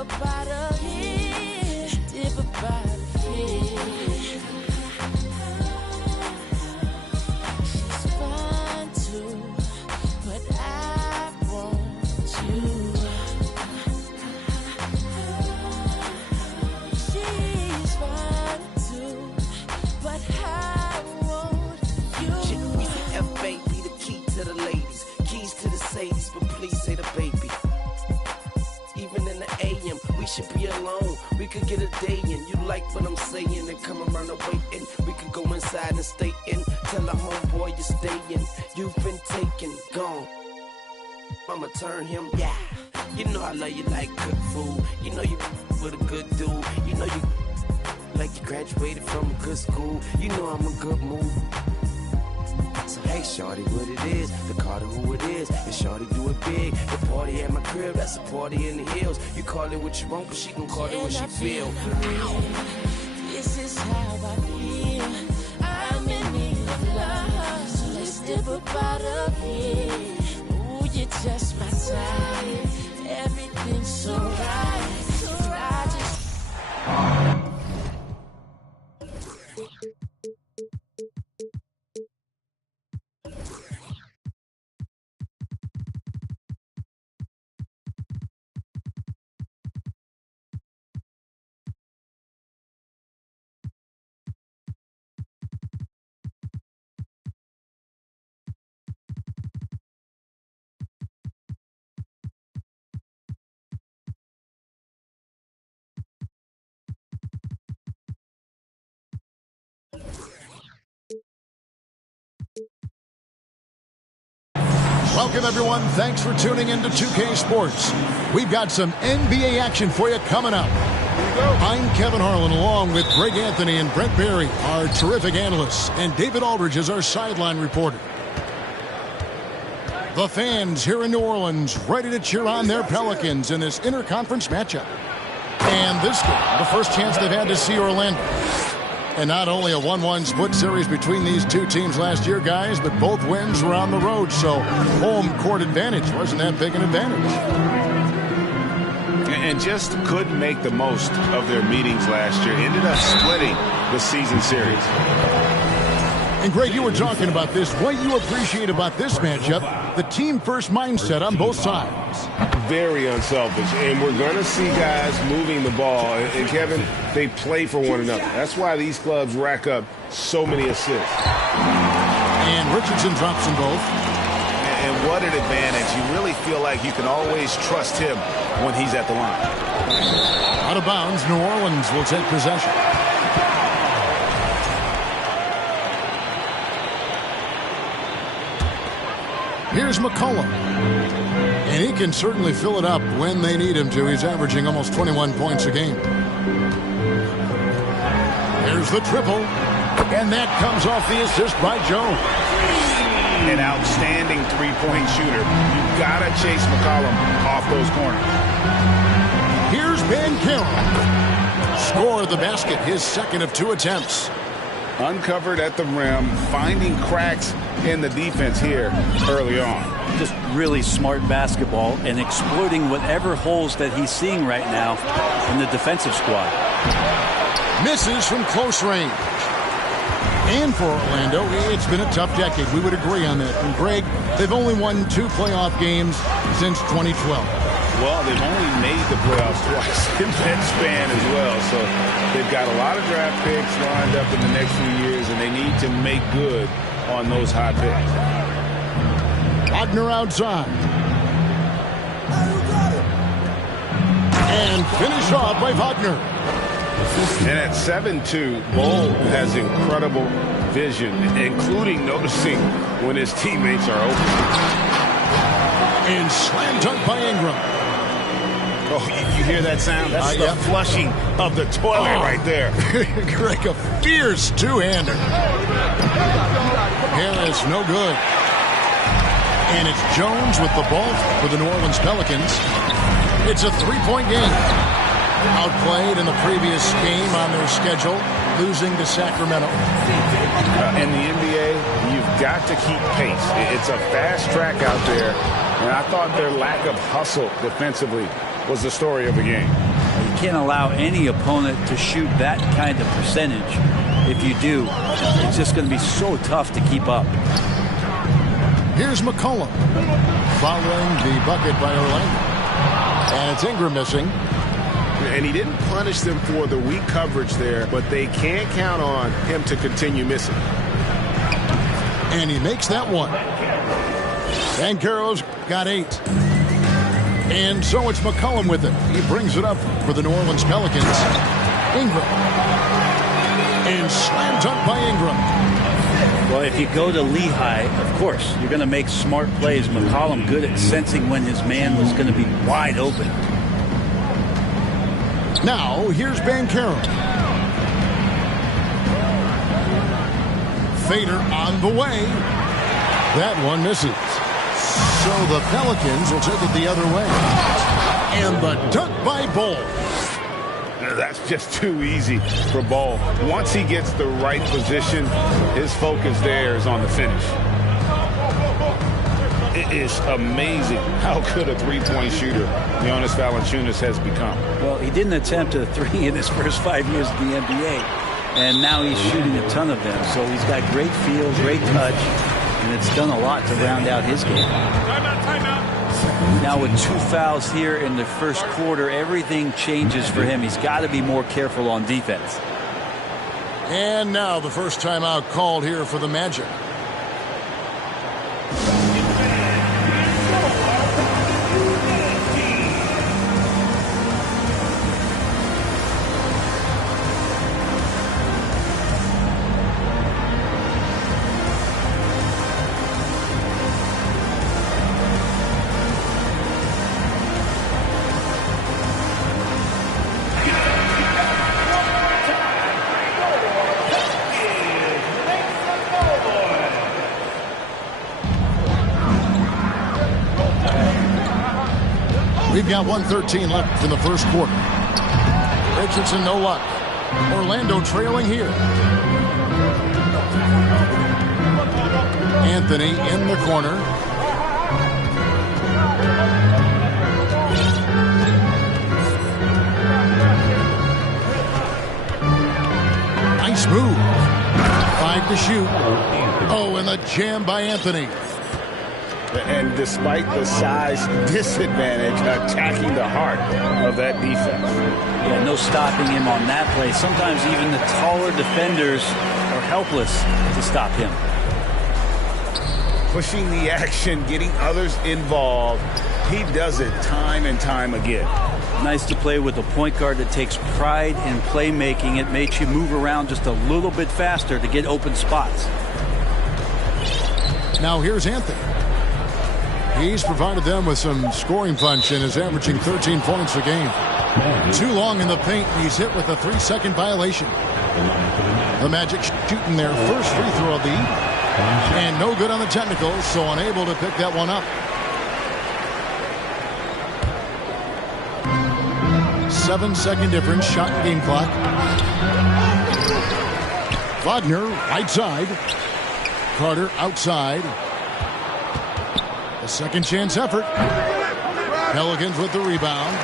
up out of here, dip up out of here. She's fine too, but I want you. She's fine too, but I want you. We say F baby, the key to the ladies, keys to the Sadies, but please say the baby. Even in the AM, we should be alone. We could get a day in. You like what I'm saying and come around the waiting. We could go inside and stay in. Tell the homeboy you're staying. You've been taken, gone. I'ma turn him, yeah. You know I love you like good food. You know you with a good dude. You know you like you graduated from a good school. You know I'm a good mood. So hey shorty, what it is, the Carter who it is, and shorty do it big. The party at my crib, that's a party in the hills. You call it what you want, but she can call it what she feel. This is how I feel. I'm in need of love, so let's dip up out of here. Ooh, you're just my type. Everything's so right. So I just Welcome, everyone. Thanks for tuning in to 2K Sports. We've got some NBA action for you coming up. I'm Kevin Harlan, along with Greg Anthony and Brent Barry, our terrific analysts, and David Aldridge is our sideline reporter. The fans here in New Orleans ready to cheer on their Pelicans in this interconference matchup. And this game, the first chance they've had to see Orlando. And not only a 1-1 split series between these two teams last year, guys, but both wins were on the road, so home court advantage wasn't that big an advantage. And just couldn't make the most of their meetings last year. Ended up splitting the season series. And Greg, you were talking about this. What you appreciate about this matchup, the team-first mindset on both sides. Very unselfish, and we're going to see guys moving the ball. And Kevin, they play for one another. That's why these clubs rack up so many assists. And Richardson drops them both. And what an advantage. You really feel like you can always trust him when he's at the line. Out of bounds, New Orleans will take possession. Here's McCollum. And he can certainly fill it up when they need him to. He's averaging almost 21 points a game. Here's the triple. And that comes off the assist by Jones. An outstanding three-point shooter. You've got to chase McCollum off those corners. Here's Banchero. Score the basket, his second of 2 attempts. Uncovered at the rim, finding cracks in the defense here early on. Just really smart basketball and exploiting whatever holes that he's seeing right now in the defensive squad. Misses from close range. And for Orlando, it's been a tough decade. We would agree on that. And Greg, they've only won 2 playoff games since 2012. Well, they've only made the playoffs twice in that span as well. So they've got a lot of draft picks lined up in the next few years, and they need to make good on those high picks. Wagner outside. And finish off by Wagner. And at 7'2", Bol has incredible vision, including noticing when his teammates are open. And slam dunk by Ingram. Oh, you hear that sound? That's the flushing of the toilet right there. Greg, a fierce two-hander. Harris, no good. And it's Jones with the ball for the New Orleans Pelicans. It's a 3-point game. Outplayed in the previous game on their schedule, losing to Sacramento. In the NBA, you've got to keep pace. It's a fast track out there, and I thought their lack of hustle defensively was the story of the game. You can't allow any opponent to shoot that kind of percentage. If you do, it's just going to be so tough to keep up. Here's McCollum following the bucket by Orlando. And it's Ingram missing. And he didn't punish them for the weak coverage there, but they can't count on him to continue missing. And he makes that one. Banchero's got 8. And so it's McCollum with it. He brings it up for the New Orleans Pelicans. Ingram. And slam dunk by Ingram. Well, if you go to Lehigh, of course, you're going to make smart plays. McCollum good at sensing when his man was going to be wide open. Now, here's Banchero. Fader on the way. That one misses. So the Pelicans will take it the other way. And the dunk by Ball. That's just too easy for Ball. Once he gets the right position, his focus there is on the finish. It is amazing how good a three-point shooter Jonas Valanciunas has become. Well, he didn't attempt a three in his first 5 years in the NBA, and now he's shooting a ton of them. So he's got great feel, great touch, and it's done a lot to round out his game. Timeout. Now with 2 fouls here in the first quarter, everything changes for him. He's got to be more careful on defense. And now the first timeout called here for the Magic. We've got 1:13 left in the first quarter. Richardson, no luck. Orlando trailing here. Anthony in the corner. Nice move. 5 to shoot. Oh, and the jam by Anthony. And despite the size disadvantage, attacking the heart of that defense. Yeah, no stopping him on that play. Sometimes even the taller defenders are helpless to stop him. Pushing the action, getting others involved. He does it time and time again. Nice to play with a point guard that takes pride in playmaking. It makes you move around just a little bit faster to get open spots. Now here's Anthony. He's provided them with some scoring punch and is averaging 13 points a game. Too long in the paint, he's hit with a 3-second violation. The Magic shooting their first free throw of the evening. And no good on the technicals, so unable to pick that one up. 7-second difference, shot and game clock. Wagner, right side. Carter outside. A second chance effort. Pelicans with the rebound.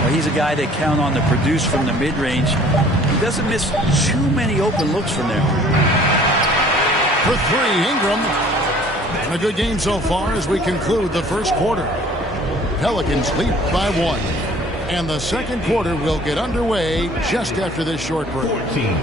Well, he's a guy they count on to produce from the mid-range. He doesn't miss too many open looks from there. For 3, Ingram. And a good game so far as we conclude the first quarter. Pelicans lead by 1. And the second quarter will get underway just after this short break. 14.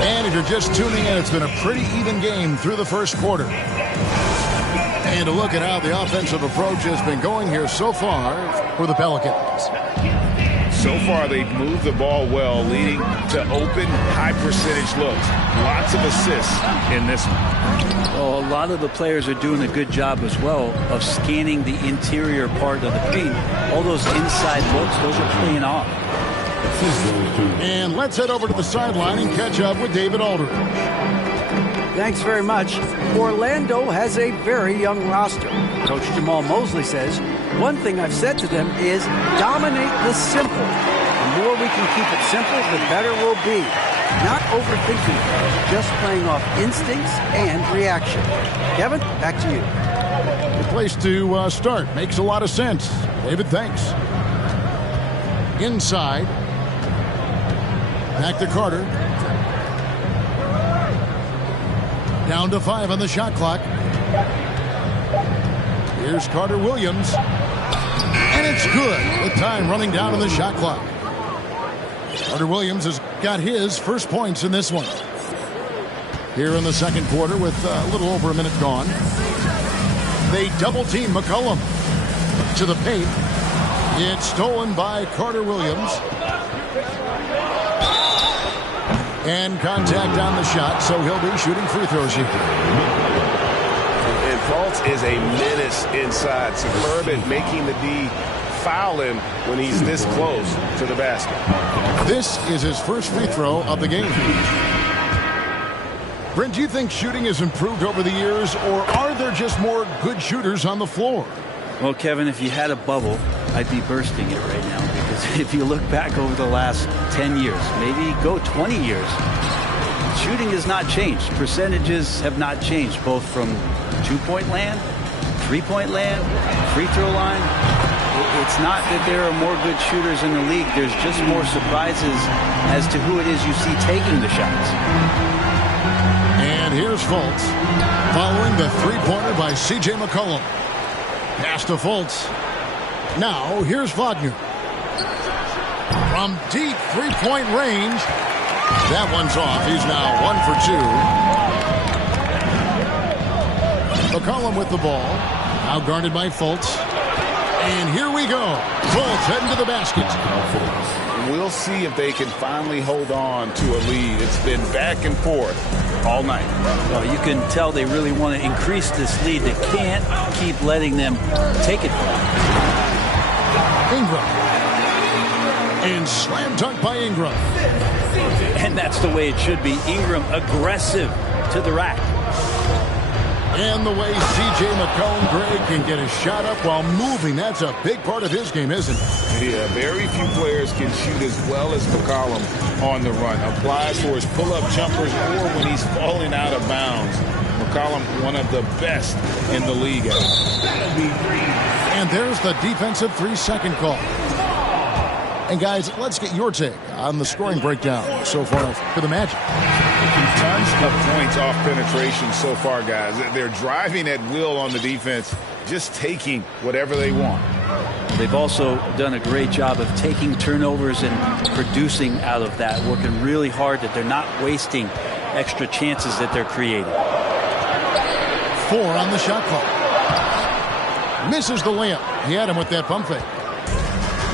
And if you're just tuning in, it's been a pretty even game through the first quarter. And to look at how the offensive approach has been going here so far for the Pelicans. So far, they've moved the ball well, leading to open, high-percentage looks. Lots of assists in this one. Well, a lot of the players are doing a good job as well of scanning the interior part of the paint. All those inside looks, those are paying off. And let's head over to the sideline and catch up with David Aldridge. Thanks very much. Orlando has a very young roster. Coach Jamal Mosley says, one thing I've said to them is dominate the simple. The more we can keep it simple, the better we'll be. Not overthinking it, just playing off instincts and reaction. Kevin, back to you. The place to start. Makes a lot of sense. David, thanks. Inside. Back to Carter. Down to 5 on the shot clock. Here's Carter Williams. And it's good. With time running down on the shot clock. Carter Williams has got his first points in this one. Here in the second quarter with a little over a minute gone. They double team McCollum to the paint. It's stolen by Carter Williams. And contact on the shot, so he'll be shooting free throws here. And Fultz is a menace inside. Superb at making the D foul him when he's this close to the basket. This is his first free throw of the game. Brent, do you think shooting has improved over the years, or are there just more good shooters on the floor? Well, Kevin, if you had a bubble, I'd be bursting it right now, because if you look back over the last 10 years, maybe go 20 years, shooting has not changed. Percentages have not changed, both from two-point land, three-point land, free throw line. It's not that there are more good shooters in the league. There's just more surprises as to who it is you see taking the shots. And here's Fultz, following the three-pointer by C.J. McCollum. Pass to Fultz. Now, here's Wagner. From deep three-point range. That one's off. He's now 1 for 2. McCollum with the ball. Now guarded by Fultz. And here we go. Fultz heading to the basket. We'll see if they can finally hold on to a lead. It's been back and forth all night. Well, you can tell they really want to increase this lead. They can't keep letting them take it from them. Ingram. And slam dunk by Ingram. And that's the way it should be. Ingram aggressive to the rack. And the way C.J. McCollum, Greg, can get his shot up while moving. That's a big part of his game, isn't it? Yeah, very few players can shoot as well as McCollum on the run. Applies for his pull-up jumpers or when he's falling out of bounds. McCollum, one of the best in the league. And there's the defensive 3-second call. And guys, let's get your take on the scoring breakdown so far for the Magic. Tons of points off penetration so far, guys. They're driving at will on the defense, just taking whatever they want. They've also done a great job of taking turnovers and producing out of that, working really hard that they're not wasting extra chances that they're creating. 4 on the shot clock. Misses the layup. He had him with that pump fake.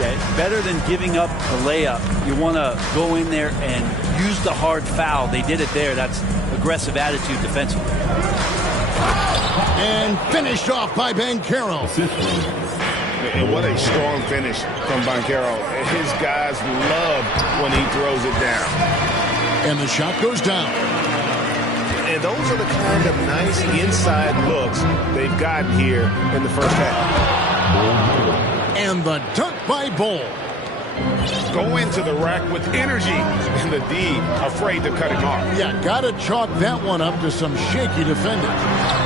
Yeah, better than giving up a layup. You want to go in there and use the hard foul. They did it there. That's aggressive attitude defensively. And finished off by Banchero. And what a strong finish from Banchero. His guys love when he throws it down. And the shot goes down. And those are the kind of nice inside looks they've gotten here in the first half. And the dunk by Bol. Go into the rack with energy, and the D afraid to cut him off. Yeah, got to chalk that one up to some shaky defending.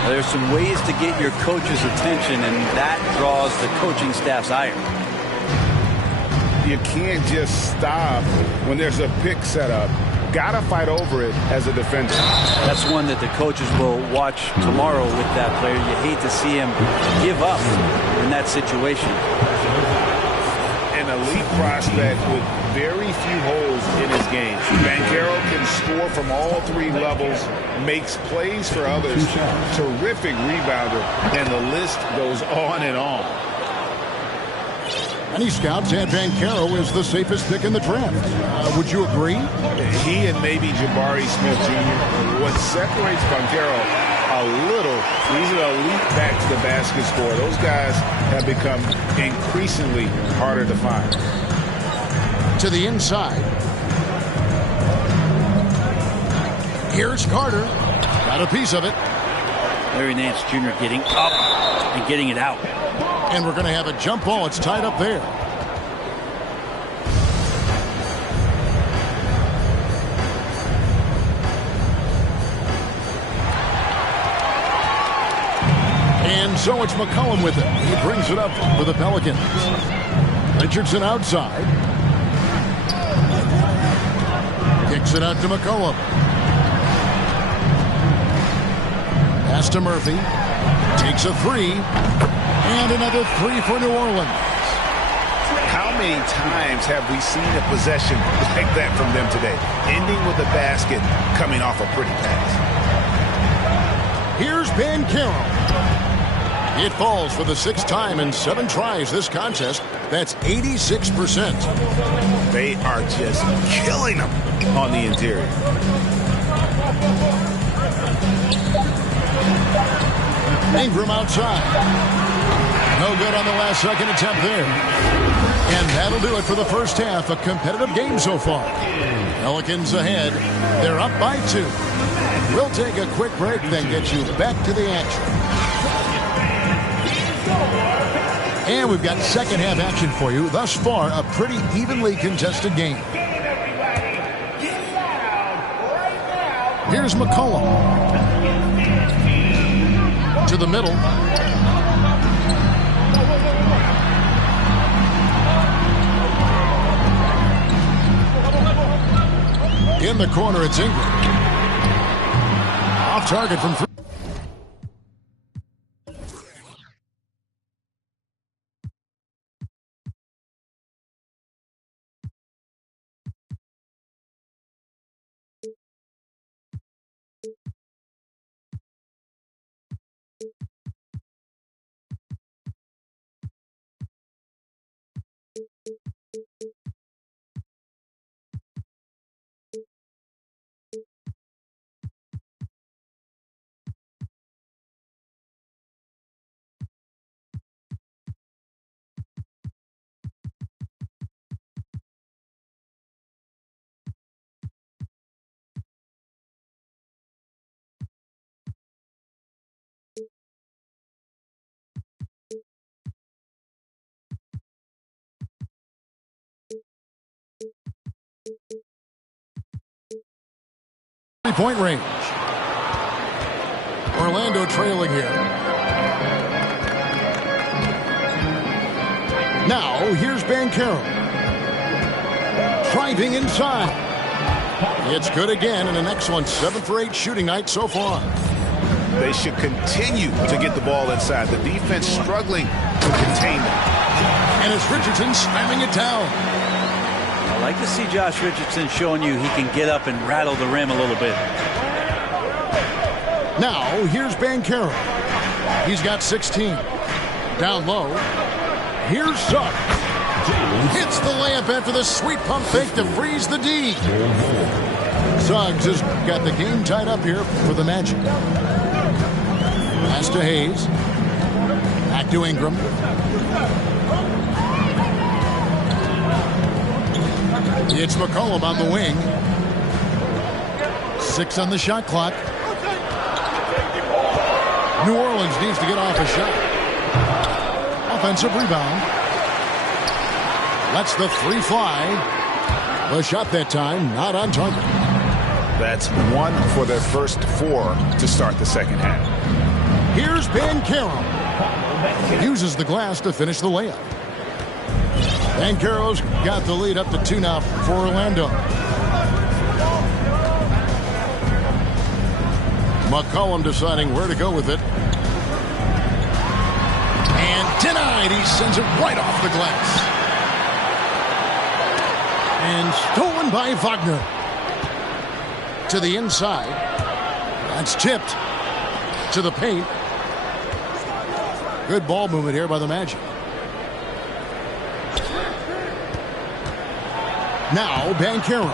There's some ways to get your coach's attention, and that draws the coaching staff's ire. You can't just stop when there's a pick set up. Got to fight over it as a defender. That's one that the coaches will watch tomorrow with that player. You hate to see him give up in that situation. An elite prospect with very few holes in his game. Banchero can score from all 3 levels, makes plays for others, terrific rebounder, and the list goes on and on. Many scouts had Banchero as the safest pick in the draft. Would you agree? He and maybe Jabari Smith Jr. What separates Banchero a little, he's an elite back-to-the-basket scorer. Those guys have become increasingly harder to find. To the inside. Here's Carter. Got a piece of it. Larry Nance Jr. getting up and getting it out. And we're going to have a jump ball. It's tied up there. And so it's McCollum with it. He brings it up for the Pelicans. Richardson outside. Kicks it out to McCollum. Pass to Murphy. Takes a three. And another three for New Orleans. How many times have we seen a possession like that from them today? Ending with a basket, coming off a pretty pass. Here's Banchero. It falls for the 6th time in 7 tries this contest. That's 86%. They are just killing them on the interior. Ingram outside. No good on the last second attempt there. And that'll do it for the first half. A competitive game so far. Pelicans ahead. They're up by 2. We'll take a quick break, then get you back to the action. And we've got second half action for you. Thus far, a pretty evenly contested game. Here's McCollum. To the middle. In the corner, it's Ingram. Off target from 3. Point range. Orlando trailing here. Now, here's Banchero. Driving inside. It's good again, and an excellent 7 for 8 shooting night so far. They should continue to get the ball inside. The defense struggling to contain them. And it's Richardson slamming it down. I like to see Josh Richardson showing you he can get up and rattle the rim a little bit. Now, here's Banchero. He's got 16. Down low. Here's Suggs. Hits the layup after the sweet pump fake to freeze the D. Suggs has got the game tied up here for the Magic. Pass to Hayes. Back to Ingram. It's McCollum on the wing. 6 on the shot clock. New Orleans needs to get off a shot. Offensive rebound. Lets the 3 fly. The shot that time not on target. That's 1 for their first 4 to start the second half. Here's Banchero. Uses the glass to finish the layup. Banchero's got the lead up to 2 now for Orlando. McCollum deciding where to go with it. And denied. He sends it right off the glass. And stolen by Wagner. To the inside. That's tipped. To the paint. Good ball movement here by the Magic. Now Banchero.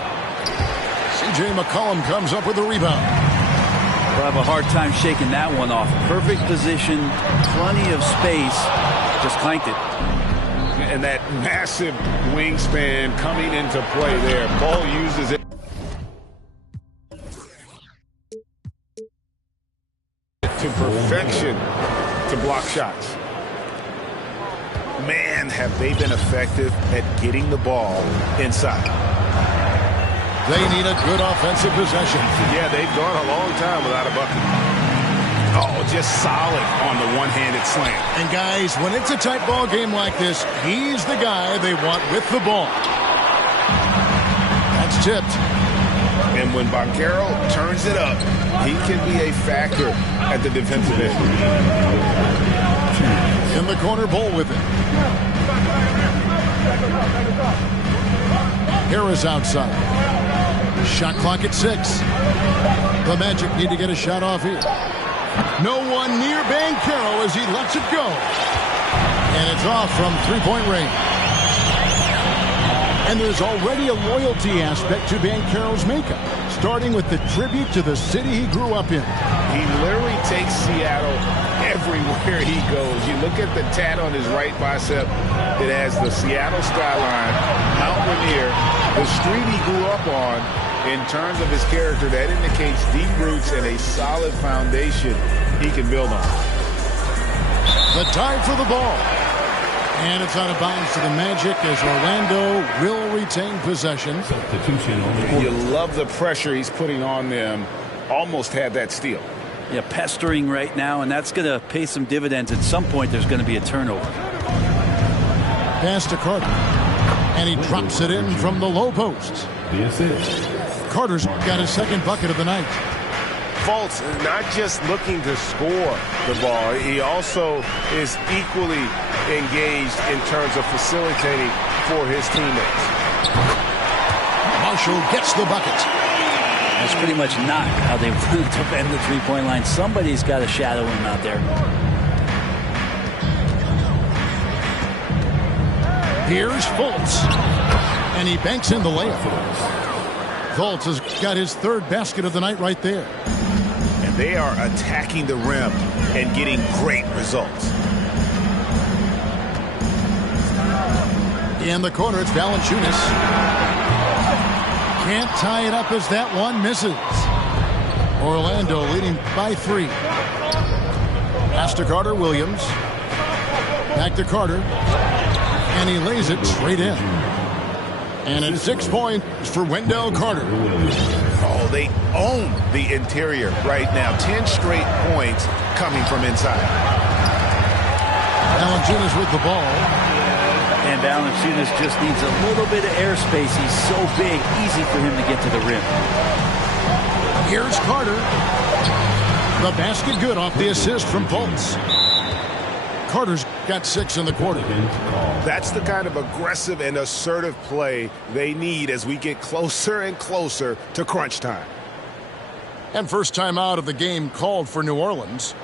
C.J. McCollum comes up with the rebound. We'll have a hard time shaking that one off. Perfect position, plenty of space, just clanked it. And that massive wingspan coming into play there. Ball uses it to perfection to block shots. Man, have they been effective at getting the ball inside. They need a good offensive possession. Yeah, they've gone a long time without a bucket. Oh, just solid on the one-handed slam. And guys, when it's a tight ball game like this, he's the guy they want with the ball. That's tipped. And when Banchero turns it up, he can be a factor at the defensive end. In the corner, Bol with it. Harris outside. Shot clock at 6. The Magic need to get a shot off here. No one near Banchero as he lets it go. And it's off from three-point range. And there's already a loyalty aspect to Banchero's makeup, starting with the tribute to the city he grew up in. He literally takes Seattle everywhere he goes. You look at the tat on his right bicep. It has the Seattle skyline, Mount Rainier, the street he grew up on. In terms of his character, that indicates deep roots and a solid foundation he can build on. The time for the ball. And it's out of bounds to the Magic as Orlando will retain possession. You love the pressure he's putting on them. Almost had that steal. Yeah, pestering right now, and that's going to pay some dividends. At some point, there's going to be a turnover. Pass to Carter. And he drops it in from the low post. Carter's got his second bucket of the night. Fultz not just looking to score the ball, he also is equally engaged in terms of facilitating for his teammates. Marshall gets the bucket. That's pretty much not how they want to defend the three-point line. Somebody's got to shadow him out there. Here's Fultz. And he banks in the layup. Fultz has got his third basket of the night right there. And they are attacking the rim and getting great results. In the corner, it's Valanciunas. Can't tie it up as that one misses. Orlando leading by 3. Pass to Carter Williams. Back to Carter. And he lays it straight in. And it's 6 points for Wendell Carter. Oh, they own the interior right now. 10 straight points coming from inside. Valanciunas with the ball. And Valanciunas just needs a little bit of airspace. He's so big, easy for him to get to the rim. Here's Carter. The basket good off the assist from Fultz. Carter's got 6 in the quarter. That's the kind of aggressive and assertive play they need as we get closer and closer to crunch time. And first time out of the game called for New Orleans.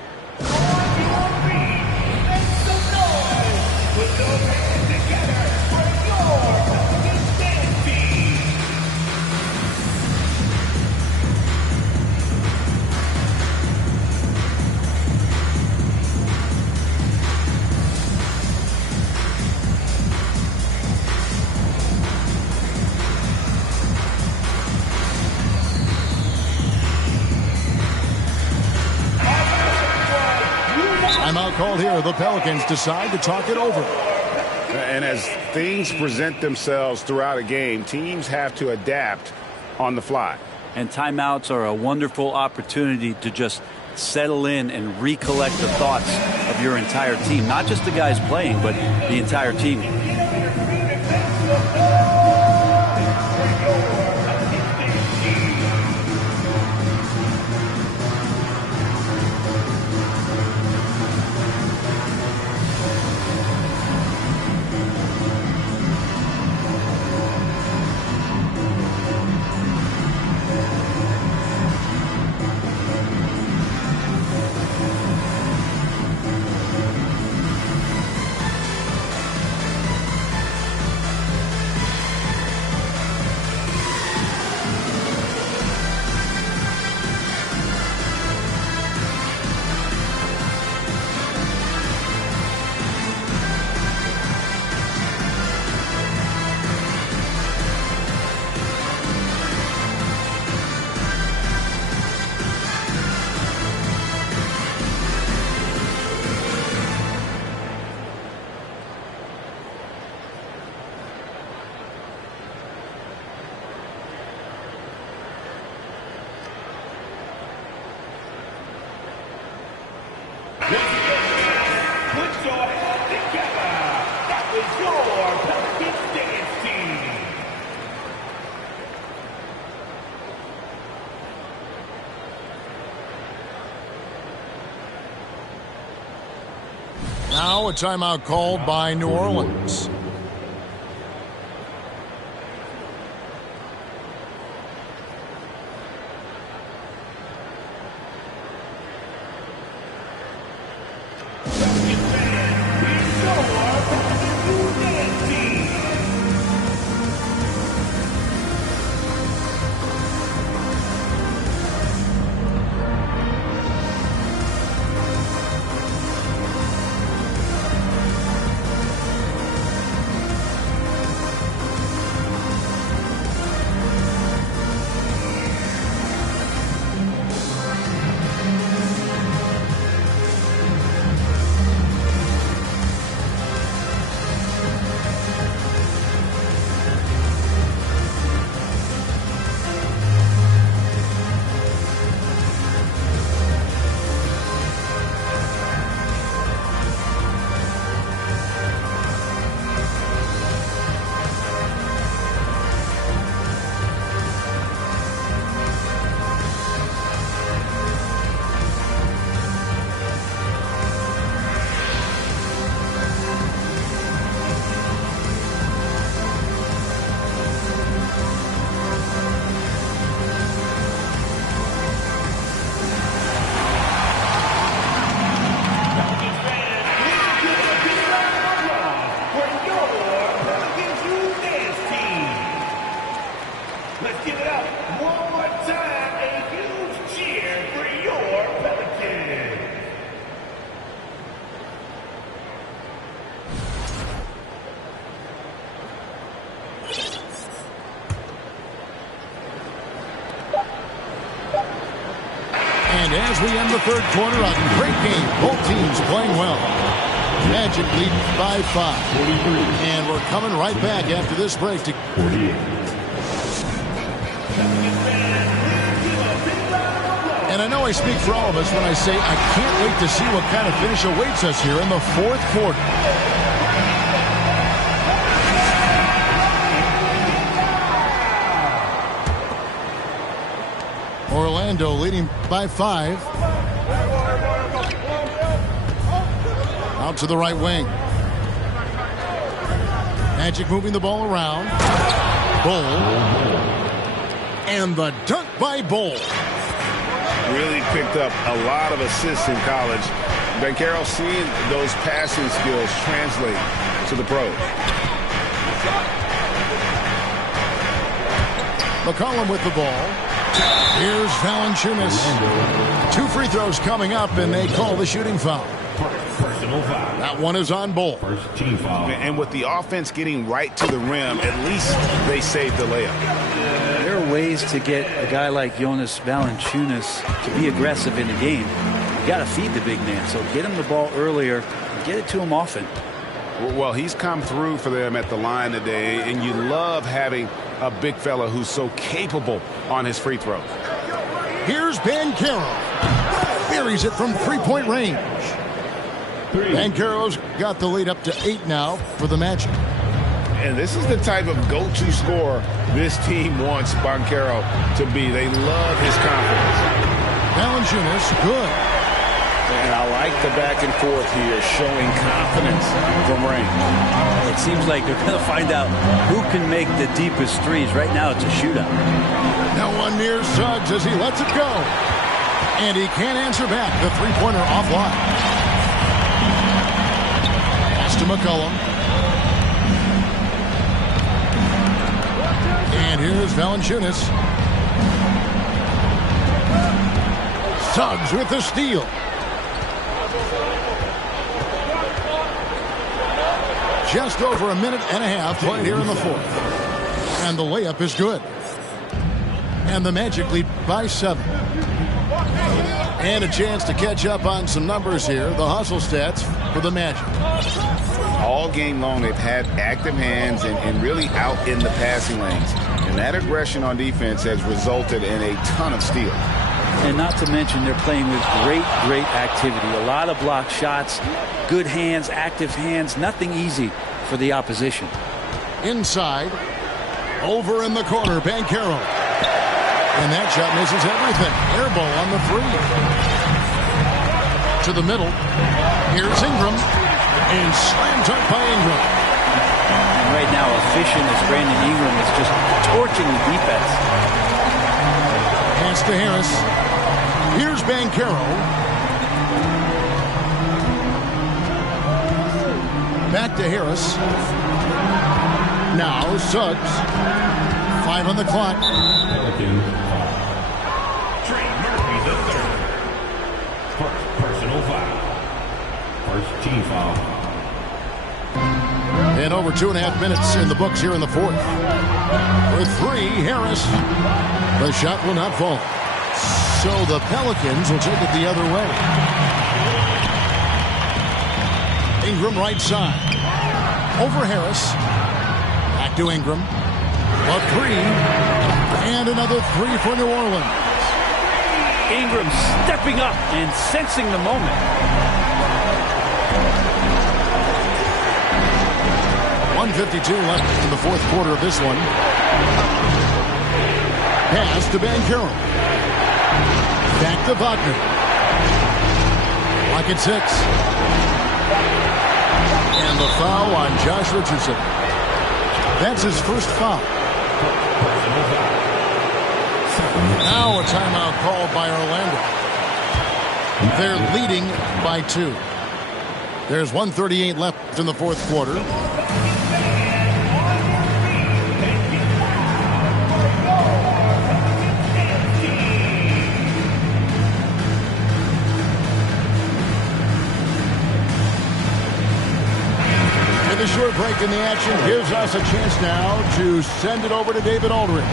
Timeout called here. The Pelicans decide to talk it over. And as things present themselves throughout a game, teams have to adapt on the fly. And timeouts are a wonderful opportunity to just settle in and recollect the thoughts of your entire team. Not just the guys playing, but the entire team. Now a timeout called by New Orleans. And as we end the third quarter, a great game. Both teams playing well. Magic lead by 5. 43. And we're coming right back after this break to 48. And I know I speak for all of us when I say I can't wait to see what kind of finish awaits us here in the fourth quarter. Orlando leading by 5. Out to the right wing. Magic moving the ball around. Bol. And the dunk by Bol. Really picked up a lot of assists in college. Banchero seeing those passing skills translate to the pros. McCollum with the ball. Here's Valanciunas. 2 free throws coming up, and they call the shooting foul. Personal foul. That one is on Bol. First team foul. And with the offense getting right to the rim, at least they saved the layup. There are ways to get a guy like Jonas Valanciunas to be aggressive in the game. You got to feed the big man, so get him the ball earlier and get it to him often. Well, he's come through for them at the line today, and you love having a big fella who's so capable on his free throw. Here's Banchero. Buries it from three-point range. Banchero's got the lead up to 8 now for the Magic. And this is the type of go-to scorer this team wants Banchero to be. They love his confidence. Valanciunas, good. And I like the back and forth here, showing confidence from range. It seems like they're going to find out who can make the deepest threes. Right now it's a shootout. No one near Suggs as he lets it go. And he can't answer back. The three-pointer offline. Pass to McCollum. And here's Valanciunas. Suggs with the steal. Just over a minute and a half played here in the fourth. And the layup is good. And the Magic lead by 7. And a chance to catch up on some numbers here. The hustle stats for the Magic. All game long, they've had active hands and really out in the passing lanes. And that aggression on defense has resulted in a ton of steals. And not to mention they're playing with great activity. A lot of block shots, good hands, active hands. Nothing easy for the opposition. Inside. Over in the corner, Banchero. And that shot misses everything. Air ball on the 3. To the middle. Here's Ingram. And slam dunk by Ingram. And right now, efficient as Brandon Ingram is just torching the defense. Pass to Harris. Here's Banchero. Back to Harris. Now Suggs. 5 on the clock. Pelican foul. Trey Murphy III. First personal foul. First team foul. And over 2.5 minutes in the books here in the fourth. For 3, Harris. The shot will not fall. So the Pelicans will take it the other way. Ingram right side. Over Harris. Back to Ingram. A 3. And another 3 for New Orleans. Ingram stepping up and sensing the moment. 1:52 left in the fourth quarter of this one. Pass to Banchero. Back to Wagner. Lock at 6. And the foul on Josh Richardson. That's his first foul. Now a timeout called by Orlando. They're leading by 2. There's 1:38 left in the fourth quarter. The short break in the action gives us a chance now to send it over to David Aldridge.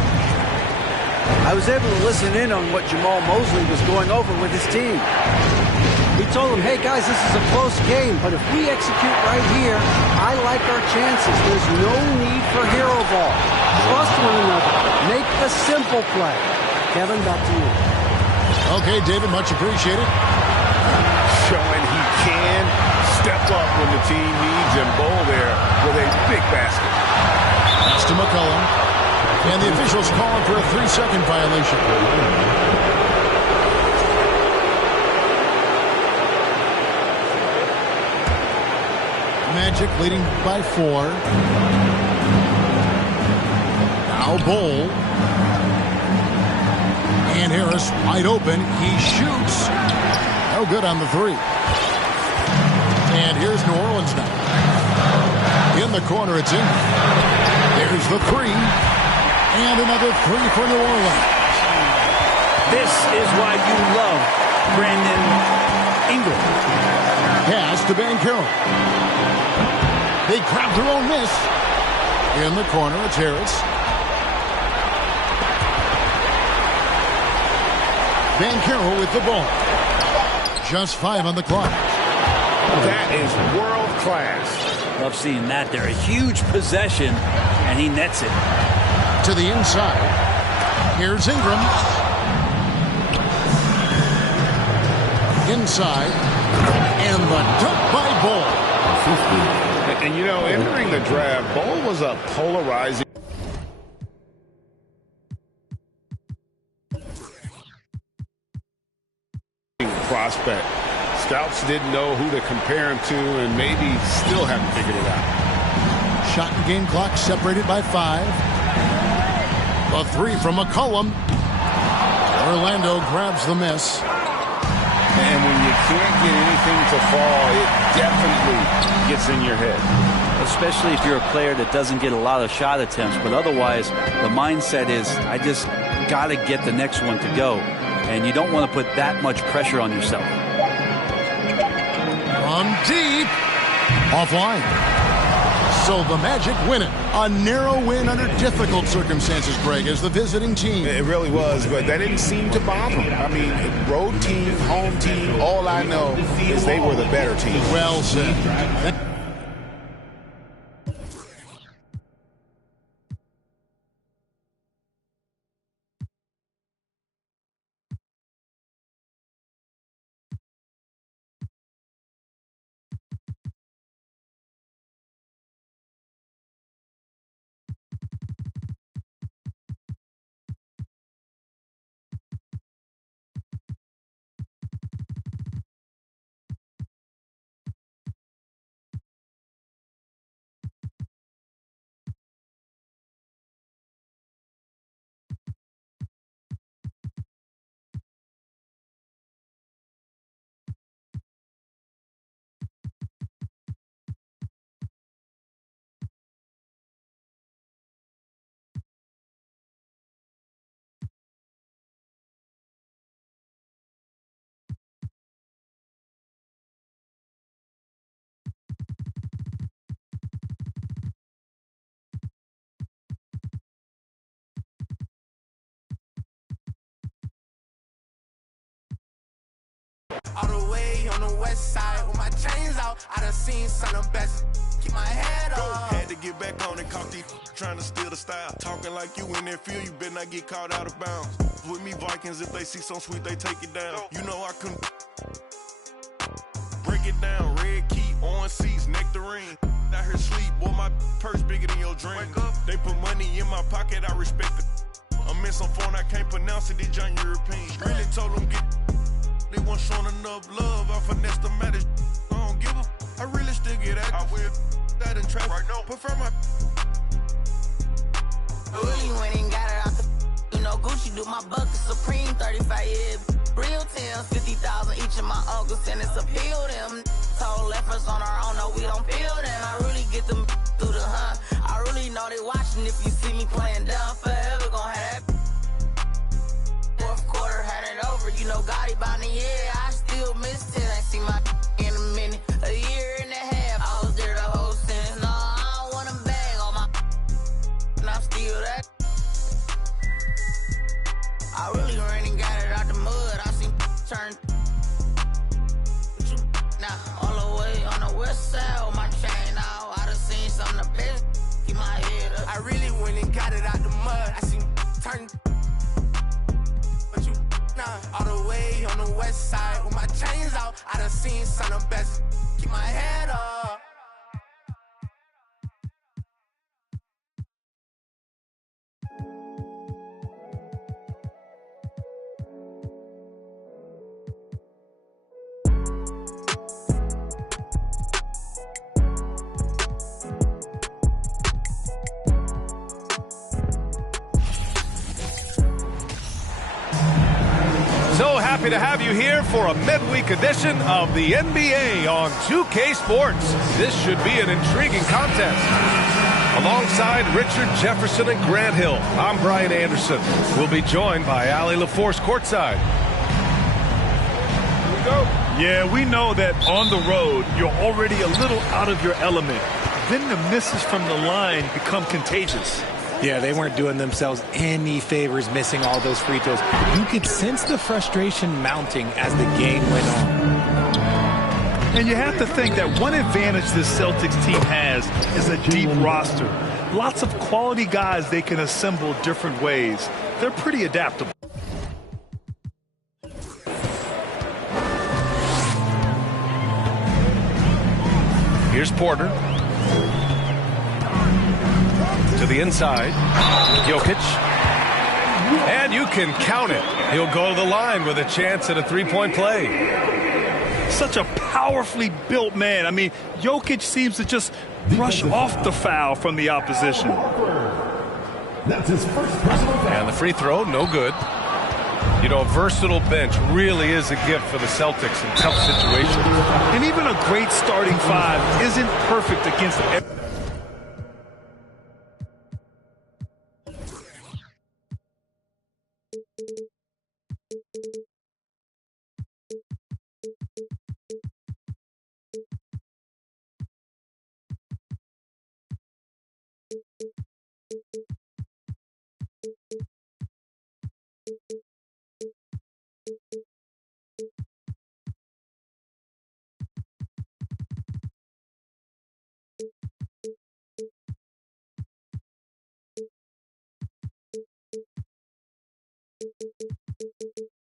I was able to listen in on what Jamal Mosley was going over with his team. He told them, hey guys, this is a close game, but if we execute right here, I like our chances. There's no need for hero ball. Trust one another. Make the simple play. Kevin, back to you. Okay, David, much appreciated. Showing he can step up when the team needs him. Bowl there with a big basket. Pass to McCollum. And the officials calling for a 3-second violation. Magic leading by 4. Now Bol. And Harris wide open. He shoots. No good on the 3. And here's New Orleans now. In the corner, it's in. There's the 3. And another 3 for New Orleans. This is why you love Brandon Ingram. Pass to Banchero. They crowd their own miss. In the corner, it's Harris. Banchero with the ball. Just 5 on the clock. That is world class. Love seeing that there. A huge possession, and he nets it. To the inside. Here's Ingram. Inside. And the dunk by Bol. And you know, entering the draft, Bol was a polarizing prospect. Scouts didn't know who to compare him to and maybe still haven't figured it out. Shot and game clock separated by 5. A 3 from McCollum. Orlando grabs the miss. And when you can't get anything to fall, it definitely gets in your head. Especially if you're a player that doesn't get a lot of shot attempts. But otherwise, the mindset is, I just got to get the next one to go. And you don't want to put that much pressure on yourself. From deep. Offline. So the Magic win it. A narrow win under difficult circumstances, Greg, as the visiting team. It really was, but that didn't seem to bother them. I mean, road team, home team, all I know is they were the better team. Well said. west side with my chains out. I done seen some of the best. Keep my head up. Had to get back on and caught these trying to steal the style. Talking like you in that field, you better not get caught out of bounds. With me Vikings, if they see some sweet, they take it down. You know I couldn't break it down. Red key, orange seats, nectarine. Out here sleep, boy, my purse bigger than your dream. They put money in my pocket, I respect it. I'm in some phone, I can't pronounce it, these John European. Really told them get. They weren't showing enough love, I finessed them at it. I don't give a. I really still get active. I will that in traffic right now. Prefer my. Really went and got it out the. You know, Gucci do my bucket Supreme 35 years. Real tales, 50,000 each of my uncles, and it's appeal them. Told efforts on our own, no, we don't feel them. I really get them through the hunt. I really know they watching if you see me playing down. Forever gon' have that. Fourth quarter, had it over. You know, Gotti by the year. I still miss 10. I see my in a minute. A year and a half. I was there the whole sentence. No, I don't want to bag on my. And I'm still that. I really ran and got it out the mud. I seen turn. Now, all the way on the west side with my chain out. I done seen some of the best. Keep my head up. I really went and got it out the mud. I seen turn. But you, nah, all the way on the west side with my chains out. I done seen some of the best. Keep my head up. So happy to have you here for a midweek edition of the NBA on 2K Sports. This should be an intriguing contest. Alongside Richard Jefferson and Grant Hill, I'm Brian Anderson. We'll be joined by Allie LaForce courtside. Here we go. Yeah, we know that on the road, you're already a little out of your element. Then the misses from the line become contagious. Yeah, they weren't doing themselves any favors missing all those free throws. You could sense the frustration mounting as the game went on. And you have to think that one advantage this Celtics team has is a deep roster. Lots of quality guys they can assemble different ways. They're pretty adaptable. Here's Porter. To the inside, Jokic, and you can count it. He'll go to the line with a chance at a three-point play. Such a powerfully built man. I mean, Jokic seems to just brush off the foul from the opposition. That's his first personal foul. And the free throw, no good. You know, a versatile bench really is a gift for the Celtics in tough situations. And even a great starting five isn't perfect against every.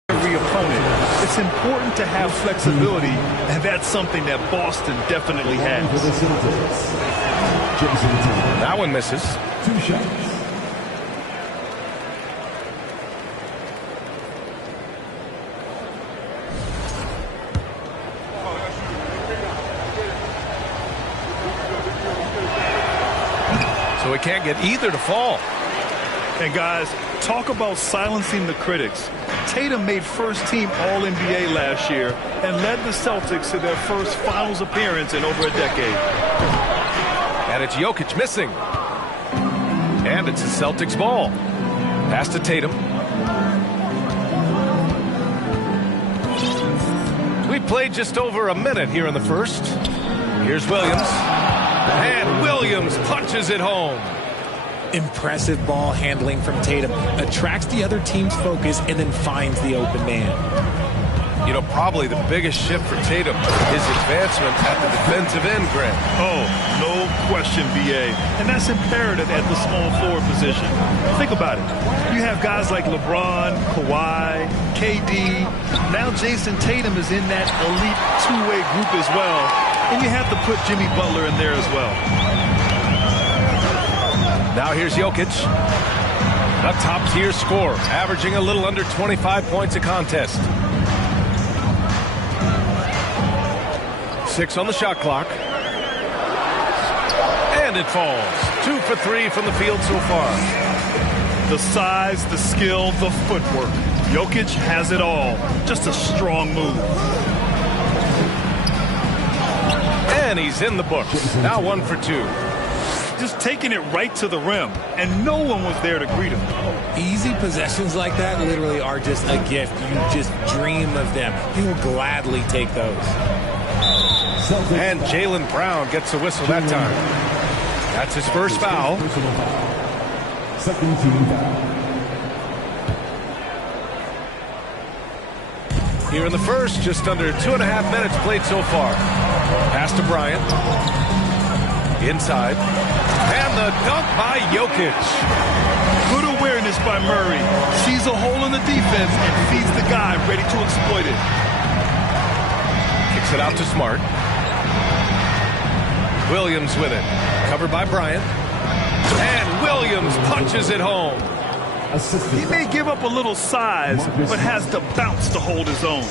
Every opponent. It's important to have flexibility, and that's something that Boston definitely has. That one misses. 2 shots. So he can't get either to fall. And guys, talk about silencing the critics. Tatum made first-team All-NBA last year and led the Celtics to their first finals appearance in over a decade. And it's Jokic missing. And it's the Celtics ball. Pass to Tatum. We played just over a minute here in the first. Here's Williams. And Williams punches it home. Impressive ball handling from Tatum. Attracts the other team's focus and then finds the open man. You know, probably the biggest shift for Tatum is advancement at the defensive end, Grant. Oh, no question, B.A. And that's imperative at the small forward position. Think about it. You have guys like LeBron, Kawhi, KD. Now Jason Tatum is in that elite two-way group as well. And you have to put Jimmy Butler in there as well. Now here's Jokic. A top-tier scorer, averaging a little under 25 points a contest. 6 on the shot clock. And it falls. 2 for 3 from the field so far. The size, the skill, the footwork. Jokic has it all. Just a strong move. And he's in the books. Now 1 for 2. Just taking it right to the rim, and no one was there to greet him. Easy possessions like that literally are just a gift. You just dream of them. You will gladly take those. And Jaylen Brown gets a whistle that time. That's his first foul. Second team foul. Here in the first, just under 2.5 minutes played so far. Pass to Bryant. Inside. And the dunk by Jokic. Good awareness by Murray. Sees a hole in the defense and feeds the guy ready to exploit it. Kicks it out to Smart. Williams with it. Covered by Bryant. And Williams punches it home. He may give up a little size, but has the bounce to hold his own.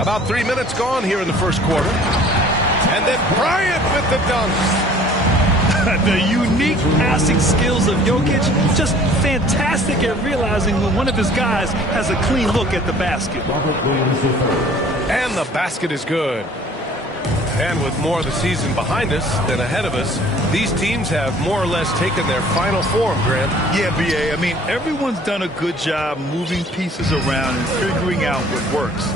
About 3 minutes gone here in the first quarter. And then Bryant with the dunk. The unique passing skills of Jokic, just fantastic at realizing when one of his guys has a clean look at the basket. And the basket is good. And with more of the season behind us than ahead of us, these teams have more or less taken their final form, Grant. Yeah, B.A. I mean, everyone's done a good job moving pieces around and figuring out what works.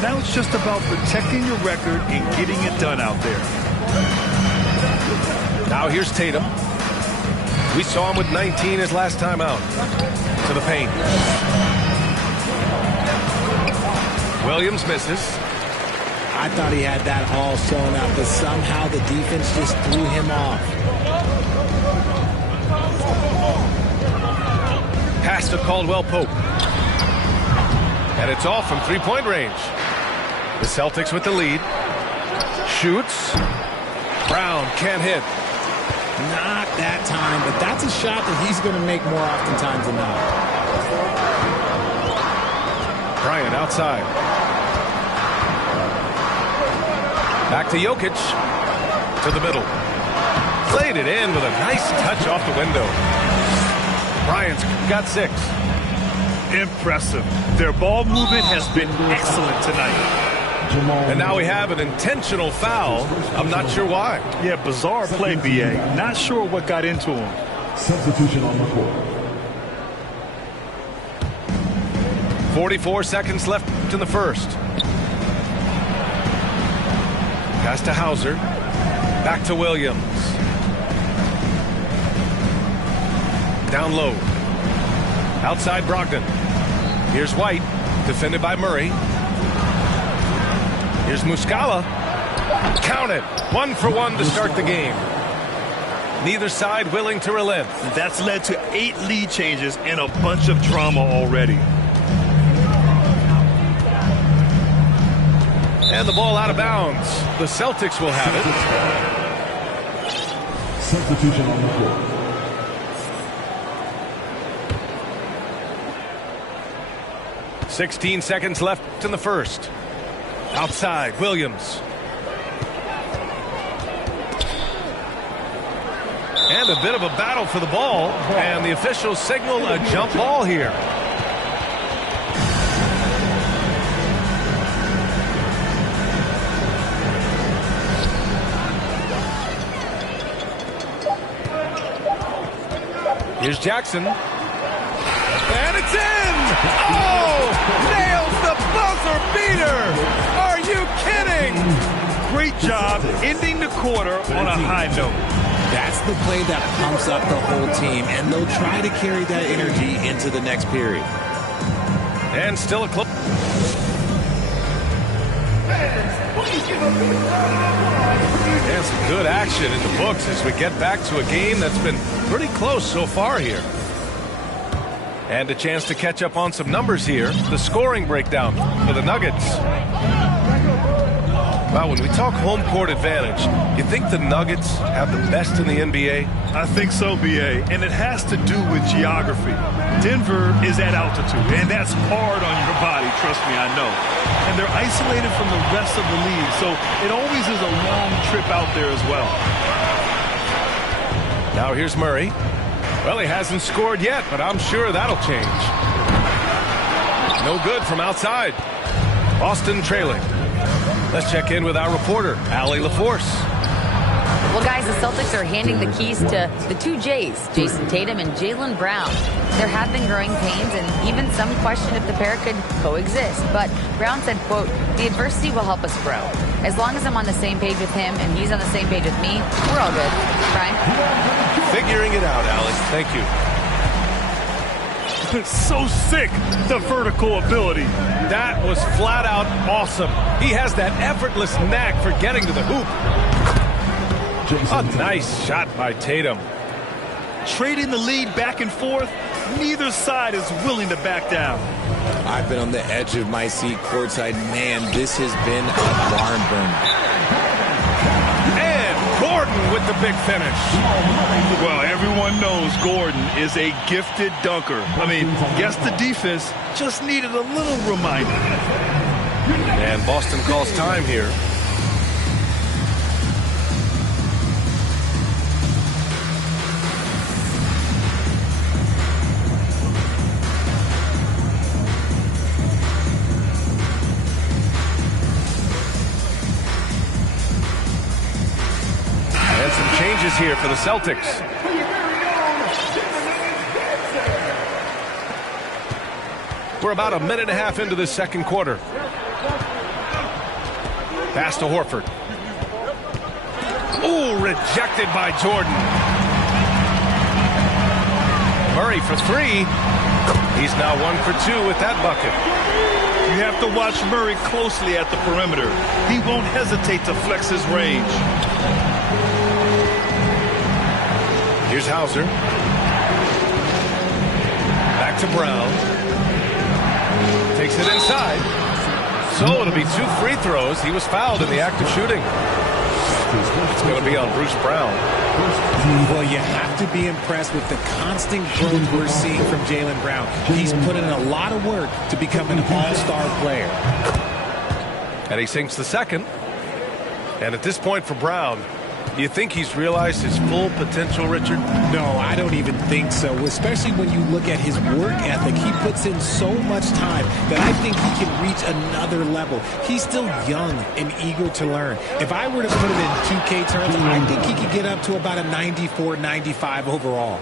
Now it's just about protecting your record and getting it done out there. Now here's Tatum. We saw him with 19 his last time out. To the paint. Williams misses. I thought he had that all sewn up, but somehow the defense just threw him off. Pass to Caldwell Pope. And it's off from three-point range. The Celtics with the lead. Shoots. Brown can't hit. Not that time, but that's a shot that he's going to make more oftentimes than not. Bryant outside. Back to Jokic. To the middle. Played it in with a nice touch off the window. Bryant's got 6. Impressive. Their ball movement has been excellent tonight. And now we have an intentional foul. I'm not sure why. Yeah, bizarre play, B.A. Not sure what got into him. Substitution on the court. 44 seconds left in the first. Pass to Hauser. Back to Williams. Down low. Outside Brogdon. Here's White. Defended by Murray. Here's Muscala. Count it. 1 for 1 to start the game. Neither side willing to relent. That's led to 8 lead changes and a bunch of drama already. And the ball out of bounds. The Celtics will have it. Substitution on the court. .16 seconds left in the first. Outside, Williams. And a bit of a battle for the ball. And the officials signal a jump ball here. Here's Jackson. And it's in! Oh! Nails the buzzer beater! Are you kidding? Great job ending the quarter on a high note. That's the play that pumps up the whole team, and they'll try to carry that energy into the next period. And still a close. And some good action in the books as we get back to a game that's been pretty close so far here. And a chance to catch up on some numbers here. The scoring breakdown for the Nuggets. Wow, when we talk home court advantage, you think the Nuggets have the best in the NBA? I think so, B.A., and it has to do with geography. Denver is at altitude, and that's hard on your body, trust me, I know. And they're isolated from the rest of the league, so it always is a long trip out there as well. Now here's Murray. Well, he hasn't scored yet, but I'm sure that'll change. No good from outside. Boston trailing. Let's check in with our reporter, Allie LaForce. Well, guys, the Celtics are handing the keys to the two Jays, Jason Tatum and Jaylen Brown. There have been growing pains and even some question if the pair could coexist. But Brown said, quote, "The adversity will help us grow. As long as I'm on the same page with him and he's on the same page with me, we're all good." Brian? Figuring it out, Allie. Thank you. So sick, the vertical ability. That was flat out awesome. He has that effortless knack for getting to the hoop. A nice shot by Tatum. Trading the lead back and forth, neither side is willing to back down. I've been on the edge of my seat courtside. Man, this has been a barn burner. And Gordon with the big finish. Well, everyone knows Gordon is a gifted dunker. I mean, guess the defense just needed a little reminder. And Boston calls time here. And some changes here for the Celtics. We're about a minute and a half into the second quarter. Pass to Horford. Ooh, rejected by Jordan. Murray for three. He's now 1 for 2 with that bucket. You have to watch Murray closely at the perimeter. He won't hesitate to flex his range. Here's Hauser. Back to Brown. Takes it inside. So it'll be 2 free throws. He was fouled in the act of shooting. It's going to be on Bruce Brown. Well, you have to be impressed with the constant growth we're seeing from Jaylen Brown. He's put in a lot of work to become an all-star player. And he sinks the second. And at this point for Brown, do you think he's realized his full potential, Richard? No, I don't even think so, especially when you look at his work ethic. He puts in so much time that I think he can reach another level. He's still young and eager to learn. If I were to put it in 2K terms, I think he could get up to about a 94, 95 overall.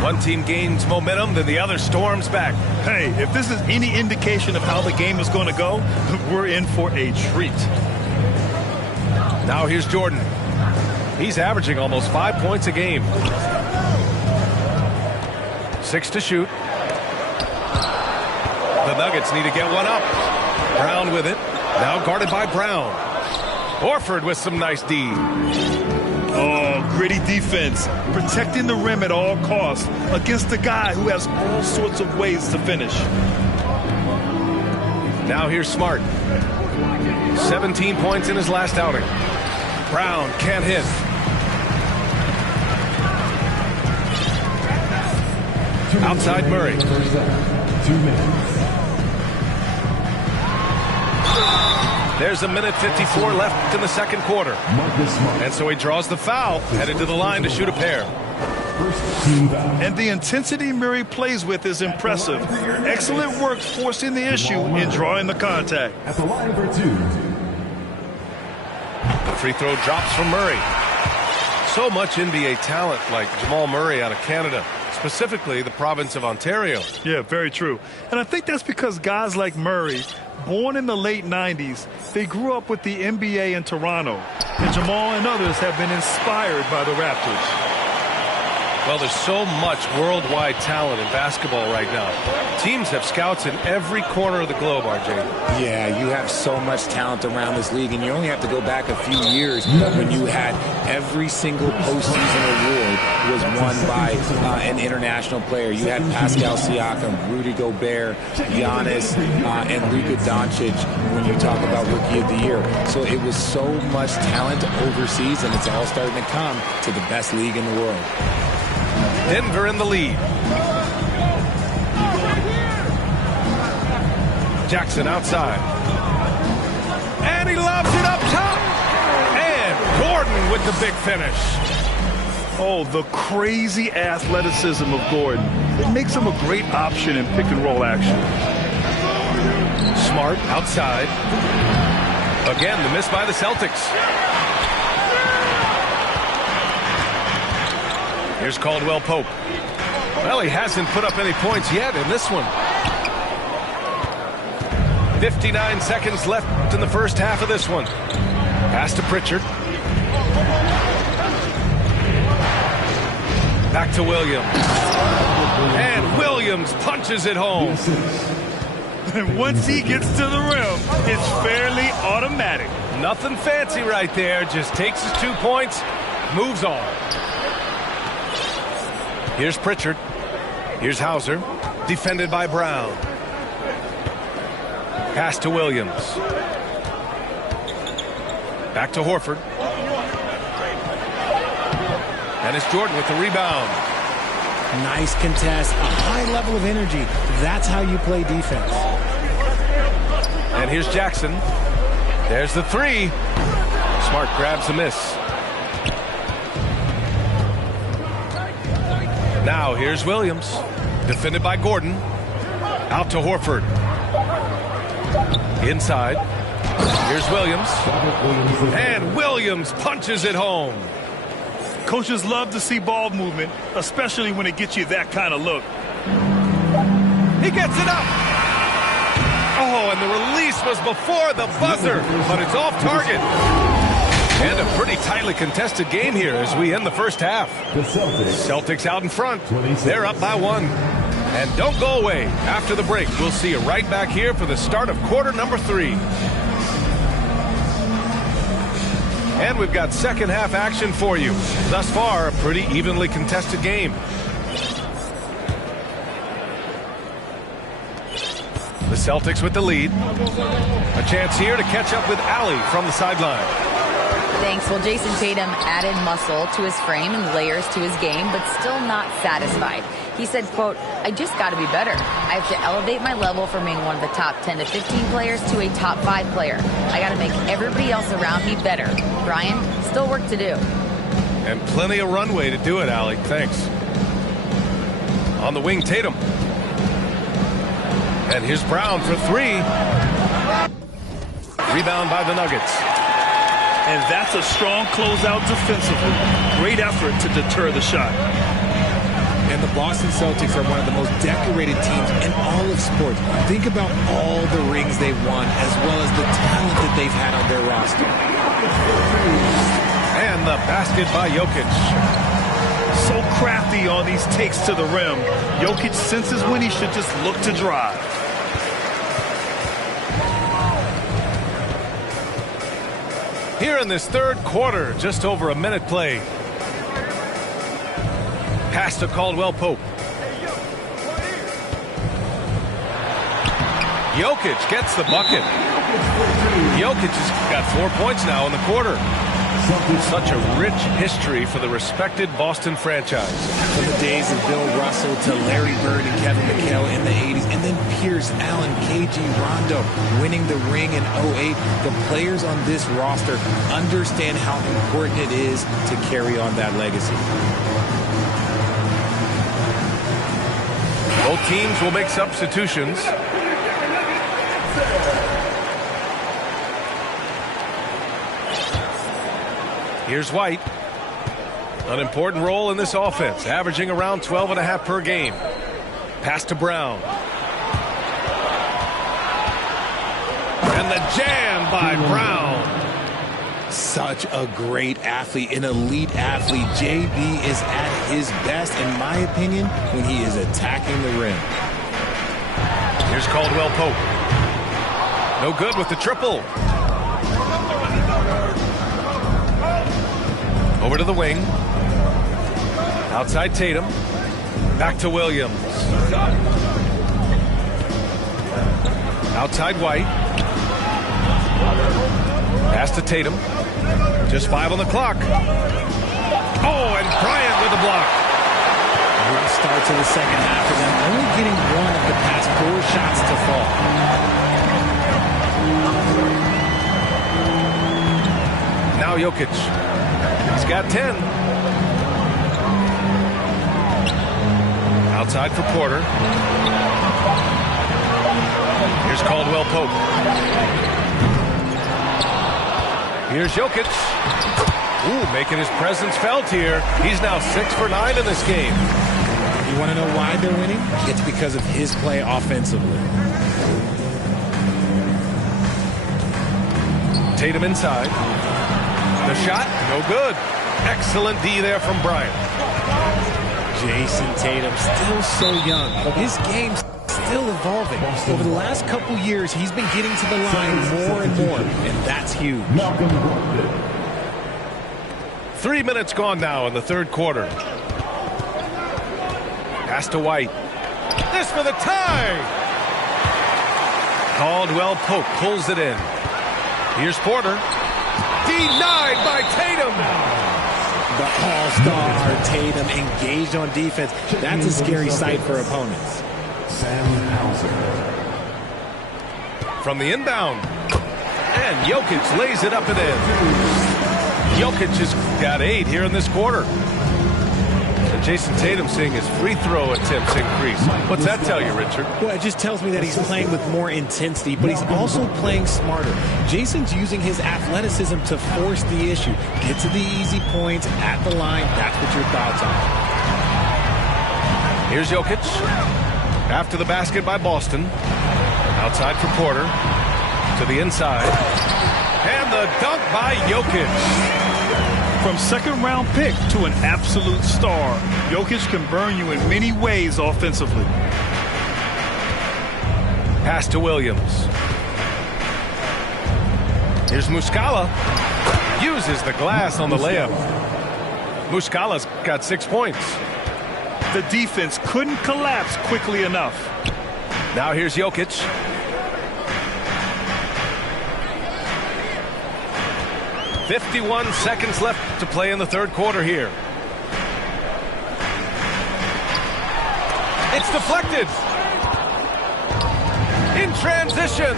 One team gains momentum, then the other storms back. Hey, if this is any indication of how the game is going to go, we're in for a treat. Now here's Jordan. He's averaging almost 5 points a game. 6 to shoot. The Nuggets need to get one up. Brown with it. Now guarded by Brown. Horford with some nice D. Oh, gritty defense. Protecting the rim at all costs against a guy who has all sorts of ways to finish. Now here's Smart. 17 points in his last outing. Brown can't hit. Outside Murray. 2 minutes. There's a minute 54 left in the second quarter. And so he draws the foul, headed to the line to shoot a pair. And the intensity Murray plays with is impressive. Excellent work forcing the issue and drawing the contact. At the line for 2. The free throw drops from Murray. So much NBA talent like Jamal Murray out of Canada, specifically the province of Ontario. Yeah, very true. And I think that's because guys like Murray, born in the late 90s, they grew up with the NBA in Toronto. And Jamal and others have been inspired by the Raptors. Well, there's so much worldwide talent in basketball right now. Teams have scouts in every corner of the globe, RJ. Yeah, you have so much talent around this league, and you only have to go back a few years when you had every single postseason award was won by an international player. You had Pascal Siakam, Rudy Gobert, Giannis, and Luka Doncic when you talk about Rookie of the Year. So it was so much talent overseas, and it's all starting to come to the best league in the world. Denver in the lead. Jackson outside. And he lobs it up top. And Gordon with the big finish. Oh, the crazy athleticism of Gordon. It makes him a great option in pick-and-roll action. Smart outside. Again, the miss by the Celtics. Here's Caldwell Pope. Well, he hasn't put up any points yet in this one. 59 seconds left in the first half of this one. Pass to Pritchard. Back to Williams. And Williams punches it home. And once he gets to the rim, it's fairly automatic. Nothing fancy right there. Just takes his 2 points, moves on. Here's Pritchard. Here's Hauser. Defended by Brown. Pass to Williams. Back to Horford. And it's Jordan with the rebound. Nice contest. A high level of energy. That's how you play defense. And here's Jackson. There's the three. Smart grabs a miss. Now here's Williams, defended by Gordon. Out to Horford. Inside. Here's Williams. And Williams punches it home. Coaches love to see ball movement, especially when it gets you that kind of look. He gets it up. Oh, and the release was before the buzzer, but it's off target. And a pretty tightly contested game here as we end the first half. The Celtics out in front. They're up by 1. And don't go away. After the break, we'll see you right back here for the start of quarter number 3. And we've got second half action for you. Thus far, a pretty evenly contested game. The Celtics with the lead. A chance here to catch up with Allie from the sideline. Thanks. Well, Jason Tatum added muscle to his frame and layers to his game, but still not satisfied. He said, quote, I just got to be better. I have to elevate my level from being one of the top 10 to 15 players to a top 5 player. I got to make everybody else around me better. Brian, still work to do. And plenty of runway to do it, Allie. Thanks. On the wing, Tatum. And here's Brown for 3. Rebound by the Nuggets. And that's a strong closeout defensively. Great effort to deter the shot. And the Boston Celtics are one of the most decorated teams in all of sports. Think about all the rings they've won, as well as the talent that they've had on their roster. And the basket by Jokic. So crafty on these takes to the rim. Jokic senses when he should just look to drive. Here in this third quarter, just over a minute played. Pass to Caldwell Pope. Jokic gets the bucket. Jokic has got 4 points now in the quarter. Such a rich history for the respected Boston franchise. From the days of Bill Russell to Larry Bird and Kevin McHale in the 80s, and then Pierce, Allen, KG, Rondo winning the ring in 08. The players on this roster understand how important it is to carry on that legacy. Both teams will make substitutions. Here's White. An important role in this offense, averaging around 12.5 per game. Pass to Brown. And the jam by Brown. Such a great athlete, an elite athlete. JB is at his best, in my opinion, when he is attacking the rim. Here's Caldwell Pope. No good with the triple. Over to the wing. Outside Tatum. Back to Williams. Outside White. Pass to Tatum. Just 5 on the clock. Oh, and Bryant with the block. Good start to the second half for them. Only getting one of the past 4 shots to fall. Now Jokic. He's got 10. Outside for Porter. Here's Caldwell Pope. Here's Jokic. Ooh, making his presence felt here. He's now 6 for 9 in this game. You want to know why they're winning? It's because of his play offensively. Tatum inside. The shot, no good. Excellent D there from Bryant. Jason Tatum, still so young. His game's still evolving. Over the last couple years, he's been getting to the line more and more, and that's huge. 3 minutes gone now in the third quarter. Pass to White. This for the tie. Caldwell Pope pulls it in. Here's Porter. Denied by Tatum. The all-star Tatum engaged on defense. That's a scary sight for opponents. From the inbound. And Jokic lays it up and in. Jokic has got 8 here in this quarter. And Jason Tatum seeing his free throw attempts increase. What's that tell you, Richard? Well, it just tells me that he's playing with more intensity, but he's also playing smarter. Jason's using his athleticism to force the issue. Get to the easy points at the line. That's what your thoughts are. Here's Jokic. After the basket by Boston. Outside for Porter. To the inside. And the dunk by Jokic. From second-round pick to an absolute star, Jokic can burn you in many ways offensively. Pass to Williams. Here's Muscala. Uses the glass on the layup. Muscala's got 6 points. The defense couldn't collapse quickly enough. Now here's Jokic. .51 seconds left to play in the third quarter here. It's deflected. In transition.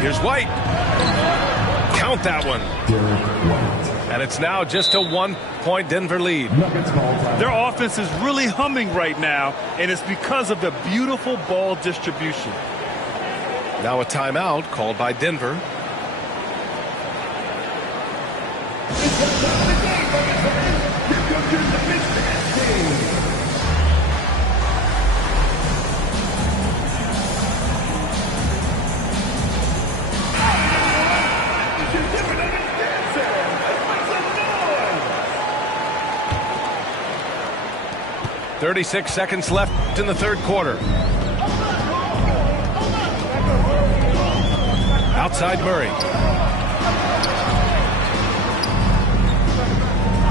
Here's White. Count that one. And it's now just a 1-point Denver lead. Their offense is really humming right now, and it's because of the beautiful ball distribution. Now a timeout called by Denver. .36 seconds left in the third quarter. Outside Murray.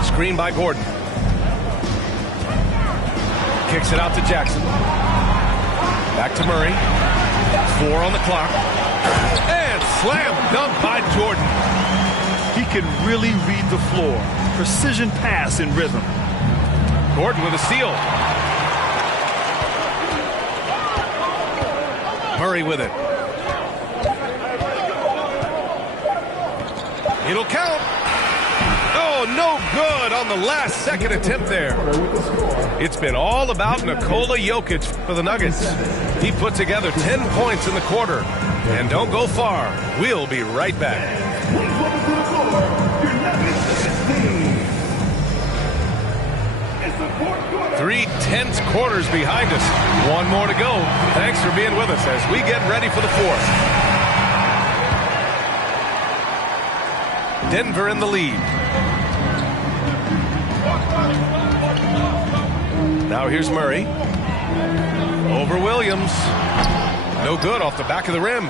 Screen by Gordon. Kicks it out to Jackson. Back to Murray. 4 on the clock. And slam dunk by Jordan. He can really read the floor. Precision pass in rhythm. Gordon with a steal. Murray with it. It'll count. Oh, no good on the last second attempt there. It's been all about Nikola Jokic for the Nuggets. He put together 10 points in the quarter. And don't go far. We'll be right back. 3 tense quarters behind us. 1 more to go. Thanks for being with us as we get ready for the fourth. Denver in the lead. Now here's Murray. Over Williams. No good off the back of the rim.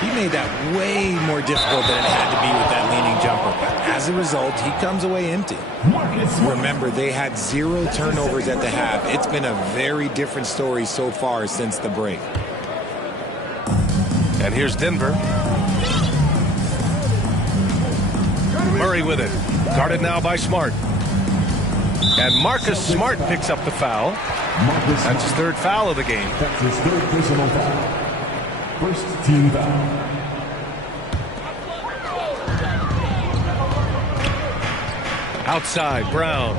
He made that way more difficult than it had to be with that leaning jumper. As a result, he comes away empty. Remember, they had 0 turnovers at the half. It's been a very different story so far since the break. And here's Denver. Murray with it. Guarded now by Smart. And Marcus Smart picks up the foul. That's his 3rd foul of the game. That's his 3rd personal foul. First team foul. Outside, Brown.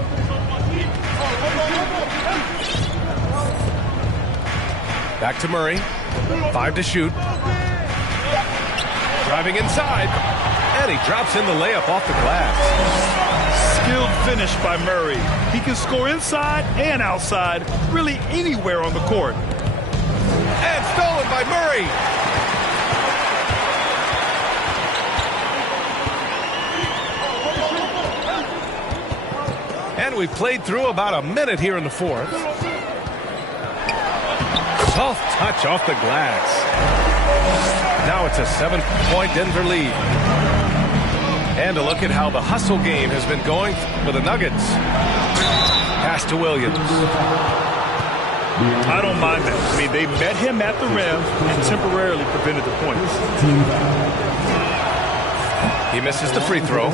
Back to Murray. 5 to shoot. Driving inside. And he drops in the layup off the glass. Skilled finish by Murray. He can score inside and outside, really anywhere on the court. And stolen by Murray. And we played through about a minute here in the 4th. Soft touch off the glass. Now it's a 7-point Denver lead. And a look at how the hustle game has been going for the Nuggets. Pass to Williams. I don't mind that. I mean, they met him at the rim and temporarily prevented the points. He misses the free throw.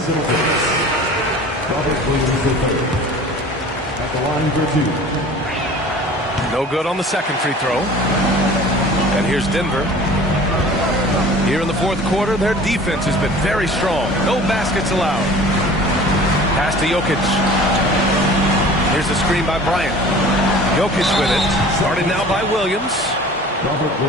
At the line for 2. No good on the second free throw. And here's Denver. Here in the 4th quarter, their defense has been very strong. No baskets allowed. Pass to Jokic. Here's the screen by Bryant. Jokic with it. Started now by Williams.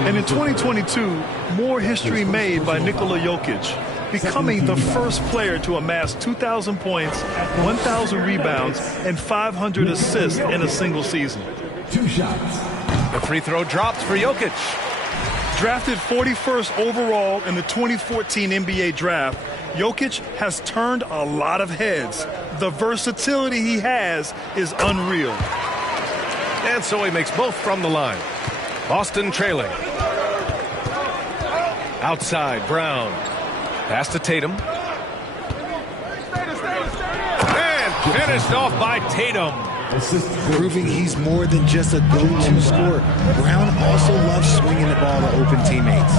And in 2022, more history made by Nikola Jokic, becoming the first player to amass 2,000 points, 1,000 rebounds, and 500 assists in a single season. 2 shots. The free throw dropped for Jokic. Drafted 41st overall in the 2014 NBA draft, Jokic has turned a lot of heads. The versatility he has is unreal. And so he makes both from the line. Boston trailing. Outside, Brown. Pass to Tatum. And finished off by Tatum. Proving he's more than just a go-to scorer. Brown also loves swinging the ball to open teammates.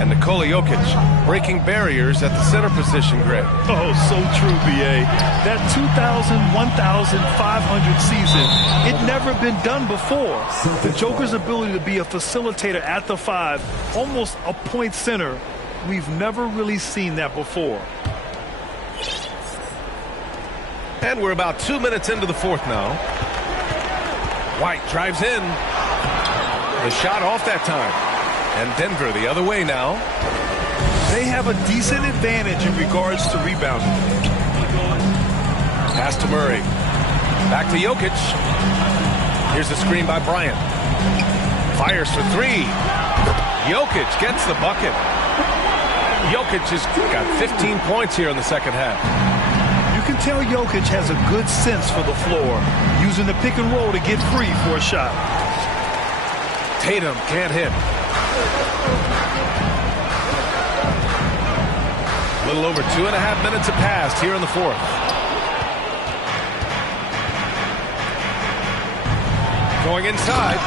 And Nikola Jokic breaking barriers at the center position, Greg. Oh, so true, B.A. That 2,000, 1,500 season, it never been done before. The Joker's ability to be a facilitator at the 5, almost a point center, we've never really seen that before. And we're about 2 minutes into the 4th now. White drives in. The shot off that time. And Denver the other way now. They have a decent advantage in regards to rebounding. Pass to Murray. Back to Jokic. Here's the screen by Bryant. Fires for 3. Jokic gets the bucket. Jokic has got 15 points here in the second half. You can tell Jokic has a good sense for the floor, using the pick and roll to get free for a shot. Tatum can't hit. A little over 2.5 minutes have passed here in the 4th. Going inside.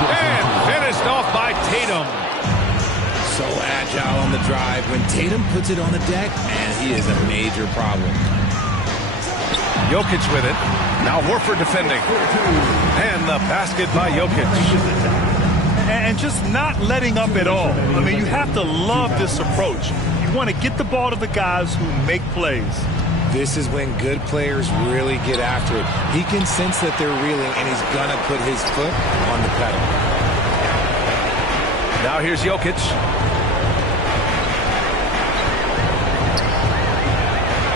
And finished off by Tatum. So agile on the drive. When Tatum puts it on the deck, man, he is a major problem. Jokic with it. Now Horford defending. And the basket by Jokic. And just not letting up at all. I mean, you have to love this approach. You want to get the ball to the guys who make plays. This is when good players really get after it. He can sense that they're reeling, and he's going to put his foot on the pedal. Now here's Jokic.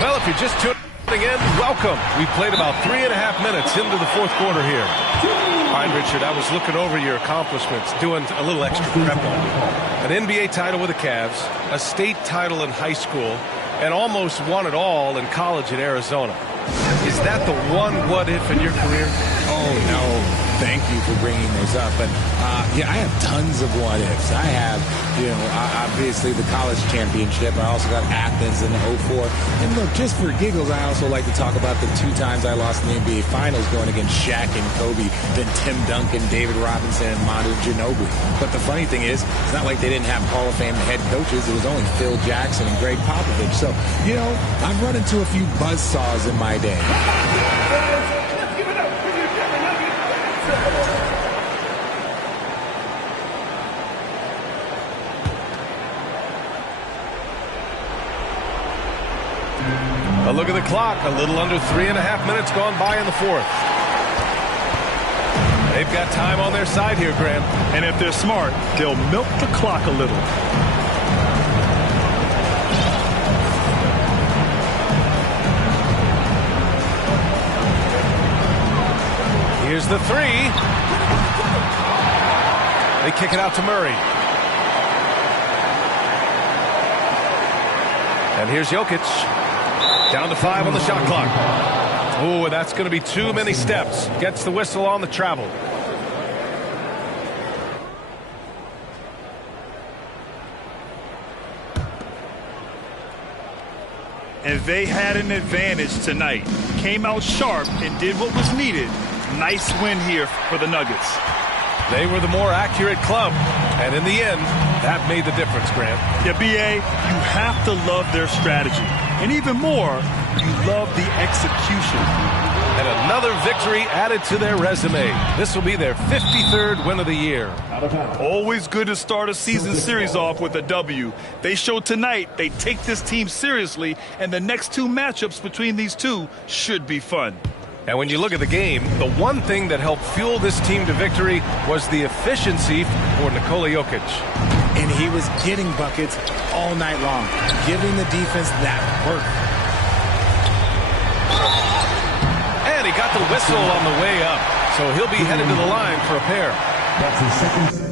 Well, if you're just tuning in, welcome. We've played about 3.5 minutes into the 4th quarter here. All right, Richard, I was looking over your accomplishments, doing a little extra prep on you. An NBA title with the Cavs, a state title in high school, and almost won it all in college at Arizona. Is that the one what-if in your career? Oh, no. Thank you for bringing those up. But, yeah, I have tons of what-ifs. I have, obviously the college championship. I also got Athens in the 04. And, look, just for giggles, I also like to talk about the 2 times I lost in the NBA Finals going against Shaq and Kobe, then Tim Duncan, David Robinson, and Manu Ginobili. But the funny thing is, it's not like they didn't have Hall of Fame head coaches. It was only Phil Jackson and Greg Popovich. So, I've run into a few buzzsaws in my day. A look at the clock. A little under 3.5 minutes gone by in the fourth. They've got time on their side here, Graham. And if they're smart, they'll milk the clock a little. Here's the 3. They kick it out to Murray. And here's Jokic. Down to 5 on the shot clock. Oh, that's going to be too many steps. Gets the whistle on the travel. And they had an advantage tonight. Came out sharp and did what was needed. Nice win here for the Nuggets. They were the more accurate club. And in the end, that made the difference, Grant. Yeah, B.A., you have to love their strategy. And even more, you love the execution. And another victory added to their resume. This will be their 53rd win of the year. Always good to start a season series off with a W. They showed tonight they take this team seriously, and the next 2 matchups between these two should be fun. And when you look at the game, the one thing that helped fuel this team to victory was the efficiency for Nikola Jokic. And he was getting buckets all night long, giving the defense that work. And he got the whistle on the way up, so he'll be headed to the line for a pair. That's his second.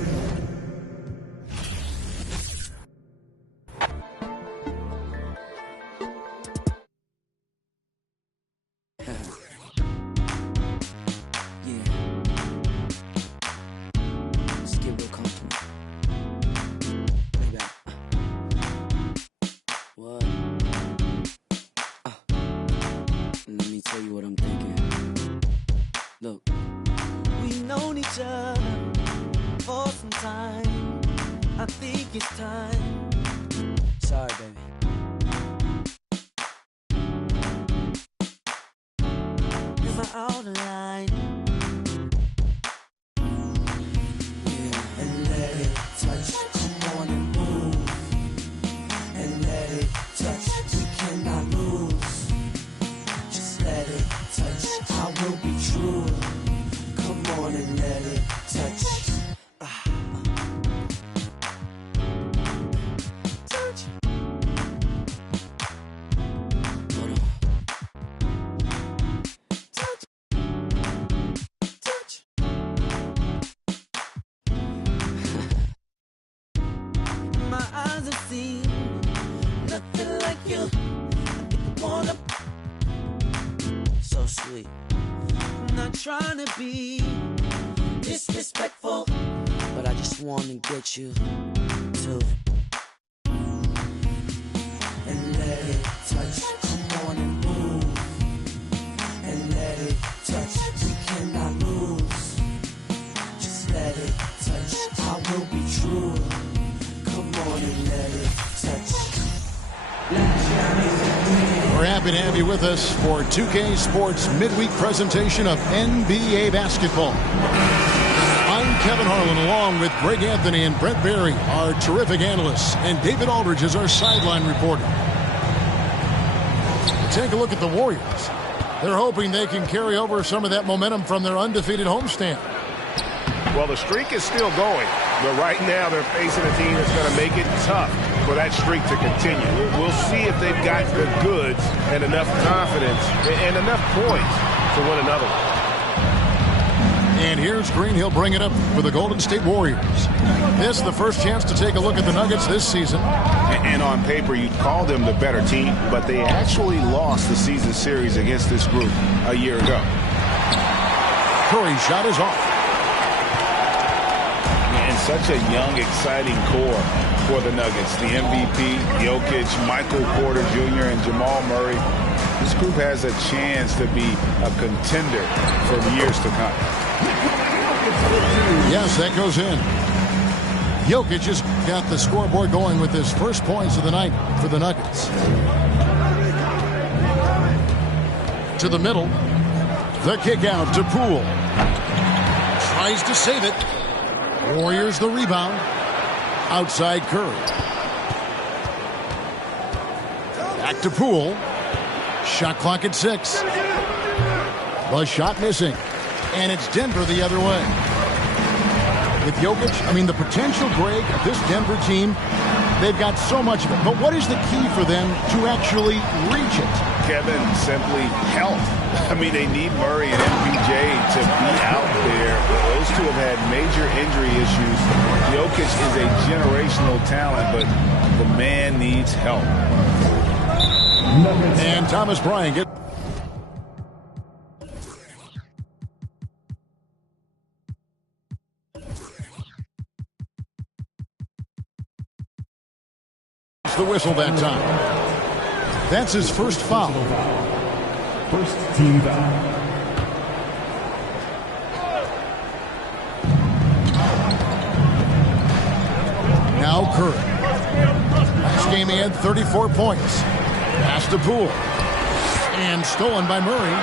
Trying to be disrespectful, but I just want to get you to and let it touch. Come on and move and let it touch. We cannot lose. Just let it touch. I will be true. Come on and let it touch. We're happy to have you with us for 2K Sports midweek presentation of NBA basketball. I'm Kevin Harlan along with Greg Anthony and Brent Barry, our terrific analysts, and David Aldridge is our sideline reporter. Take a look at the Warriors. They're hoping they can carry over some of that momentum from their undefeated homestand. Well, the streak is still going, but right now they're facing a team that's going to make it tough for that streak to continue. We'll see if they've got the goods and enough confidence and enough points to win another one. And here's Green. He'll bring it up for the Golden State Warriors. This is the first chance to take a look at the Nuggets this season. And on paper, you'd call them the better team, but they actually lost the season series against this group a year ago. Curry's shot is off. And such a young, exciting core for the Nuggets. The MVP, Jokic, Michael Porter Jr., and Jamal Murray. This group has a chance to be a contender for years to come. Yes, that goes in. Jokic has got the scoreboard going with his first points of the night for the Nuggets. To the middle. The kick out to Poole. Tries to save it. Warriors the rebound. Outside Curry. Back to Poole. Shot clock at 6. The shot missing. And it's Denver the other way. With Jokic, I mean, the potential, Greg, of this Denver team, they've got so much of it. But what is the key for them to actually reach it? Kevin, simply health. I mean, they need Murray and MPJ to be out there. Those two have had major injury issues. Jokic is a generational talent, but the man needs help. And Thomas Bryant gets... the whistle that time. That's his first foul. First team foul. Now Curry. Last game he had 34 points. Pass to Poole. And stolen by Murray.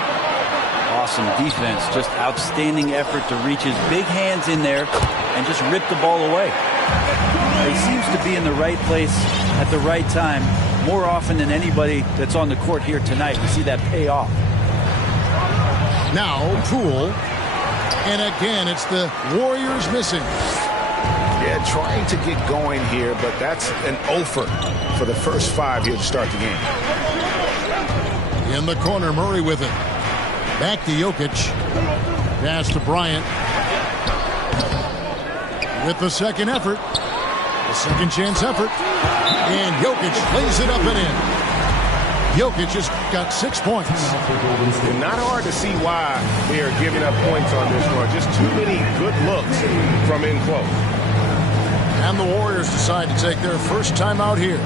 Awesome defense. Just outstanding effort to reach his big hands in there and just rip the ball away. He seems to be in the right place at the right time more often than anybody that's on the court here tonight. We see that pay off. Now Poole. And again, it's the Warriors missing. Yeah, trying to get going here, but that's an offer for the first 5 here to start the game. In the corner, Murray with it. Back to Jokic. Pass to Bryant. With the second effort. The second chance effort. And Jokic lays it up and in. Jokic has got 6 points. And not hard to see why they are giving up points on this run. Just too many good looks from in close. And the Warriors decide to take their first time out here.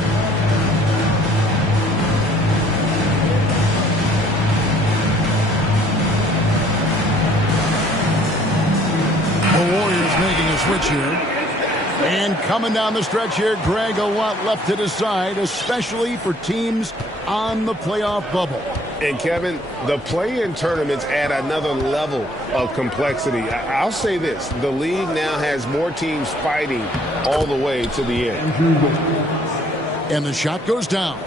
The Warriors making a switch here. And coming down the stretch here, Greg, a lot left to decide, especially for teams on the playoff bubble. And, Kevin, the play-in tournaments add another level of complexity. I'll say this. The league now has more teams fighting all the way to the end. And the shot goes down.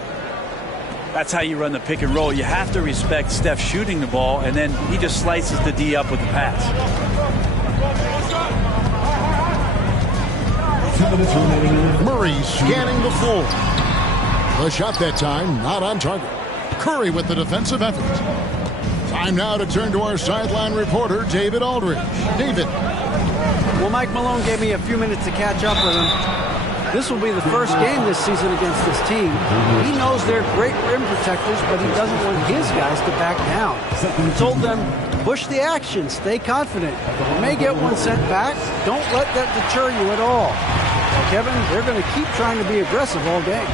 That's how you run the pick and roll. You have to respect Steph shooting the ball, and then he just slices the D up with the pass. Murray scanning the floor. The shot that time not on target. Curry with the defensive effort. Time now to turn to our sideline reporter, David Aldridge. David. Well, Mike Malone gave me a few minutes to catch up with him. This will be the first game this season against this team. He knows they're great rim protectors, but he doesn't want his guys to back down. He told them, push the action, stay confident. You may get one sent back. Don't let that deter you at all. Well, Kevin, they're going to keep trying to be aggressive all day.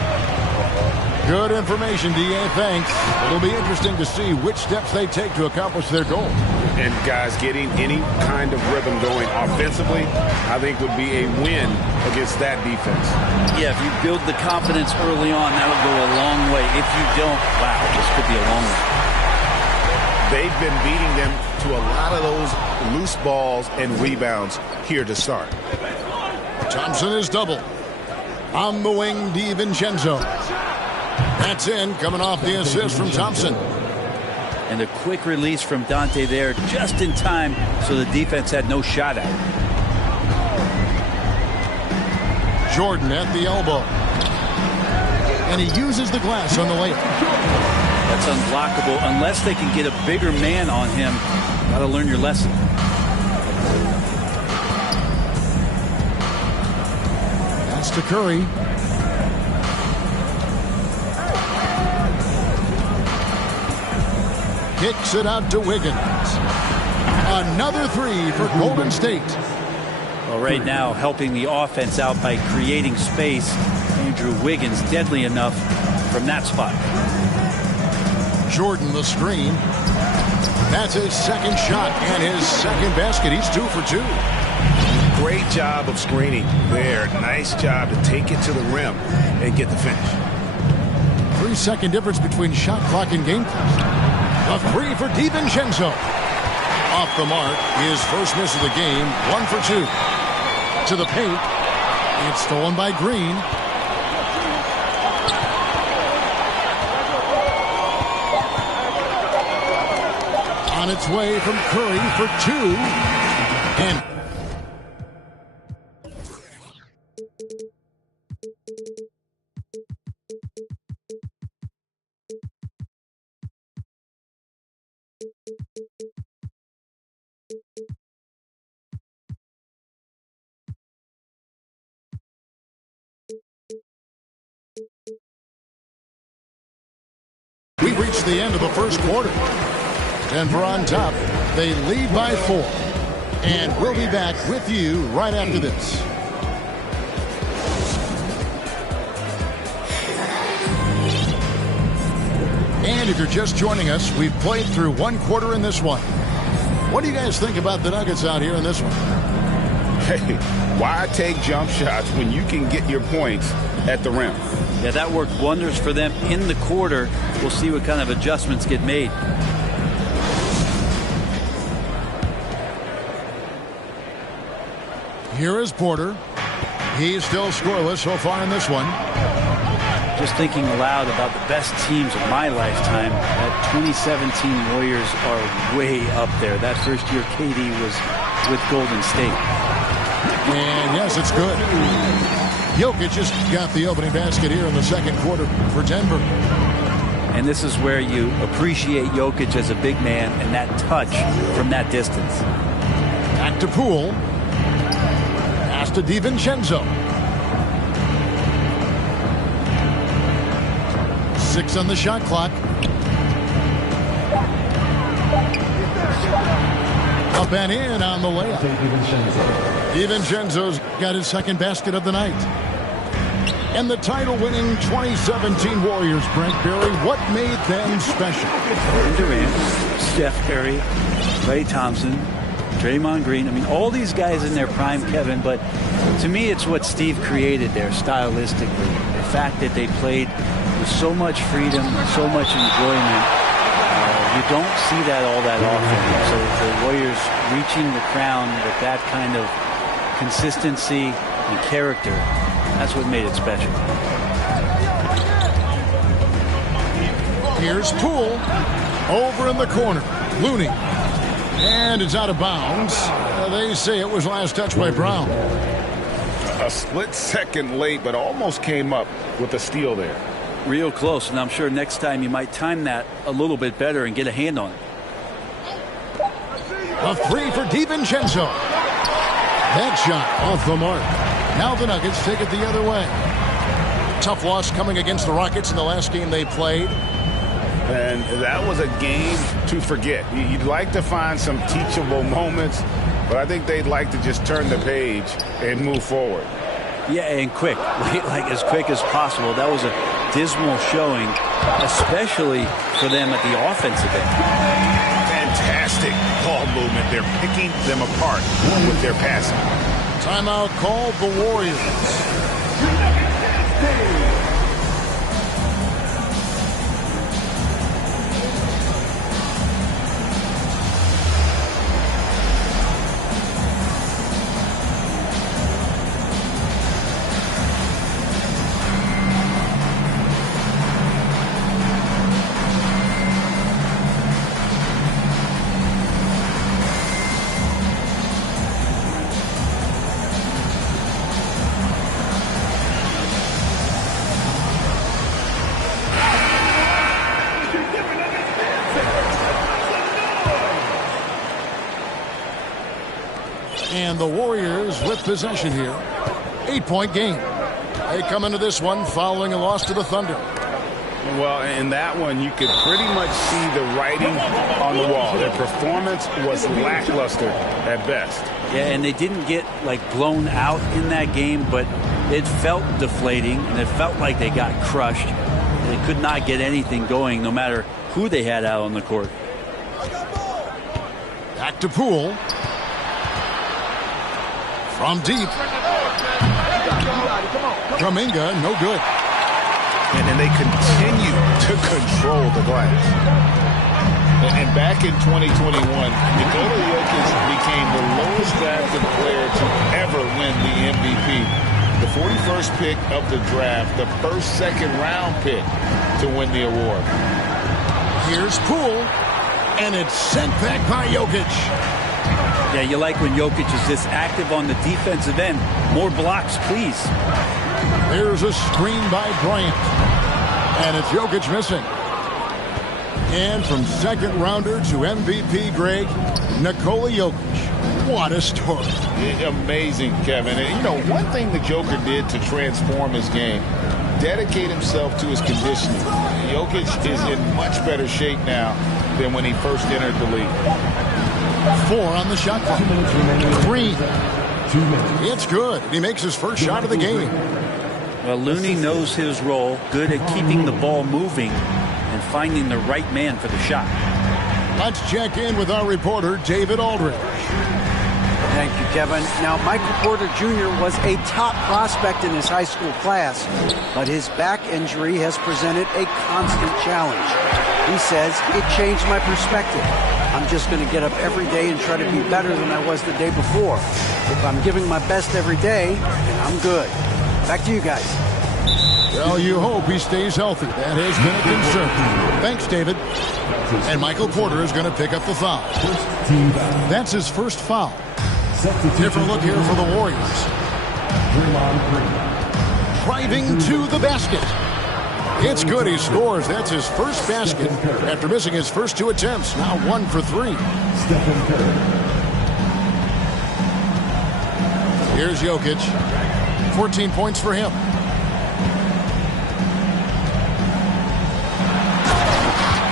Good information, D.A. Thanks. It'll be interesting to see which steps they take to accomplish their goal. And, guys, getting any kind of rhythm going offensively, I think would be a win against that defense. Yeah, if you build the confidence early on, that would go a long way. If you don't, wow, this could be a long way. They've been beating them to a lot of those loose balls and rebounds here to start. Thompson is double. On the wing, DiVincenzo. That's in, coming off the assist from Thompson. And a quick release from Dante there just in time so the defense had no shot at it. Jordan at the elbow. And he uses the glass on the layup. That's unblockable unless they can get a bigger man on him. Got to learn your lesson. That's to Curry. Kicks it out to Wiggins. Another three for Golden State. Well, right now, helping the offense out by creating space. Andrew Wiggins, deadly enough from that spot. Jordan the screen. That's his second shot and his second basket. He's 2 for 2. Great job of screening there. Nice job to take it to the rim and get the finish. 3-second difference between shot clock and game clock. A three for DiVincenzo. Off the mark. His first miss of the game. 1 for 2. To the paint. It's stolen by Green. On its way from Curry for 2. And we reached the end of the first quarter. Denver on top. They lead by 4. And we'll be back with you right after this. And if you're just joining us, we've played through 1 quarter in this one. What do you guys think about the Nuggets out here in this one? Hey, why take jump shots when you can get your points at the rim? Yeah, that worked wonders for them in the quarter. We'll see what kind of adjustments get made. Here is Porter. He's still scoreless so far in this one. Just thinking aloud about the best teams of my lifetime, that 2017 Warriors are way up there. That first year KD was with Golden State. And yes, it's good. Jokic just got the opening basket here in the second quarter for Denver. And this is where you appreciate Jokic as a big man and that touch from that distance. Back to Poole. Pass to DiVincenzo. 6 on the shot clock. Up and in on the layup. DiVincenzo's got his second basket of the night. And the title-winning 2017 Warriors, Brent Barry, what made them special? Durant, Steph Curry, Klay Thompson, Draymond Green. I mean, all these guys in their prime, Kevin, but to me it's what Steve created there stylistically. The fact that they played with so much freedom, so much enjoyment. You don't see that all that often. So the Warriors reaching the crown with that kind of consistency and character, that's what made it special. Here's Poole over in the corner. Looney. And it's out of bounds. They say it was last touched by Brown. A split second late, but almost came up with a steal there. Real close, and I'm sure next time you might time that a little bit better and get a hand on it. A three for DiVincenzo. That shot off the mark. Now the Nuggets take it the other way. Tough loss coming against the Rockets in the last game they played. And that was a game to forget. You'd like to find some teachable moments, but I think they'd like to just turn the page and move forward. Yeah, and quick, like as quick as possible. That was a dismal showing, especially for them at the offensive end. Fantastic ball movement. They're picking them apart with their passing. Timeout called the Warriors. And the Warriors with possession here. 8-point game. They come into this one following a loss to the Thunder. Well, in that one, you could pretty much see the writing on the wall. Their performance was lackluster at best. Yeah, and they didn't get, like, blown out in that game, but it felt deflating, and it felt like they got crushed. They could not get anything going, no matter who they had out on the court. Back to Poole. From deep. Kuminga, no good. And they continue to control the glass. And back in 2021, Nikola Jokic became the lowest drafted player to ever win the MVP. The 41st pick of the draft, the first second-round pick to win the award. Here's Poole, and it's sent back by Jokic. Yeah, you like when Jokic is this active on the defensive end. More blocks, please. There's a screen by Bryant. And it's Jokic missing. And from second rounder to MVP, Greg, Nikola Jokic. What a story. Amazing, Kevin. And, you know, one thing the Joker did to transform his game, dedicate himself to his conditioning. Jokic is in much better shape now than when he first entered the league. 4 on the shot clock. Green. It's good. He makes his first shot of the game. Well, Looney knows his role, good at keeping the ball moving and finding the right man for the shot. Let's check in with our reporter, David Aldridge. Thank you, Kevin. Now, Michael Porter Jr. was a top prospect in his high school class, but his back injury has presented a constant challenge. He says, it changed my perspective. I'm just going to get up every day and try to be better than I was the day before. If I'm giving my best every day, then I'm good. Back to you guys. Well, you hope he stays healthy. That has been a concern. Thanks, David. And Michael Porter is going to pick up the foul. That's his first foul. Different look here for the Warriors. Driving to the basket. It's good. He scores. That's his first basket after missing his first 2 attempts. Now 1 for 3. Here's Jokic. 14 points for him.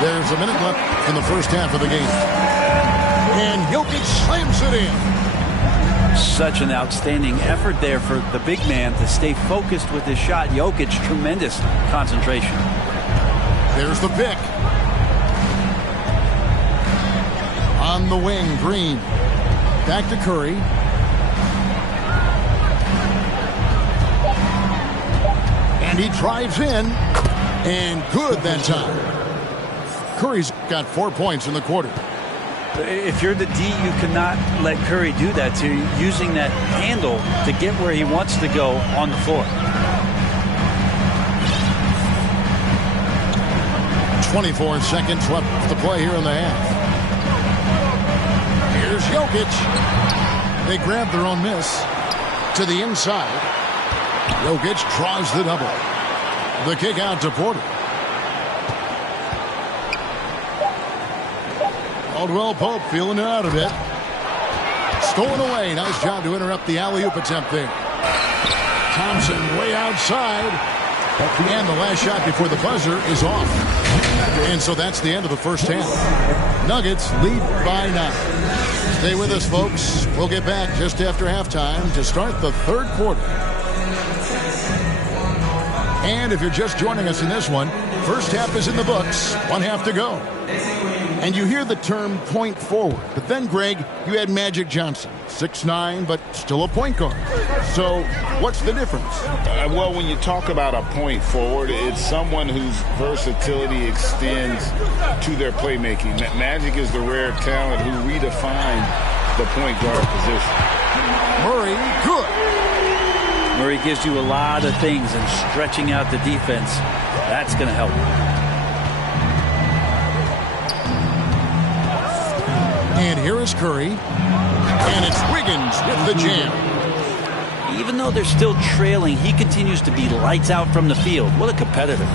There's a minute left in the first half of the game. And Jokic slams it in. Such an outstanding effort there for the big man to stay focused with his shot. Jokic, tremendous concentration. There's the pick. On the wing, Green. Back to Curry. And he drives in. And good that time. Curry's got 4 points in the quarter. If you're the D, you cannot let Curry do that to you, using that handle to get where he wants to go on the floor. 24 seconds left to play here in the half. Here's Jokic. They grab their own miss to the inside. Jokic draws the double. The kick out to Porter. Caldwell Pope feeling it out a bit. Stolen away. Nice job to interrupt the alley-oop attempt there. Thompson way outside. And the last shot before the buzzer is off. And so that's the end of the first half. Nuggets lead by 9. Stay with us, folks. We'll get back just after halftime to start the third quarter. And if you're just joining us in this one, first half is in the books. 1 half to go. And you hear the term point forward. But then, Greg, you had Magic Johnson. 6'9", but still a point guard. So what's the difference? Well, when you talk about a point forward, it's someone whose versatility extends to their playmaking. Magic is the rare talent who redefined the point guard position. Murray, good. Murray gives you a lot of things, and stretching out the defense, that's going to help. And here is Curry. And it's Wiggins with the jam. Even though they're still trailing, he continues to be lights out from the field. What a competitor.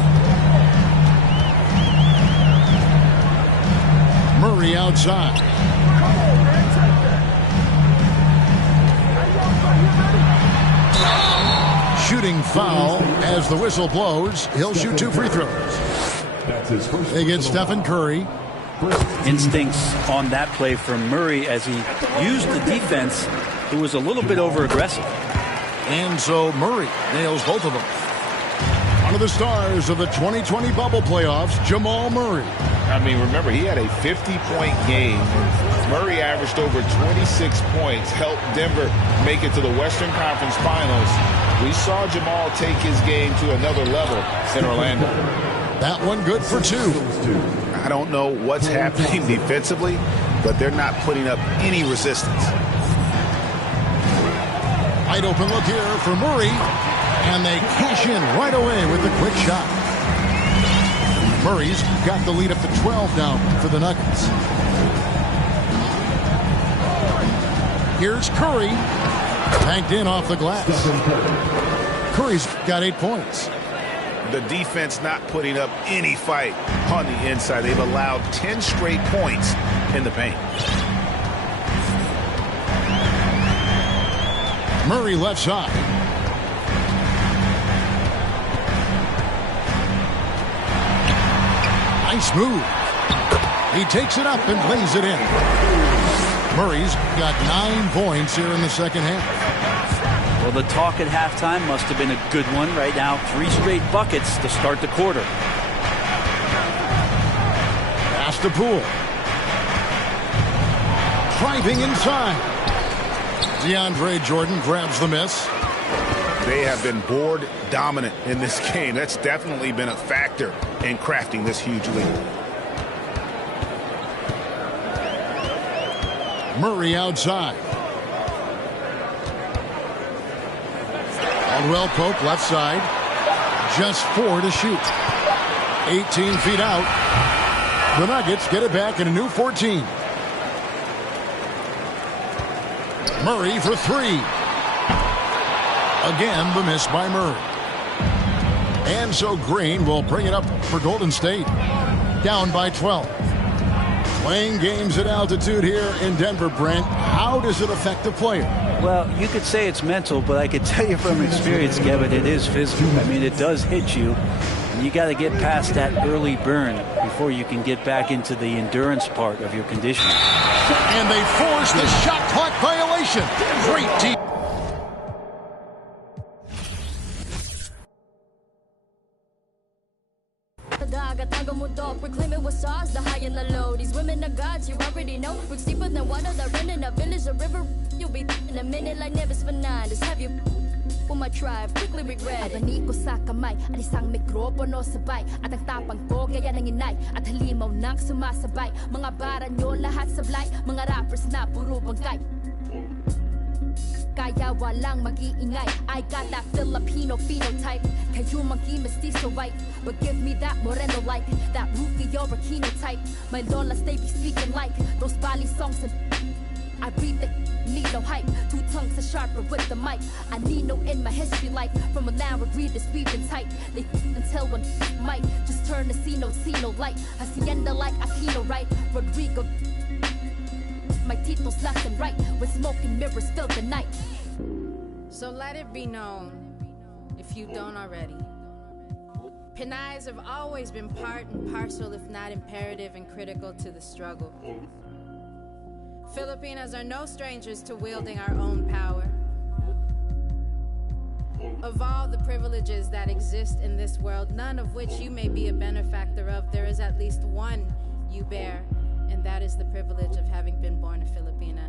Murray outside. shooting foul. As the whistle blows, he'll shoot 2 free throws. They get Stephen Curry. Instincts on that play from Murray as he used the defense, who was a little bit over-aggressive. And so Murray nails both of them. One of the stars of the 2020 bubble playoffs, Jamal Murray. I mean, remember, he had a 50-point game. Murray averaged over 26 points, helped Denver make it to the Western Conference Finals. We saw Jamal take his game to another level in Orlando. That one good for 2. I don't know what's happening defensively, but they're not putting up any resistance. Wide open look here for Murray, and they cash in right away with the quick shot. Murray's got the lead up to 12 now for the Nuggets. Here's Curry, banked in off the glass. Curry's got 8 points. The defense not putting up any fight on the inside. They've allowed 10 straight points in the paint. Murray left side. Nice move. He takes it up and lays it in. Murray's got 9 points here in the second half. Well, the talk at halftime must have been a good one. Right now, 3 straight buckets to start the quarter. Pass to Poole. Driving inside. DeAndre Jordan grabs the miss. They have been board dominant in this game. That's definitely been a factor in crafting this huge lead. Murray outside. Caldwell Pope left side. Just 4 to shoot. 18 feet out. The Nuggets get it back in a new 14. Murray for 3. Again, the miss by Murray. And so Green will bring it up for Golden State. Down by 12. Playing games at altitude here in Denver, Brent. How does it affect the player? Well, you could say it's mental, but I could tell you from experience, Kevin, it is physical. I mean, it does hit you. And you got to get past that early burn before you can get back into the endurance part of your conditioning. And they force the shot clock violation. Great team. Proclaim it was stars, the high and the low. These women are gods, you already know. Bricks deeper than water that run in a village, a river. You'll be in a minute like Nevis Fernandez. Have you for my tribe, quickly regret it. Abani ko sa kamay, at isang mikropono sabay. At ang tapang ko, kaya nanginay. At halimaw nang sumasabay. Mga bara nyo lahat sablay. Mga rappers na puro bangkay. Kaya walang mag-iingay. I got that Filipino phenotype. Kayo monkey mestizo white, but give me that moreno like that Rufio Aquino type. My lolas they be speaking like those Bali songs and I breathe it, need no hype. 2 tongues are sharper with the mic. I need no in my history like from a now read this weaving tight. They until one might just turn to see no light. Hacienda like Aquino right, Rodrigo. My tito's left and right when smoking mirrors fill the night. So let it be known, if you don't already, Pinayas have always been part and parcel, if not imperative and critical to the struggle. Filipinas are no strangers to wielding our own power. Of all the privileges that exist in this world, none of which you may be a benefactor of, there is at least one you bear, and that is the privilege of having been born a Filipina.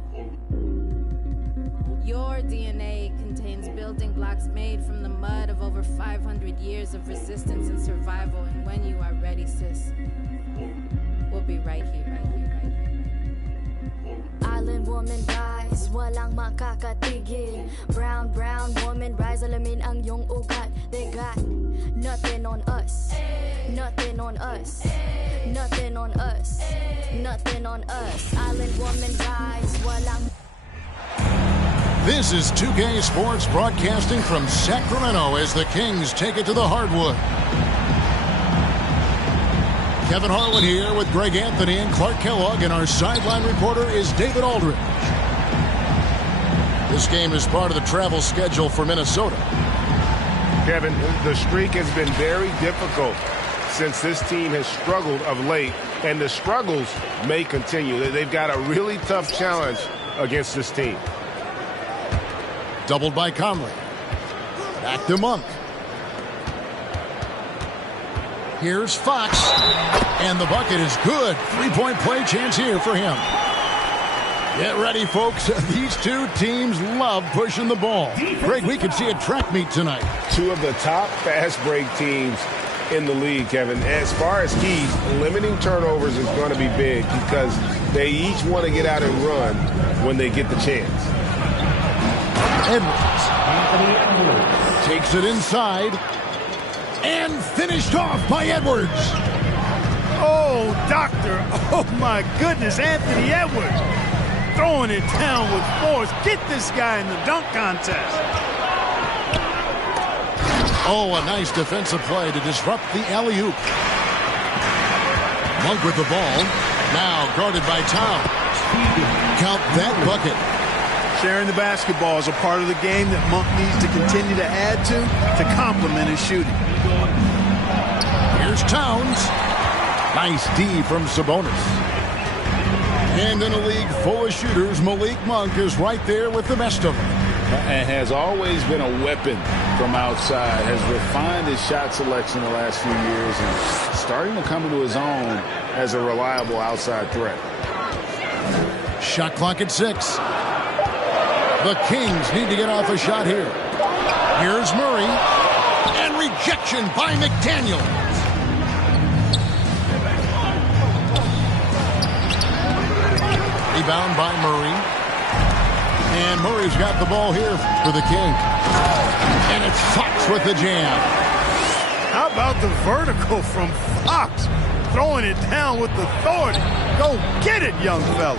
Your DNA contains building blocks made from the mud of over 500 years of resistance and survival, and when you are ready, sis, we'll be right here, right here, right here. Island woman rise, walang makakatigil. Brown woman rise, alamin ang iyong ugat. They got nothing on us, nothing on us, nothing on us, nothing on us. Island woman rise, walang. This is 2K Sports broadcasting from Sacramento as the Kings take it to the hardwood. Kevin Harlan here with Greg Anthony and Clark Kellogg, and our sideline reporter is David Aldridge. This game is part of the travel schedule for Minnesota. Kevin, the streak has been very difficult since this team has struggled of late, and the struggles may continue. They've got a really tough challenge against this team. Doubled by Conley. Back to Monk. Here's Fox. And the bucket is good. Three-point play chance here for him. Get ready, folks. These two teams love pushing the ball. Greg, we could see a track meet tonight. Two of the top fast break teams in the league, Kevin. As far as keys, limiting turnovers is going to be big because they each want to get out and run when they get the chance. Edwards takes it inside and finished off by Edwards. Oh, doctor. Oh, my goodness, Anthony Edwards. Throwing it down with force. Get this guy in the dunk contest. Oh, a nice defensive play to disrupt the alley-oop. Monk with the ball. Now guarded by Towns. Count that bucket. Sharing the basketball is a part of the game that Monk needs to continue to add to complement his shooting. Here's Towns. Nice D from Sabonis. And in a league full of shooters, Malik Monk is right there with the best of them. And has always been a weapon from outside, has refined his shot selection the last few years and starting to come into his own as a reliable outside threat. Shot clock at 6. The Kings need to get off a shot here. Here's Murray. And rejection by McDaniel. Rebound by Murray. And Murray's got the ball here for the King. And it's Fox with the jam. How about the vertical from Fox? Throwing it down with authority. Go get it, young fella.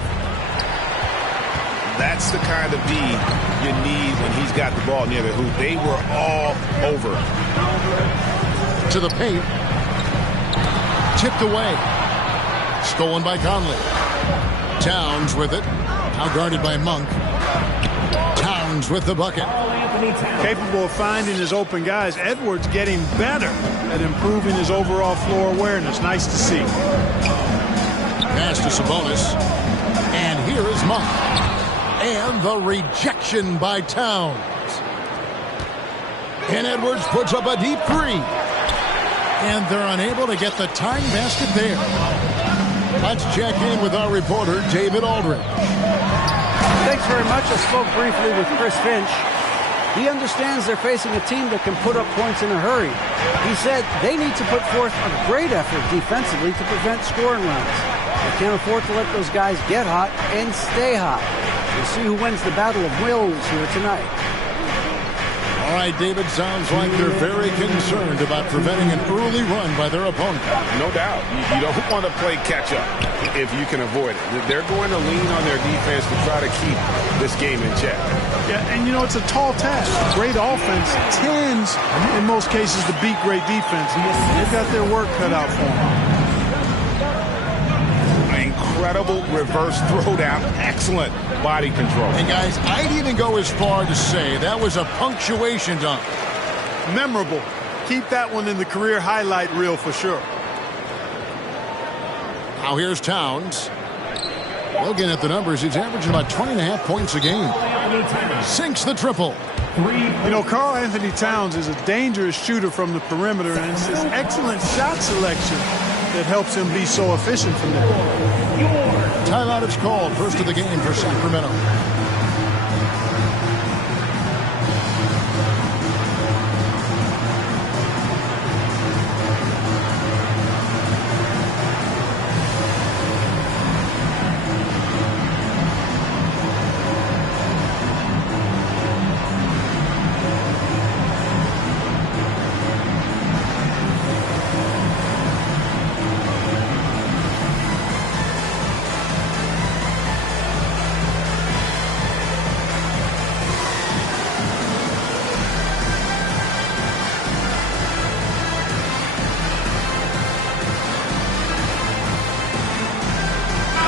That's the kind of D you need when he's got the ball near the hoop. They were all over. To the paint. Tipped away. Stolen by Conley. Towns with it. Now guarded by Monk. Towns with the bucket. Capable of finding his open guys. Edwards getting better at improving his overall floor awareness. Nice to see. Pass to Sabonis. And here is Monk. And the rejection by Towns. And Edwards puts up a deep three. And they're unable to get the tying basket there. Let's check in with our reporter, David Aldridge. Thanks very much. I spoke briefly with Chris Finch. He understands they're facing a team that can put up points in a hurry. He said they need to put forth a great effort defensively to prevent scoring runs. They can't afford to let those guys get hot and stay hot. We'll see who wins the battle of wills here tonight. All right, David, sounds like they're very concerned about preventing an early run by their opponent. No doubt. You don't want to play catch-up if you can avoid it. They're going to lean on their defense to try to keep this game in check. Yeah, and you know, it's a tall task. Great offense tends, in most cases, to beat great defense. They've got their work cut out for them. Incredible reverse throwdown. Excellent body control. And guys, I'd even go as far to say that was a punctuation dunk. Memorable. Keep that one in the career highlight reel for sure. Now here's Towns. Looking at the numbers, he's averaging about 20.5 points a game. Sinks the triple. You know, Karl Anthony Towns is a dangerous shooter from the perimeter, and it's his excellent shot selection that helps him be so efficient from there. Timeout is called. First of the game for Sacramento.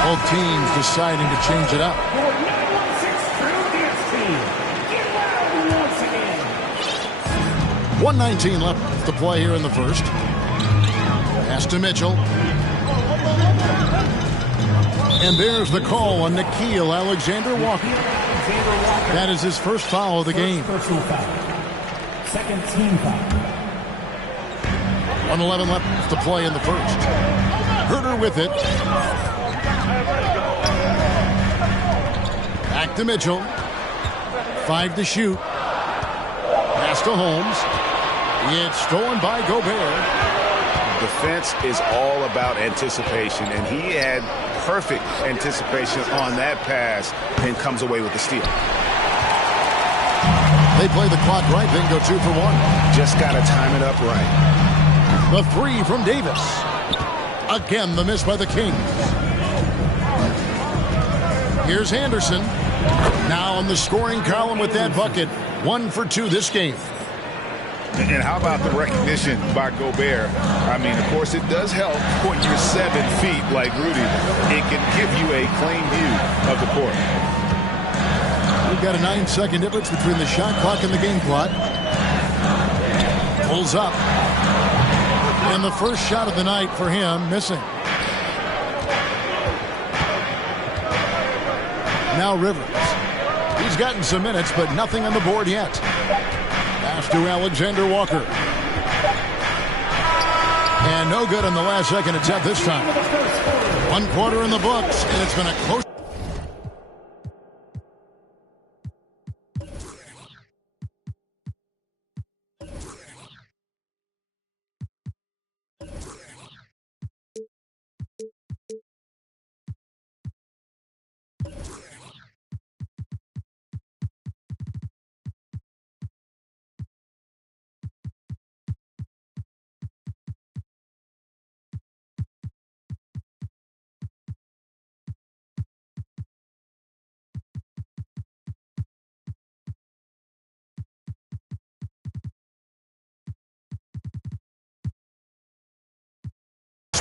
Both teams deciding to change it up. 1:19 left to play here in the first. Pass to Mitchell. And there's the call on Nickeil Alexander-Walker. That is his first foul of the game. Second team foul. 1:11 left to play in the first. Herder with it. Back to Mitchell. 5 to shoot. Pass to Holmes. It's stolen by Gobert. Defense is all about anticipation, and he had perfect anticipation on that pass and comes away with the steal. They play the clock right, then go 2 for 1. Just got to time it up right. The 3 from Davis. Again, the miss by the Kings. Here's Anderson. Now in the scoring column with that bucket. 1 for 2 this game. And how about the recognition by Gobert? I mean, of course, it does help when you're 7 feet like Rudy. It can give you a clean view of the court. We've got a 9-second difference between the shot clock and the game clock. Pulls up. And the first shot of the night for him, missing. Now Rivers. He's gotten some minutes, but nothing on the board yet. Pass to Alexander-Walker. And no good on the last second attempt this time. 1 quarter in the books, and it's been a close.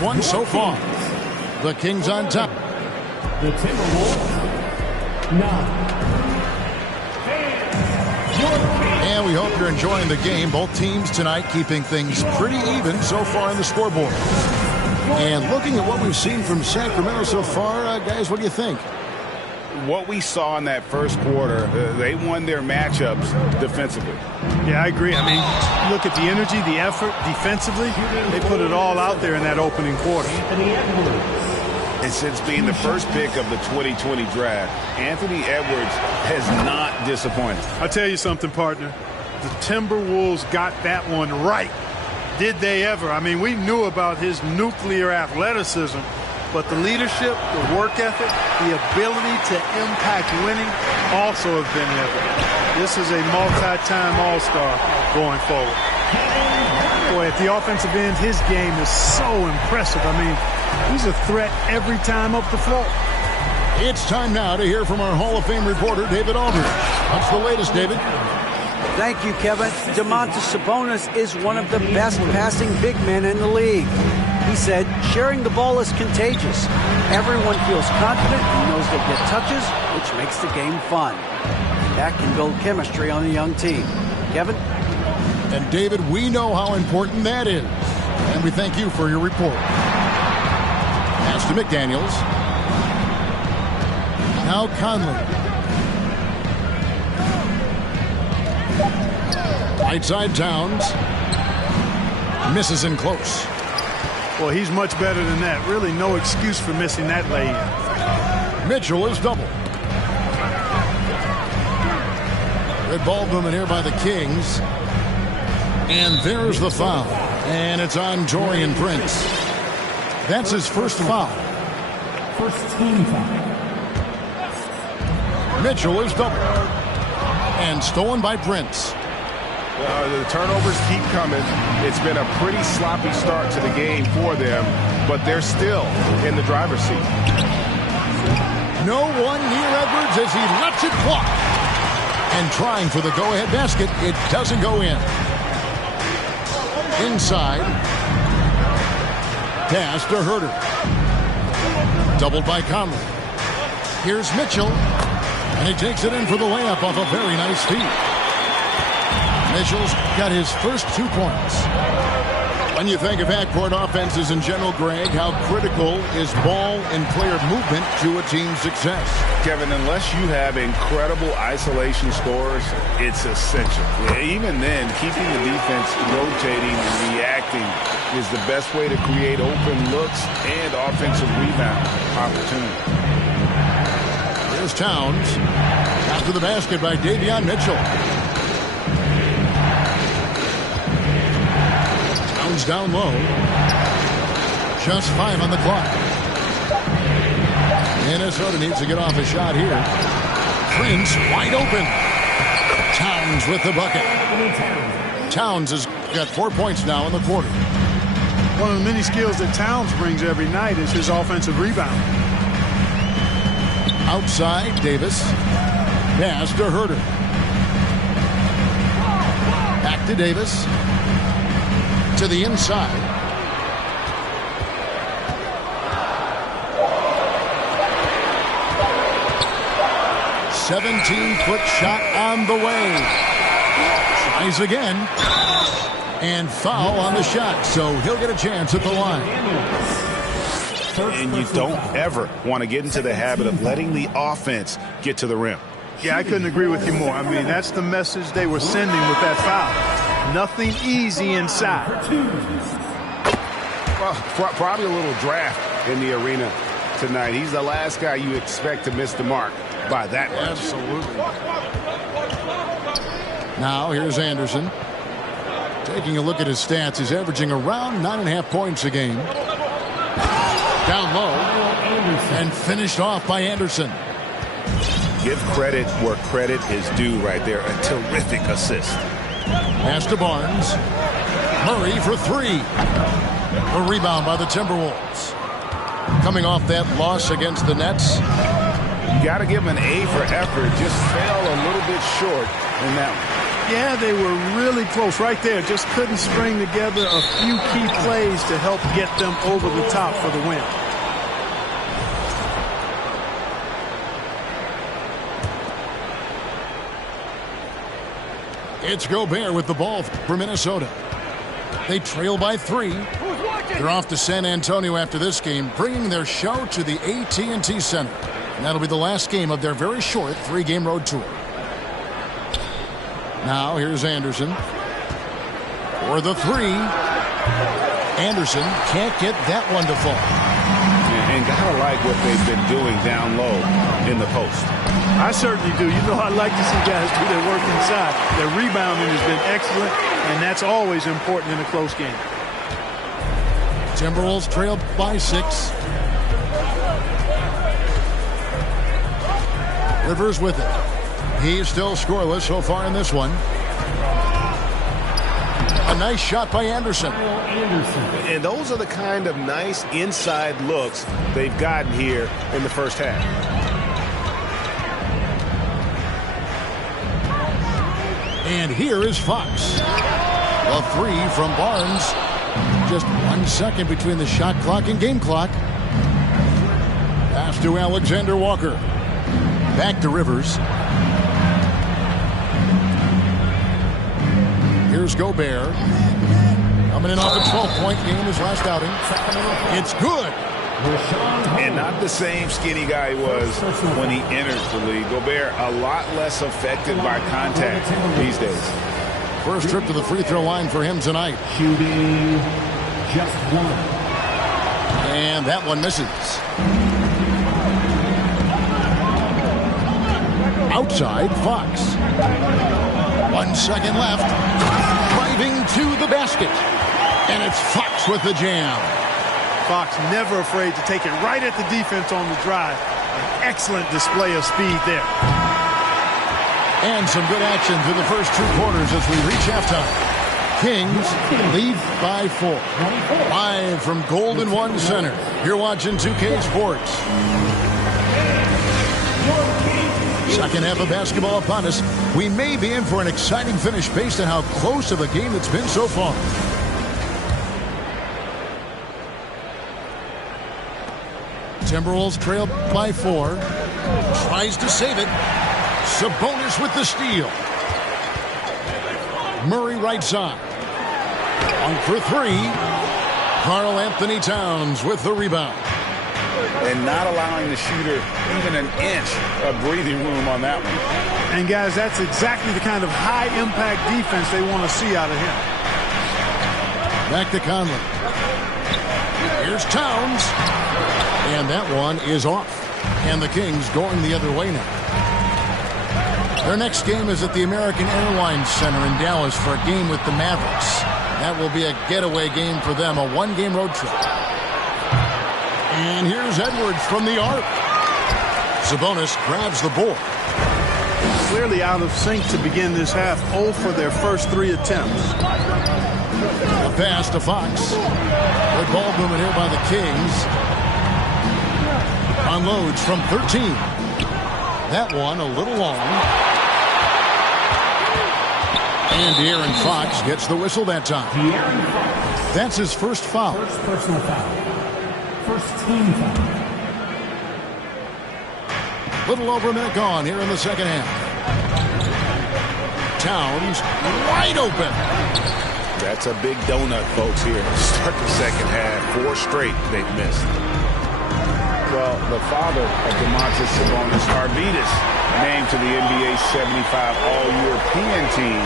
One so far. The Kings on top. The Timberwolves 9. And we hope you're enjoying the game. Both teams tonight keeping things pretty even so far on the scoreboard. And looking at what we've seen from Sacramento so far, guys, what do you think? What we saw in that first quarter, they won their matchups defensively. Yeah, I agree. I mean, look at the energy, the effort defensively. They put it all out there in that opening quarter. And since being the first pick of the 2020 draft, Anthony Edwards has not disappointed. I'll tell you something, partner. The Timberwolves got that one right. Did they ever? I mean, we knew about his nuclear athleticism, but the leadership, the work ethic, the ability to impact winning also have been evident. This is a multi-time All-Star going forward. Boy, at the offensive end, his game is so impressive. I mean, he's a threat every time up the floor. It's time now to hear from our Hall of Fame reporter, David Aldridge. What's the latest, David? Thank you, Kevin. Domantas Sabonis is one of the best passing big men in the league. He said, sharing the ball is contagious. Everyone feels confident and knows they get touches, which makes the game fun. That can build chemistry on a young team. Kevin? And David, we know how important that is. And we thank you for your report. Pass to McDaniels. Now Conley. Right side Towns. Misses in close. Well, he's much better than that. Really no excuse for missing that lay-in. Mitchell is double. Good ball movement here by the Kings. And there's the foul. And it's on Taurean Prince. That's his first foul. First team foul. Mitchell is double. And stolen by Prince. The turnovers keep coming. It's been a pretty sloppy start to the game for them, but they're still in the driver's seat. No one near Edwards as he lets it fly. And trying for the go-ahead basket, it doesn't go in. Inside. Pass to Herder. Doubled by Conley. Here's Mitchell. And he takes it in for the layup off a very nice feed. Mitchell's got his first 2 points. When you think of backcourt offenses in general, Greg, how critical is ball and player movement to a team's success? Kevin, unless you have incredible isolation scores, it's essential. Even then, keeping the defense rotating and reacting is the best way to create open looks and offensive rebound opportunity. Here's Towns. After the basket by Davion Mitchell. Towns down low. Just 5 on the clock. Minnesota needs to get off a shot here. Prince wide open. Towns with the bucket. Towns has got 4 points now in the quarter. One of the many skills that Towns brings every night is his offensive rebound. Outside, Davis. Pass to Herter. Back to Davis. To the inside. "17-foot shot on the way." Tries again. And foul on the shot, so he'll get a chance at the line. And you don't ever want to get into the habit of letting the offense get to the rim. Yeah, I couldn't agree with you more. I mean, that's the message they were sending with that foul. Nothing easy inside. Well, probably a little draft in the arena tonight. He's the last guy you expect to miss the mark by that much. Absolutely. Now here's Anderson. Taking a look at his stats, he's averaging around 9.5 points a game. Down low. And finished off by Anderson. Give credit where credit is due right there. A terrific assist. Pass to Barnes. Murray for 3. A rebound by the Timberwolves. Coming off that loss against the Nets. You got to give him an A for effort. Just fell a little bit short in that one. Yeah, they were really close right there. Just couldn't string together a few key plays to help get them over the top for the win. It's Gobert with the ball for Minnesota. They trail by 3. They're off to San Antonio after this game, bringing their show to the AT&T Center. And that'll be the last game of their very short 3-game road tour. Now here's Anderson. For the 3. Anderson can't get that one to fall. And gotta like what they've been doing down low in the post. I certainly do. You know, I like to see guys do their work inside. Their rebounding has been excellent, and that's always important in a close game. Timberwolves trail by 6. Rivers with it. He's still scoreless so far in this one. A nice shot by Anderson. And those are the kind of nice inside looks they've gotten here in the first half. And here is Fox. A 3 from Barnes. Just 1 second between the shot clock and game clock. Pass to Alexander Walker. Back to Rivers. Here's Gobert. Coming in off a 12-point game his last outing. It's good. And not the same skinny guy he was when he entered the league. Gobert a lot less affected by contact these days. First trip to the free throw line for him tonight. Shooting just 1. And that one misses. Outside, Fox. 1 second left. Driving to the basket. And it's Fox with the jam. Fox never afraid to take it right at the defense on the drive. An excellent display of speed there. And some good action through the first 2 quarters as we reach halftime. Kings lead by 4. Live from Golden One Center. You're watching 2K Sports. Second half of basketball upon us. We may be in for an exciting finish based on how close of a game it's been so far. Timberwolves trail by 4. Tries to save it. Sabonis with the steal. Murray right side. On for three. Karl Anthony Towns with the rebound. And not allowing the shooter even an inch of breathing room on that one. And, guys, that's exactly the kind of high-impact defense they want to see out of him. Back to Conley. Here's Towns. And that one is off. And the Kings going the other way now. Their next game is at the American Airlines Center in Dallas for a game with the Mavericks. That will be a getaway game for them, a one-game road trip. And here's Edwards from the arc. Sabonis grabs the board. Clearly out of sync to begin this half. 0 for their first 3 attempts. A pass to Fox. Good ball movement here by the Kings. Unloads from 13. That one a little long. And De'Aaron Fox gets the whistle that time. That's his first foul. First personal foul. First team foul. Little over a minute gone here in the second half. Towns wide open. That's a big donut, folks, here. Start the second half. 4 straight they've missed. Well, the father of Domantas Sabonis, Arvydas, named to the NBA 75 All-European team.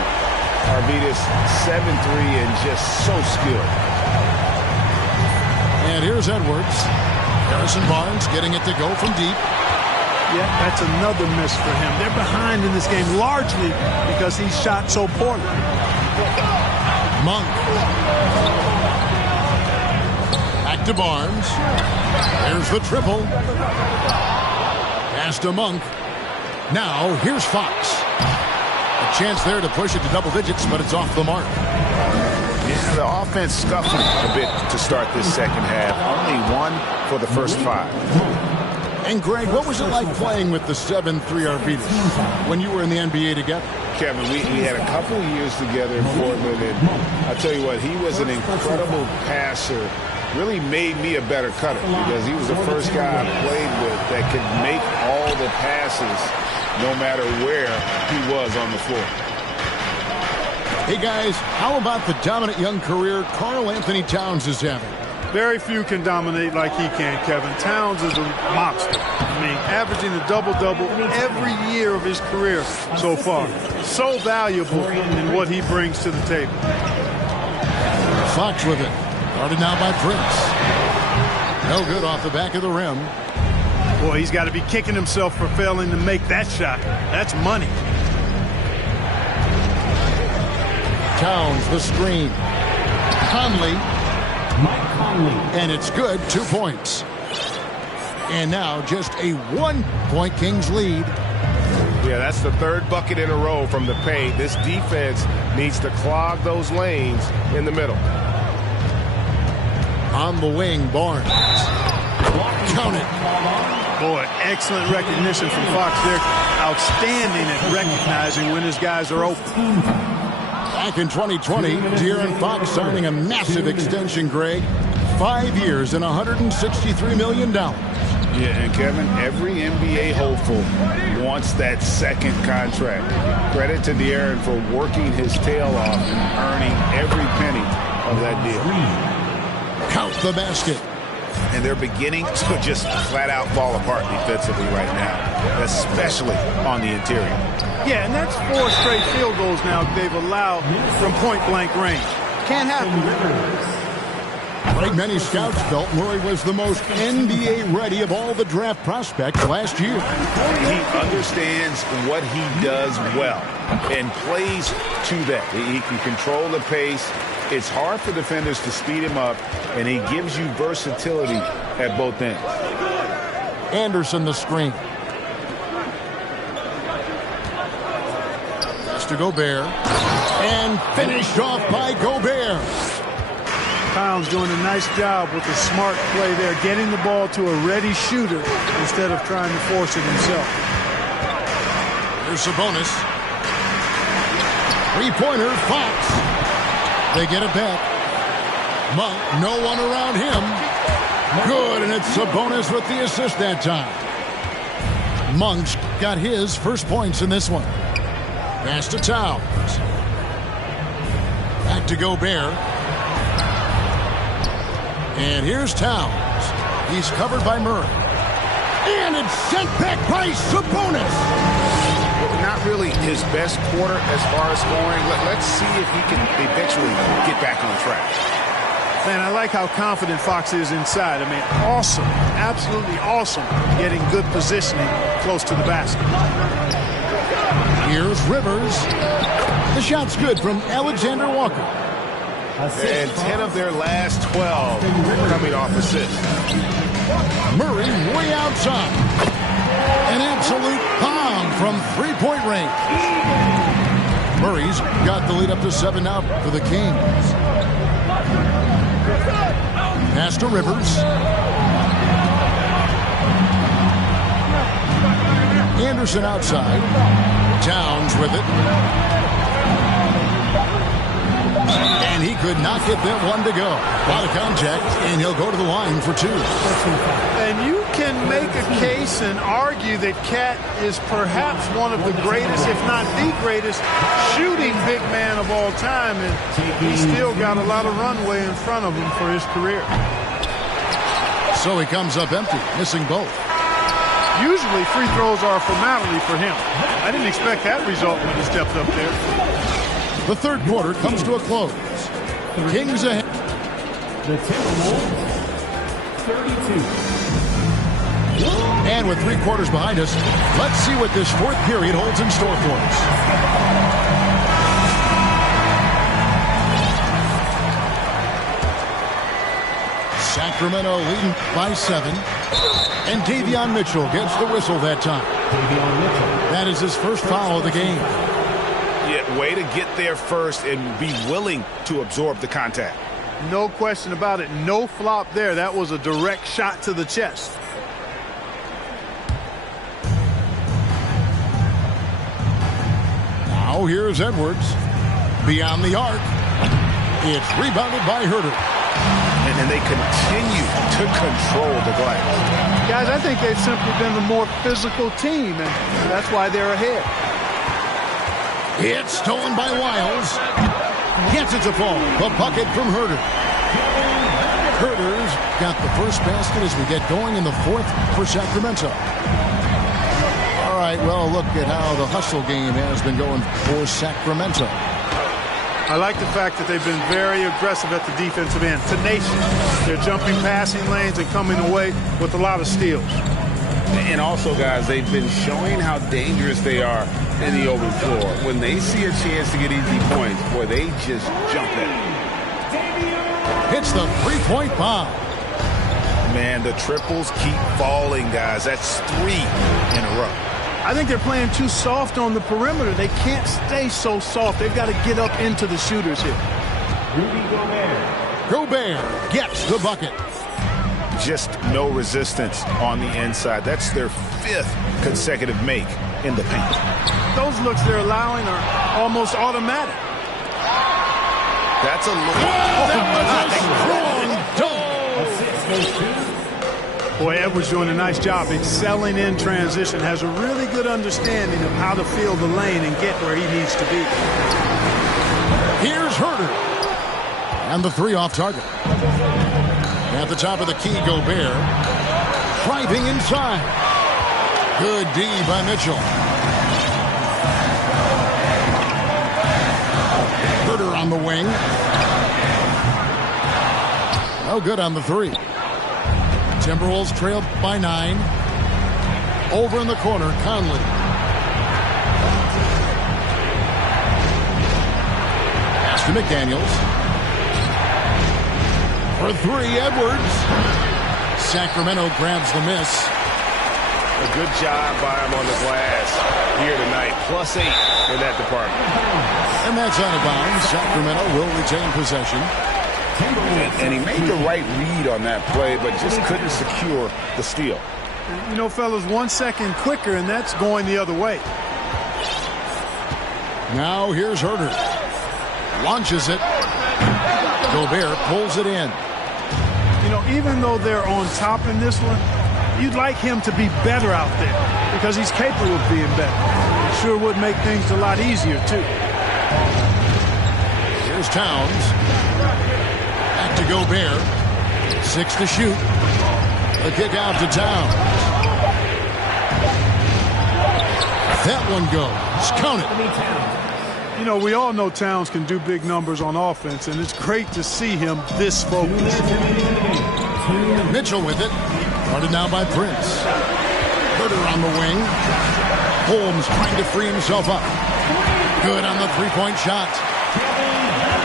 Arvydas 7'3" and just so skilled. And here's Edwards. Harrison Barnes getting it to go from deep. Yeah, that's another miss for him. They're behind in this game largely because he shot so poorly. Monk. Back to Barnes. There's the triple. Pass to Monk. Now here's Fox. A chance there to push it to double digits, but it's off the mark. Yeah, the offense scuffling a bit to start this second half. Only 1 for the first 5. And Greg, what was it like playing with the 7'3" Arvydas when you were in the NBA together? Kevin, we had a couple of years together in Portland, and I'll tell you what, he was an incredible passer. Really made me a better cutter because he was the first guy I played with that could make all the passes no matter where he was on the floor. Hey, guys, how about the dominant young career Karl Anthony Towns is having? Very few can dominate like he can, Kevin. Towns is a monster. I mean, averaging a double-double every year of his career so far. So valuable in what he brings to the table. Fox with it. Guarded now by Prince. No good off the back of the rim. Boy, he's got to be kicking himself for failing to make that shot. That's money. Towns, the screen. Conley. Mike Conley. And it's good, 2 points. And now just a 1-point Kings lead. Yeah, that's the 3rd bucket in a row from the paint. This defense needs to clog those lanes in the middle. On the wing, Barnes. Count it. Boy, excellent recognition from Fox. They're outstanding at recognizing when his guys are open. Back in 2020, De'Aaron Fox signing a massive extension, Greg. 5 years and $163 million. Yeah, and Kevin, every NBA hopeful wants that second contract. Credit to De'Aaron for working his tail off and earning every penny of that deal. Count the basket. And they're beginning to just flat out fall apart defensively right now, especially on the interior. Yeah, and that's 4 straight field goals now they've allowed from point-blank range. Can't happen. Like many scouts felt, Murray was the most NBA-ready of all the draft prospects last year. He understands what he does well and plays to that. He can control the pace. It's hard for defenders to speed him up, and he gives you versatility at both ends. Anderson the screen. Pass to Gobert. And finished off by Gobert. Towns doing a nice job with a smart play there, getting the ball to a ready shooter instead of trying to force it himself. Here's Sabonis. Three-pointer, Fox. They get it back. Monk, no one around him. Good, and it's Sabonis with the assist that time. Monk's got his first points in this one. Pass to Towns. Back to Gobert. And here's Towns. He's covered by Murray. And it's sent back by Sabonis. Not really his best quarter as far as scoring. Let's see if he can eventually get back on track. Man, I like how confident Fox is inside. I mean, awesome, absolutely awesome, getting good positioning close to the basket. Here's Rivers. The shot's good from Alexander Walker. And 10 of their last 12 coming off assists. Murray way outside. An absolute bomb from three-point range. Murray's got the lead up to 7 now for the Kings. Pass to Rivers. Anderson outside. Towns with it. And he could not get that one to go. Out of contact, and he'll go to the line for 2. And you can make a case and argue that Cat is perhaps one of the greatest, if not the greatest, shooting big man of all time. And he's still got a lot of runway in front of him for his career. So he comes up empty, missing both. Usually free throws are a formality for him. I didn't expect that result when he stepped up there. The third quarter comes to a close. Kings ahead. The Timberwolves, 32. And with 3 quarters behind us, let's see what this fourth period holds in store for us. Sacramento leading by 7. And Davion Mitchell gets the whistle that time. That is his first foul of the game. Yeah, way to get there first and be willing to absorb the contact. No question about it. No flop there. That was a direct shot to the chest. Now here's Edwards. Beyond the arc. It's rebounded by Herter. And they continue to control the glass. Guys, I think they've simply been the more physical team, and that's why they're ahead. It's stolen by Wiles. Gets it to fall. The bucket from Herter. Herter's got the first basket as we get going in the fourth for Sacramento. All right, well, look at how the hustle game has been going for Sacramento. I like the fact that they've been very aggressive at the defensive end. Tenacious. They're jumping passing lanes and coming away with a lot of steals. And also, guys, they've been showing how dangerous they are in the open floor. When they see a chance to get easy points, boy, they just jump at it. Hits the three-point bomb. Man, the triples keep falling, guys. That's 3 in a row. I think they're playing too soft on the perimeter. They can't stay so soft. They've got to get up into the shooters here. Rudy Gobert. Gobert gets the bucket. Just no resistance on the inside. That's their 5th consecutive make in the paint. Those looks they're allowing are almost automatic. That's a look. That was a strong dunk. Boy, Edwards doing a nice job excelling in transition. Has a really good understanding of how to feel the lane and get where he needs to be. Here's Herter. And the 3 off target. At the top of the key, Gobert. Driving inside. Good D by Mitchell. Herter on the wing. No good on the 3. Timberwolves trailed by 9. Over in the corner, Conley. Pass to McDaniels. For 3, Edwards. Sacramento grabs the miss. A good job by him on the glass here tonight. +8 in that department. And that's out of bounds. Sacramento will retain possession. And he made the right read on that play, but just couldn't secure the steal. You know, fellas, 1 second quicker, and that's going the other way. Now here's Herter. Launches it. Gobert pulls it in. You know, even though they're on top in this one, you'd like him to be better out there because he's capable of being better. It sure would make things a lot easier, too. Here's Here's Towns. Back to Gobert. 6 to shoot. The kick out to Towns. That one goes. Count it. You know, we all know Towns can do big numbers on offense, and it's great to see him this focused. Mitchell with it. Guarded now by Prince. Herter on the wing. Holmes trying to free himself up. Good on the three-point shot.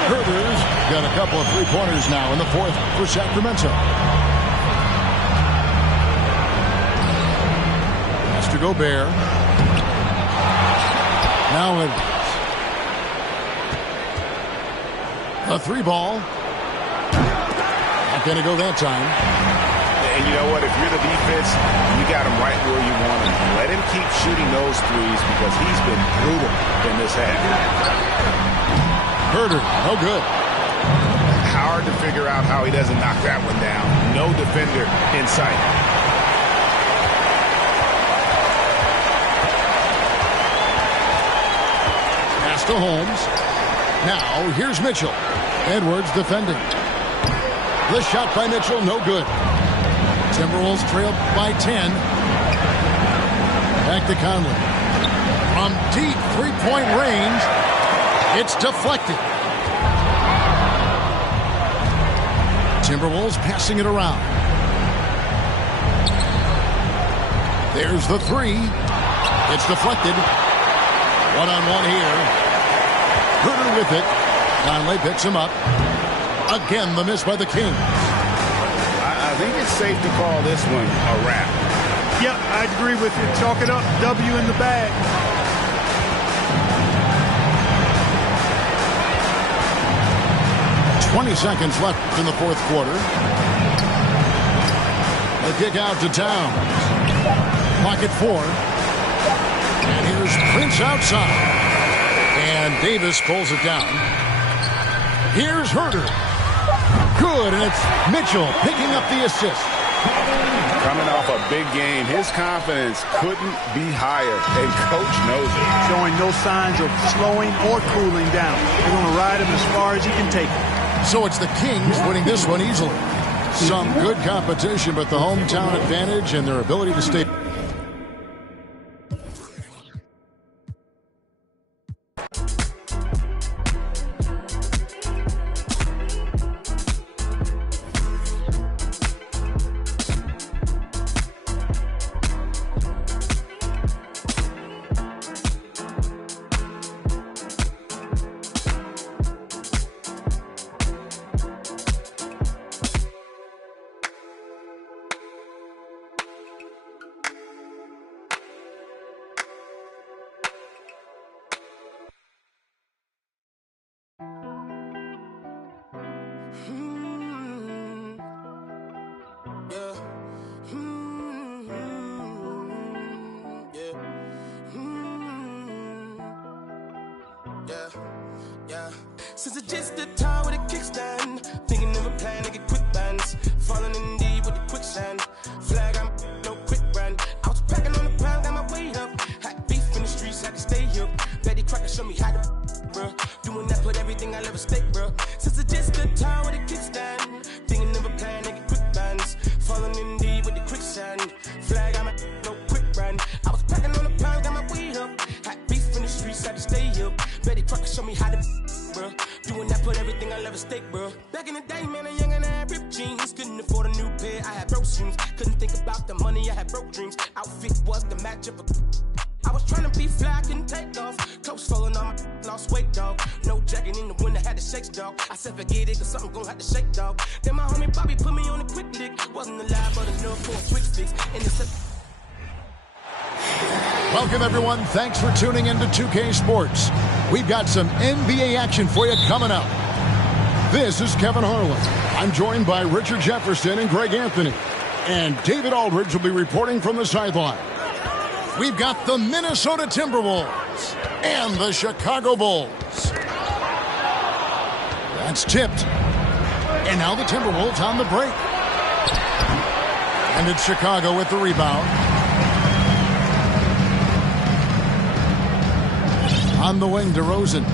Herter's got a couple of three-pointers now in the fourth for Sacramento. Pass to Gobert. Now Edwards. The three ball. Not going to go that time. And you know what? If you're the defense, you got him right where you want him. Let him keep shooting those threes because he's been brutal in this half. Herter, no good. Hard to figure out how he doesn't knock that one down. No defender in sight. Pass to Holmes. Now, here's Mitchell. Edwards defending. The shot by Mitchell, no good. Timberwolves trailed by 10. Back to Conley. From deep three-point range, it's deflected. Timberwolves passing it around. There's the three. It's deflected. One-on-one here. Herter with it. Conley picks him up. Again, the miss by the Kings. I think it's safe to call this one a wrap. Yep, I agree with you. Chalk it up. W in the bag. .20 seconds left in the fourth quarter. The kick out to Towns. Clock at 4. And here's Prince outside. And Davis pulls it down. Here's Herter. Good, and it's Mitchell picking up the assist. Coming off a big game, his confidence couldn't be higher, and Coach knows it. Showing no signs of slowing or cooling down. They're going to ride him as far as he can take it. So it's the Kings winning this one easily. Some good competition, but the hometown advantage and their ability to stay. Since it's just the time with a kickstand, thinking of a plan to get quick bands, falling in deep with the quicksand. Flag, I'm no quick run. I was packing on the pound, got my weight up. Had beef in the streets, had to stay up. Betty Crocker showed me how to, bruh. Doing that, put everything I love at stake, bruh. Since it's just the time with a kickstand, thinking of a plan to get quick bands, falling in deep with the quicksand. Flag, I'm no quick run. I was packing on the pound, got my weight up. Had beef in the streets, had to stay up. Betty Crocker showed me how to, bruh. Doing that, put everything I love at stake, bro. Back in the day, man, a young and I had ripped jeans. Couldn't afford a new pair, I had broke shoes. Couldn't think about the money, I had broke dreams. Outfit was the match of a... I was trying to be fly, couldn't take off. Clothes falling on my lost weight, dog. No jacket in the winter, had to shake, dog. I said forget it, cause something gon' have to shake, dog. Then my homie Bobby put me on a quick lick. Wasn't alive, but enough for a quick fix. And it's a... Welcome, everyone. Thanks for tuning in to 2K Sports. We've got some NBA action for you coming up. This is Kevin Harlan. I'm joined by Richard Jefferson and Greg Anthony. And David Aldridge will be reporting from the sideline. We've got the Minnesota Timberwolves and the Chicago Bulls. That's tipped. And now the Timberwolves on the break. And it's Chicago with the rebound. On the wing, DeRozan.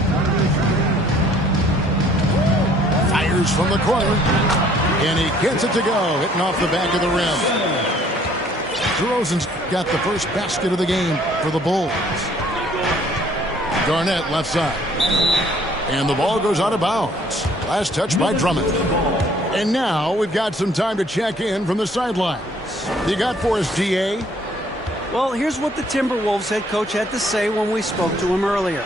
Fires from the corner. And he gets it to go, hitting off the back of the rim. DeRozan's got the first basket of the game for the Bulls. Garnett left side. And the ball goes out of bounds. Last touch by Drummond. And now we've got some time to check in from the sidelines. You got for us, D.A.? Well, here's what the Timberwolves head coach had to say when we spoke to him earlier.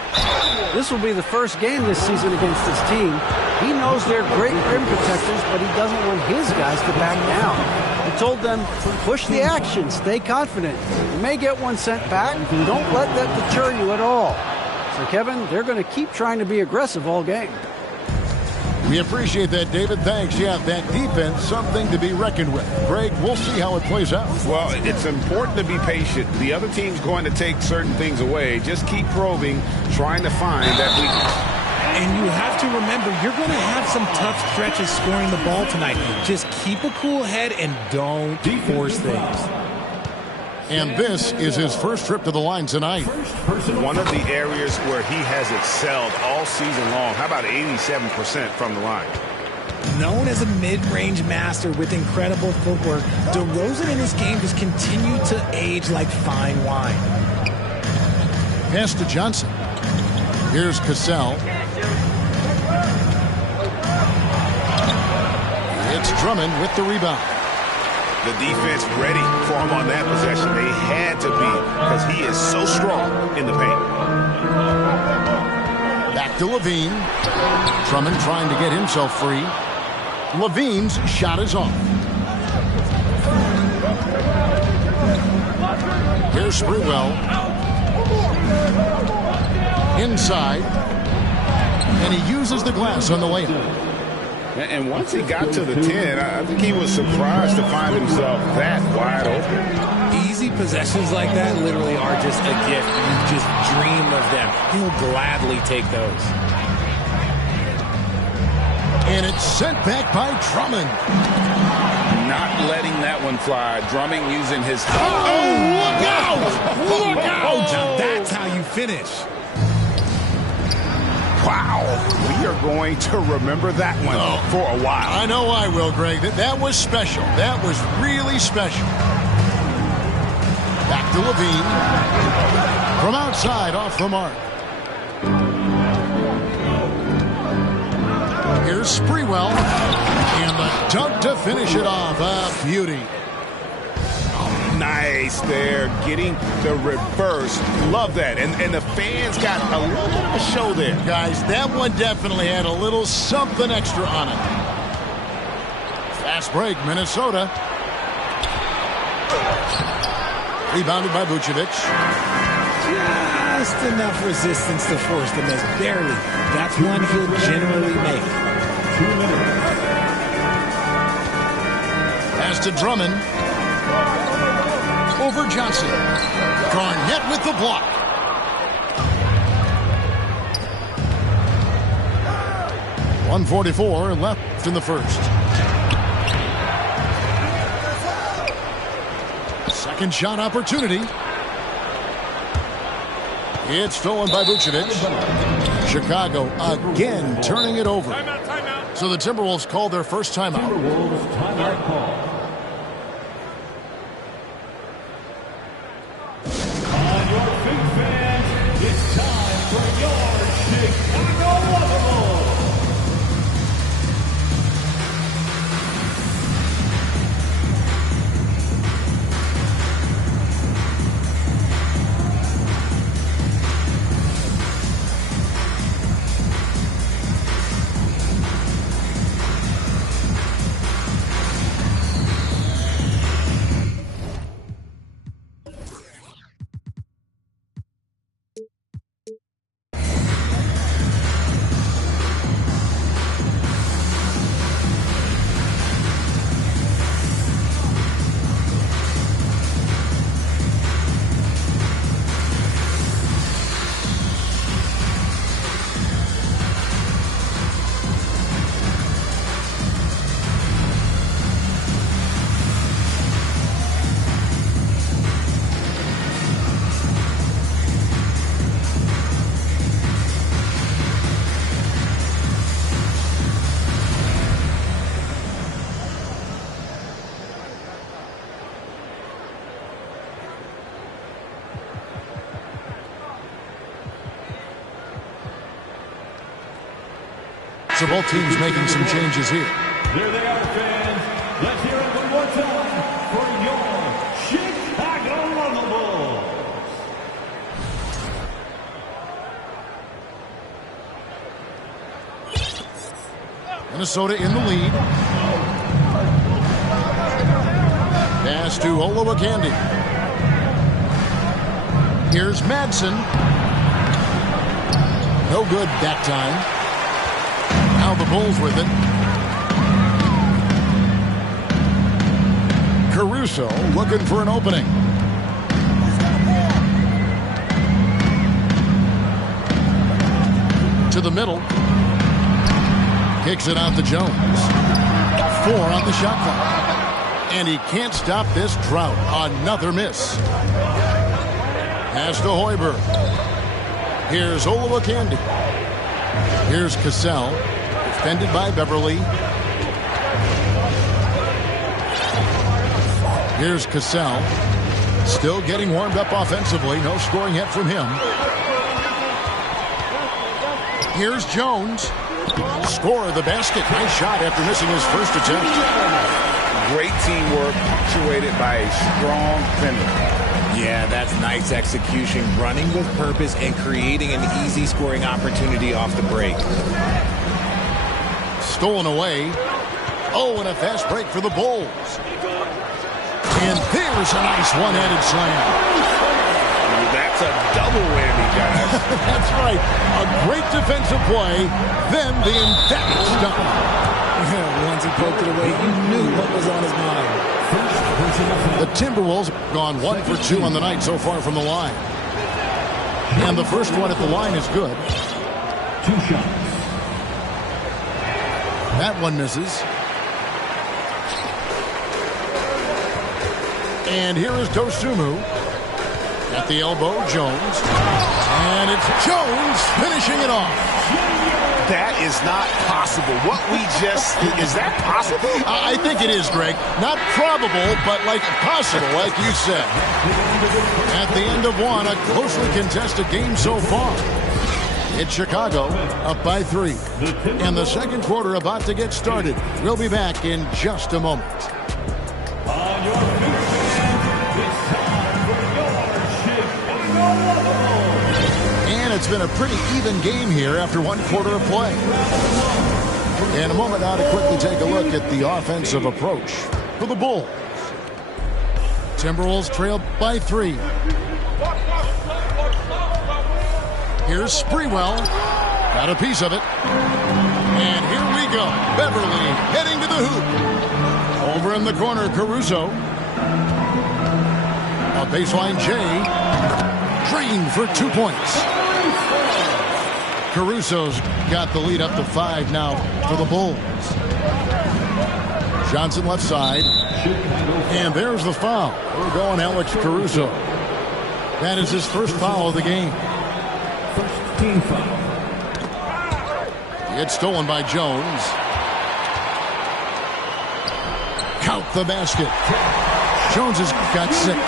This will be the first game this season against this team. He knows they're great rim protectors, but he doesn't want his guys to back down. He told them, push the action, stay confident. You may get one sent back. Don't let that deter you at all. So, Kevin, they're going to keep trying to be aggressive all game. We appreciate that, David. Thanks. Yeah, that defense, something to be reckoned with. Greg, we'll see how it plays out. Well, it's important to be patient. The other team's going to take certain things away. Just keep probing, trying to find that weakness. And you have to remember, you're going to have some tough stretches scoring the ball tonight. Just keep a cool head and don't force things. And this is his first trip to the line tonight. One of the areas where he has excelled all season long. How about 87% from the line? Known as a mid-range master with incredible footwork, DeRozan in this game has continued to age like fine wine. Pass to Johnson. Here's Cassell. It's Drummond with the rebound. The defense ready for him on that possession. They had to be because he is so strong in the paint. Back to Levine. Drummond trying to get himself free. Levine's shot is off. Here's Sprewell. Inside. And he uses the glass on the layup. And once he got to the 10, I think he was surprised to find himself that wide open. Easy possessions like that literally are just a gift. You just dream of them. He'll gladly take those. And it's sent back by Drummond. Not letting that one fly. Drummond using his... Oh, look out! Look out! Now that's how you finish. Wow, we are going to remember that one for a while. I know I will, Greg. That was special. That was really special. Back to Levine. From outside, off the mark. Here's Sprewell. And the dunk to finish it off. A beauty. Nice there, getting the reverse. Love that. And the fans got a little bit of a show there. Guys, that one definitely had a little something extra on it. Fast break, Minnesota. Rebounded by Vucevic. Just enough resistance to force the miss. Barely. That's one he'll generally make. 2 minutes. Pass to Drummond. Over Johnson. Garnett with the block. .144 left in the first. Second shot opportunity. It's stolen by Vucevic. Chicago again turning it over. Timeout. So the Timberwolves call their first timeout. Timberwolves timeout call. So both teams making some changes here. There they are, fans. Let's hear it one more time for your Chicago Bulls. Minnesota in the lead. Pass to Olowokandi. Here's Madsen. No good that time. Now the Bulls with it. Caruso looking for an opening. To the middle. Kicks it out to Jones. 4 on the shot clock. And he can't stop this drought. Another miss. Pass to Hoiberg. Here's Olowokandi. Here's Cassell. Defended by Beverly. Here's Cassell. Still getting warmed up offensively. No scoring yet from him. Here's Jones. Score the basket. Nice shot after missing his first attempt. Great teamwork punctuated by a strong finish. Yeah, that's nice execution, running with purpose and creating an easy scoring opportunity off the break. Stolen away. Oh, and a fast break for the Bulls. And there's a nice one-handed slam. That's a double whammy, guys. That's right. A great defensive play, then the emphatic stop. Once he poked it away, you knew what was on his mind. The Timberwolves have gone 1 for 2 on the night so far from the line. And the first one at the line is good. 2 shots. That one misses. And here is Dosunmu. At the elbow, Jones. And it's Jones finishing it off. That is not possible. What we just... Is that possible? I think it is, Greg. Not probable, but like possible, like you said. At the end of one, a closely contested game so far. It's Chicago up by 3. And the second quarter about to get started. We'll be back in just a moment. On your feet, it's time for your Chicago Bulls. And it's been a pretty even game here after 1 quarter of play. In a moment now to quickly take a look at the offensive approach for the Bulls. Timberwolves trailed by 3. Here's Sprewell. Got a piece of it. And here we go. Beverly heading to the hoop. Over in the corner, Caruso. A baseline J. Drained for 2 points. Caruso's got the lead up to 5 now for the Bulls. Johnson left side. And there's the foul. We're going Alex Caruso. That is his first foul of the game. First team foul. It's stolen by Jones. Count the basket. Jones has got 6.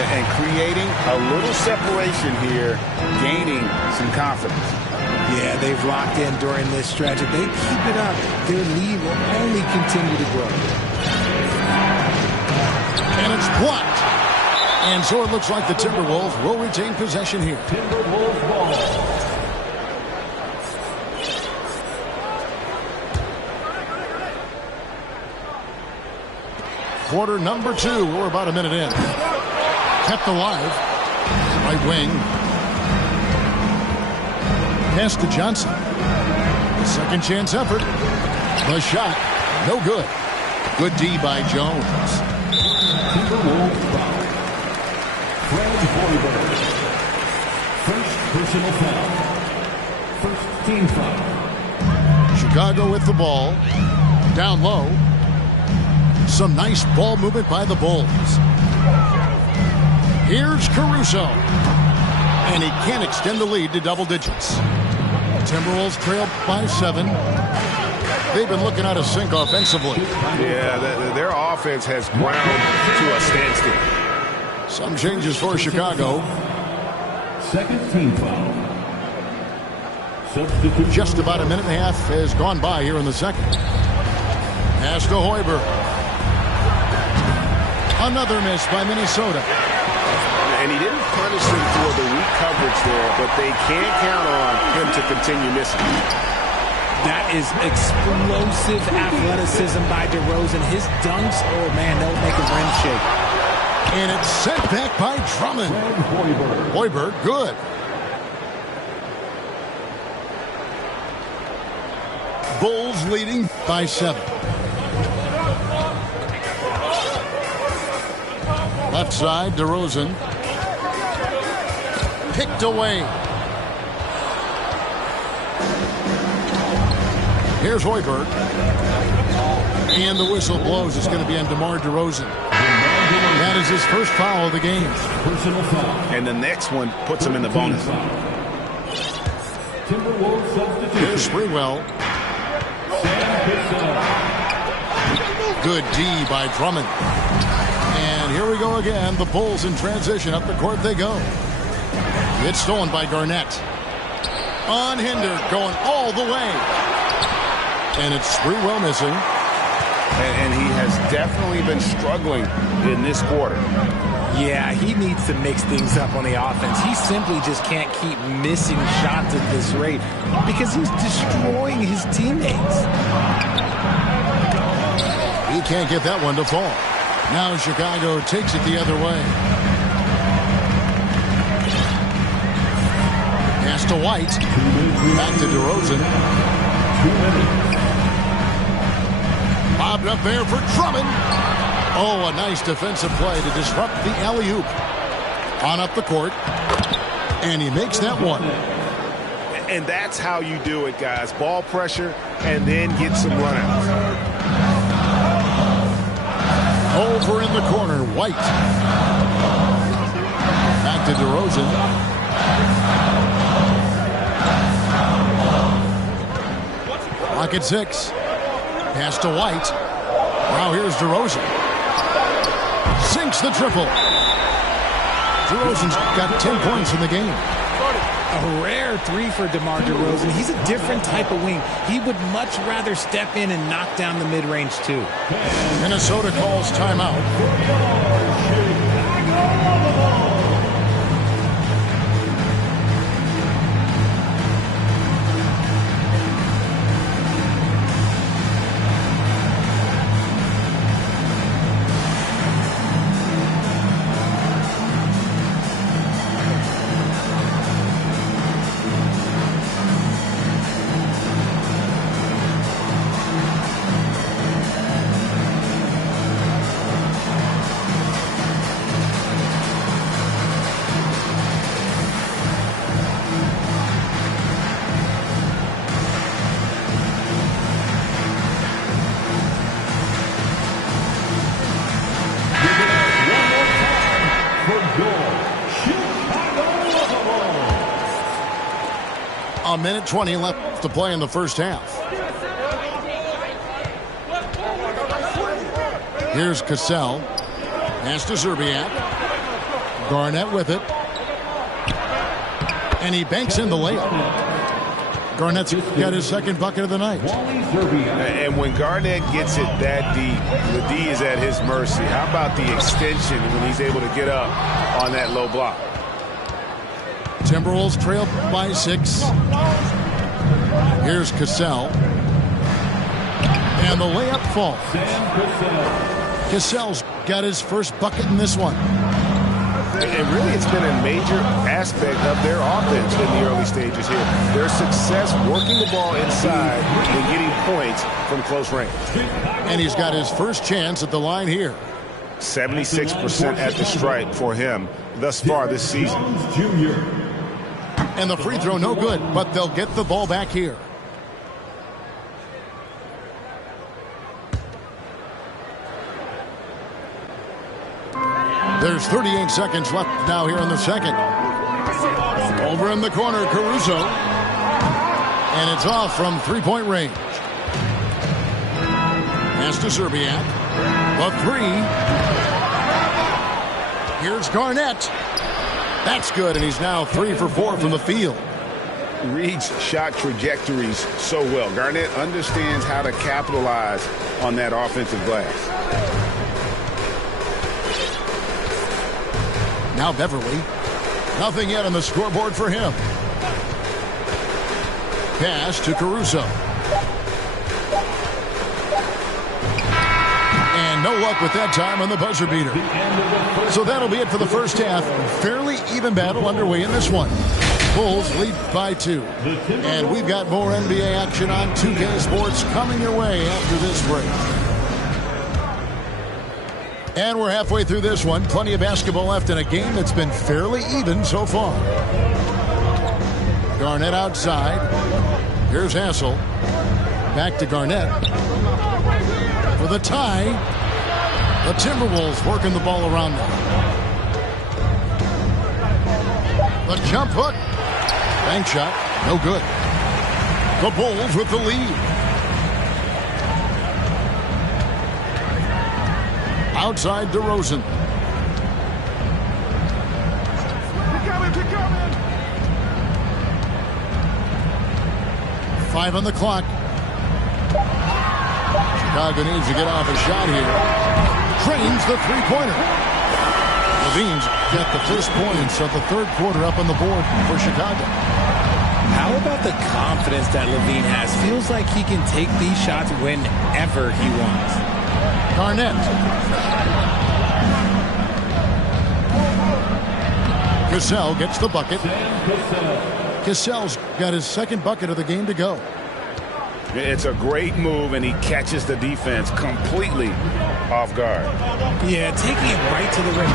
And creating a little separation here, gaining some confidence. Yeah, they've locked in during this stretch. If they keep it up, their lead will only continue to grow. And it's blocked. And so it looks like the Timberwolves will retain possession here. Timberwolves ball. Quarter number 2. We're about a minute in. Kept alive. Right wing. Pass to Johnson. Second chance effort. The shot. No good. Good D by Jones. Timberwolves foul. Fred Hoiberg. First personal foul. First team foul. Chicago with the ball. Down low. Some nice ball movement by the Bulls. Here's Caruso. And he can't extend the lead to double digits. Timberwolves trail by 7. They've been looking out of sync offensively. Yeah, their offense has ground to a standstill. Some changes for Chicago. Second team foul. Just about a minute and a half has gone by here in the second. Pass to Hoiberg. Another miss by Minnesota. And he didn't punish him for the weak coverage there, but they can't count on him to continue missing. That is explosive athleticism by DeRozan. His dunks, oh man, they'll make a rim shake. And it's sent back by Drummond. Hoiberg, good. Bulls leading by 7. Left side, DeRozan. Picked away. Here's Hoiberg. And the whistle blows. It's going to be on DeMar DeRozan. That is his first foul of the game. And the next one puts him in the bonus. Here's Sprewell. Good D by Drummond. And here we go again. The Bulls in transition. Up the court they go. It's stolen by Garnett. Unhindered, going all the way. And it's Sprewell missing. And he has definitely been struggling in this quarter. Yeah, he needs to mix things up on the offense. He simply just can't keep missing shots at this rate because he's destroying his teammates. He can't get that one to fall. Now Chicago takes it the other way. Pass to White. Back to DeRozan. Bobbed up there for Drummond. Oh, a nice defensive play to disrupt the alley-oop. On up the court. And he makes that one. And that's how you do it, guys. Ball pressure and then get some runouts. Over in the corner, White. Back to DeRozan. Clock at 6. Pass to White. Now here's DeRozan. Sinks the triple. DeRozan's got 10 points in the game. A rare 3 for DeMar DeRozan. He's a different type of wing. He would much rather step in and knock down the mid-range too. Minnesota calls timeout. A minute 20 left to play in the first half. Here's Cassell. Pass to Zerbiak. Garnett with it. And he banks in the layup. Garnett's got his second bucket of the night. And when Garnett gets it that deep, the D is at his mercy. How about the extension when he's able to get up on that low block? Timberwolves trail by 6. Here's Cassell. And the layup falls. Cassell's got his first bucket in this one. And really, it's been a major aspect of their offense in the early stages here. Their success working the ball inside and getting points from close range. And he's got his first chance at the line here. 76% at the stripe for him thus far this season. And the free throw no good, but they'll get the ball back here. There's 38 seconds left now here in the second. Over in the corner, Caruso. And it's off from three-point range. Pass to Zerbiak. The 3. Here's Garnett. That's good, and he's now 3 for 4 from the field. reads shot trajectories so well. Garnett understands how to capitalize on that offensive glass. Now Beverly. Nothing yet on the scoreboard for him. Pass to Caruso. And no luck with that time on the buzzer beater. So that'll be it for the first half. Fairly even battle underway in this one. Bulls lead by 2. And we've got more NBA action on 2K Sports coming your way after this break. And we're halfway through this one. Plenty of basketball left in a game that's been fairly even so far. Garnett outside. Here's Hassel. Back to Garnett. For the tie. The Timberwolves working the ball around now. The jump hook. Bank shot. No good. The Bulls with the lead. Outside DeRozan. Five on the clock. Chicago needs to get off a shot here. Drains the three-pointer. Levine's got the first points of the third quarter up on the board for Chicago. How about the confidence that Levine has? Feels like he can take these shots whenever he wants. Garnett. Cassell gets the bucket. Cassell's got his second bucket of the game to go. It's a great move, and he catches the defense completely off guard. Yeah, taking it right to the rim.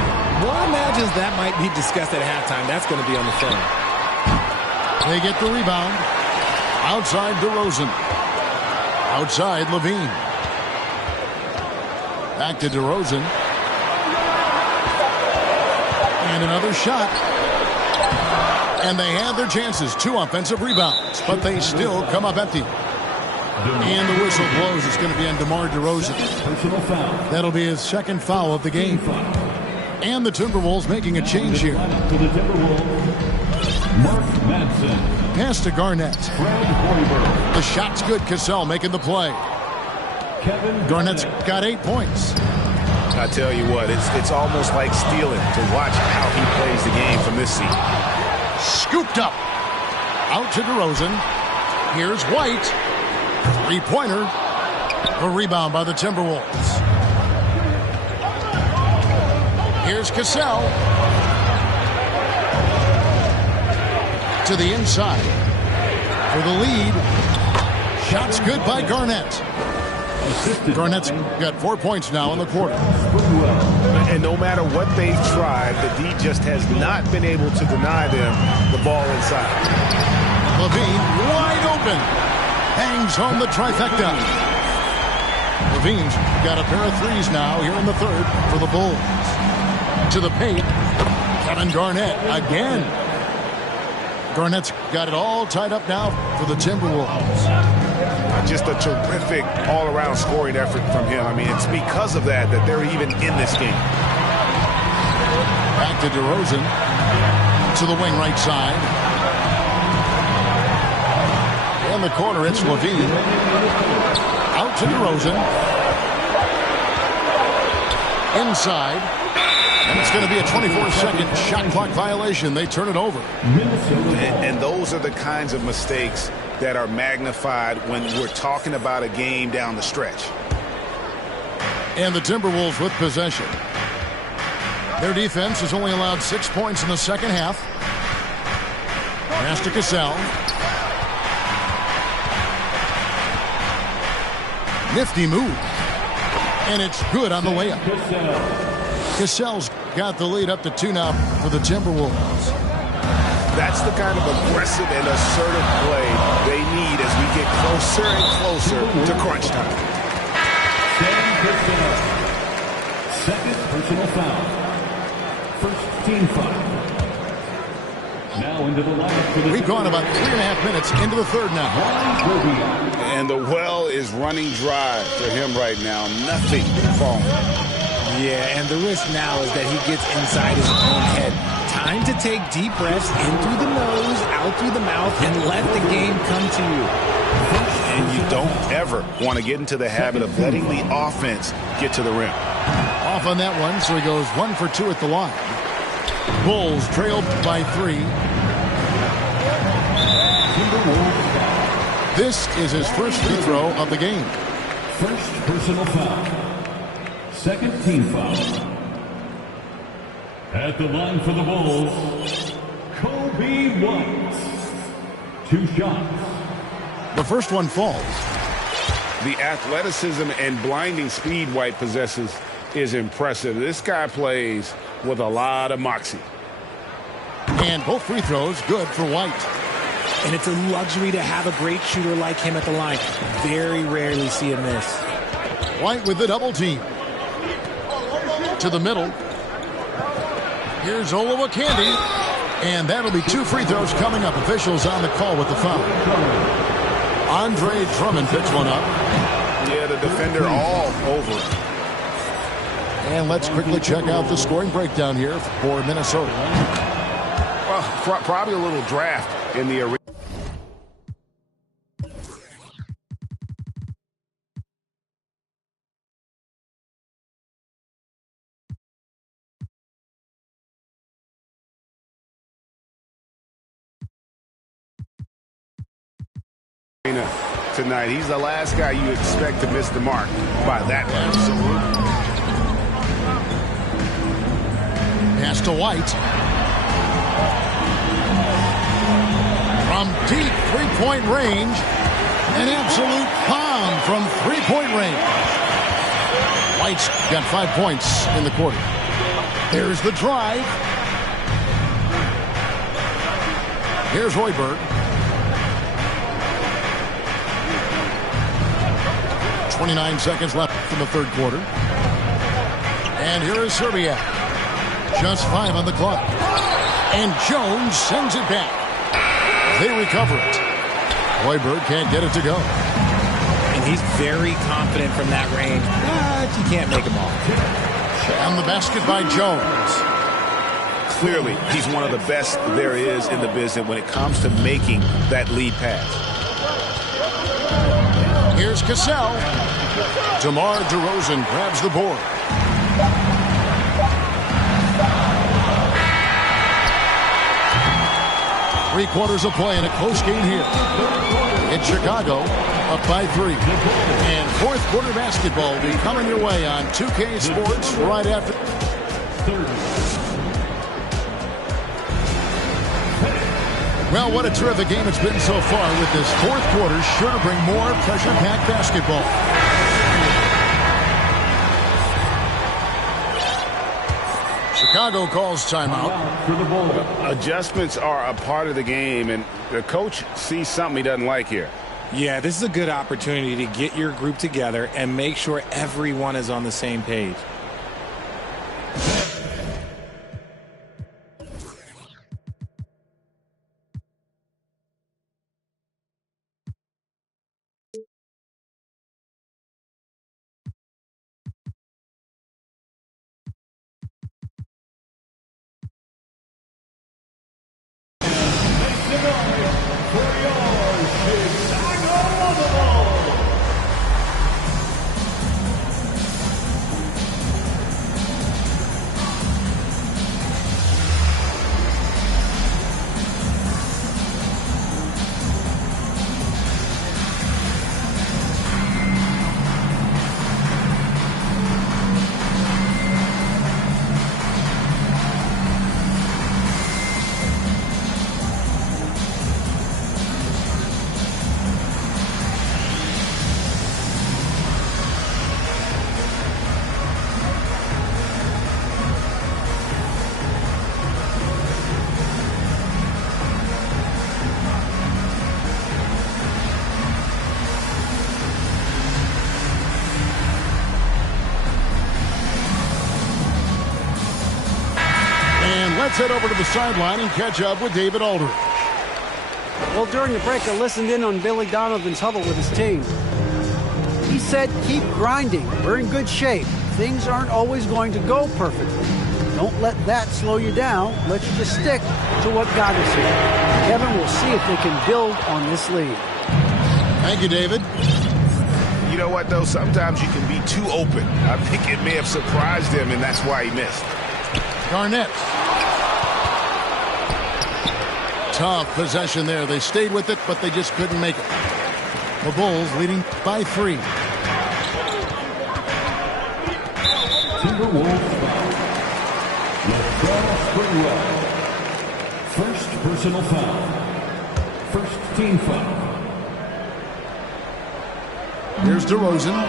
One imagines that might be discussed at halftime. That's going to be on the film. They get the rebound. Outside DeRozan. Outside Levine. Back to DeRozan. And another shot. And they have their chances. 2 offensive rebounds. But they still come up empty. And the whistle blows. It's going to be on DeMar DeRozan. That'll be his second foul of the game. And the Timberwolves making a change here. Pass to Garnett. The shot's good. Cassell making the play. Garnett's got 8 points. I tell you what, it's almost like stealing to watch how he plays the game from this seat. Scooped up. Out to DeRozan. Here's White. Three-pointer. A rebound by the Timberwolves. Here's Cassell. To the inside. For the lead. Shots good by Garnett. Garnett's got 4 points now in the quarter. And no matter what they've tried, the D just has not been able to deny them the ball inside. Levine wide open. Hangs home the trifecta. Levine's got a pair of threes now here in the third for the Bulls. To the paint. Kevin Garnett again. Garnett's got it all tied up now for the Timberwolves. Just a terrific all-around scoring effort from him. I mean, it's because of that they're even in this game. Back to DeRozan. To the wing right side. In the corner, it's Levine. Out to DeRozan. Inside. And it's going to be a 24-second shot clock violation. They turn it over. And those are the kinds of mistakes that are magnified when we're talking about a game down the stretch. And the Timberwolves with possession. Their defense has only allowed 6 points in the second half. Pass to Cassell. Nifty move. And it's good on the layup. Cassell's got the lead up to 2 now for the Timberwolves. That's the kind of aggressive and assertive play they need as we get closer and closer to crunch time. Second personal foul. First team foul. Now into the lineup. We've gone about 3.5 minutes into the third now. And the well is running dry for him right now. Nothing falling. Yeah, and the risk now is that he gets inside his own head. Time to take deep breaths in through the nose, out through the mouth, and let the game come to you. And you don't ever want to get into the habit of letting the offense get to the rim. Off on that one, so he goes 1 for 2 at the line. Bulls trailed by 3. This is his first free throw of the game. First personal foul. Second team foul. At the line for the Bulls, Kobe White. 2 shots. The first one falls. The athleticism and blinding speed White possesses is impressive. This guy plays with a lot of moxie. And both free throws good for White. And it's a luxury to have a great shooter like him at the line. Very rarely see him miss. White with the double team. To the middle. Here's Olowokandi. And that'll be 2 free throws coming up. Officials on the call with the foul. Andre Drummond picks one up. Yeah, the defender all over it. And let's quickly check out the scoring breakdown here for Minnesota. Well, probably a little draft in the arena. Tonight, he's the last guy you expect to miss the mark by that much. Pass to White. From deep three-point range, an absolute bomb from three-point range. White's got 5 points in the quarter. There's the drive. Here's Hoiberg. 29 seconds left in the third quarter. And here is Serbia. Just 5 on the clock. And Jones sends it back. They recover it. Hoiberg can't get it to go. And he's very confident from that range, but you can't make him off. And the basket by Jones. Clearly, he's one of the best there is in the business when it comes to making that lead pass. Here's Cassell. DeMar DeRozan grabs the board. Three quarters of play in a close game here. In Chicago, up by 3. And fourth quarter basketball will be coming your way on 2K Sports right after. Well, what a terrific game it's been so far with this fourth quarter. Sure to bring more pressure-packed basketball. Chicago calls timeout. Adjustments are a part of the game, and the coach sees something he doesn't like here. Yeah, this is a good opportunity to get your group together and make sure everyone is on the same page. Let's head over to the sideline and catch up with David Aldridge. Well, during the break, I listened in on Billy Donovan's huddle with his team. He said, keep grinding. We're in good shape. things aren't always going to go perfectly. Don't let that slow you down. Let's just stick to what got us here. Kevin will see if they can build on this lead. Thank you, David. You know what, though? Sometimes you can be too open. I think it may have surprised him, and that's why he missed. Garnett. Tough possession there. They stayed with it, but they just couldn't make it. The Bulls leading by 3. Timberwolves foul. LaTrell Sprewell. First personal foul. First team foul. Here's DeRozan.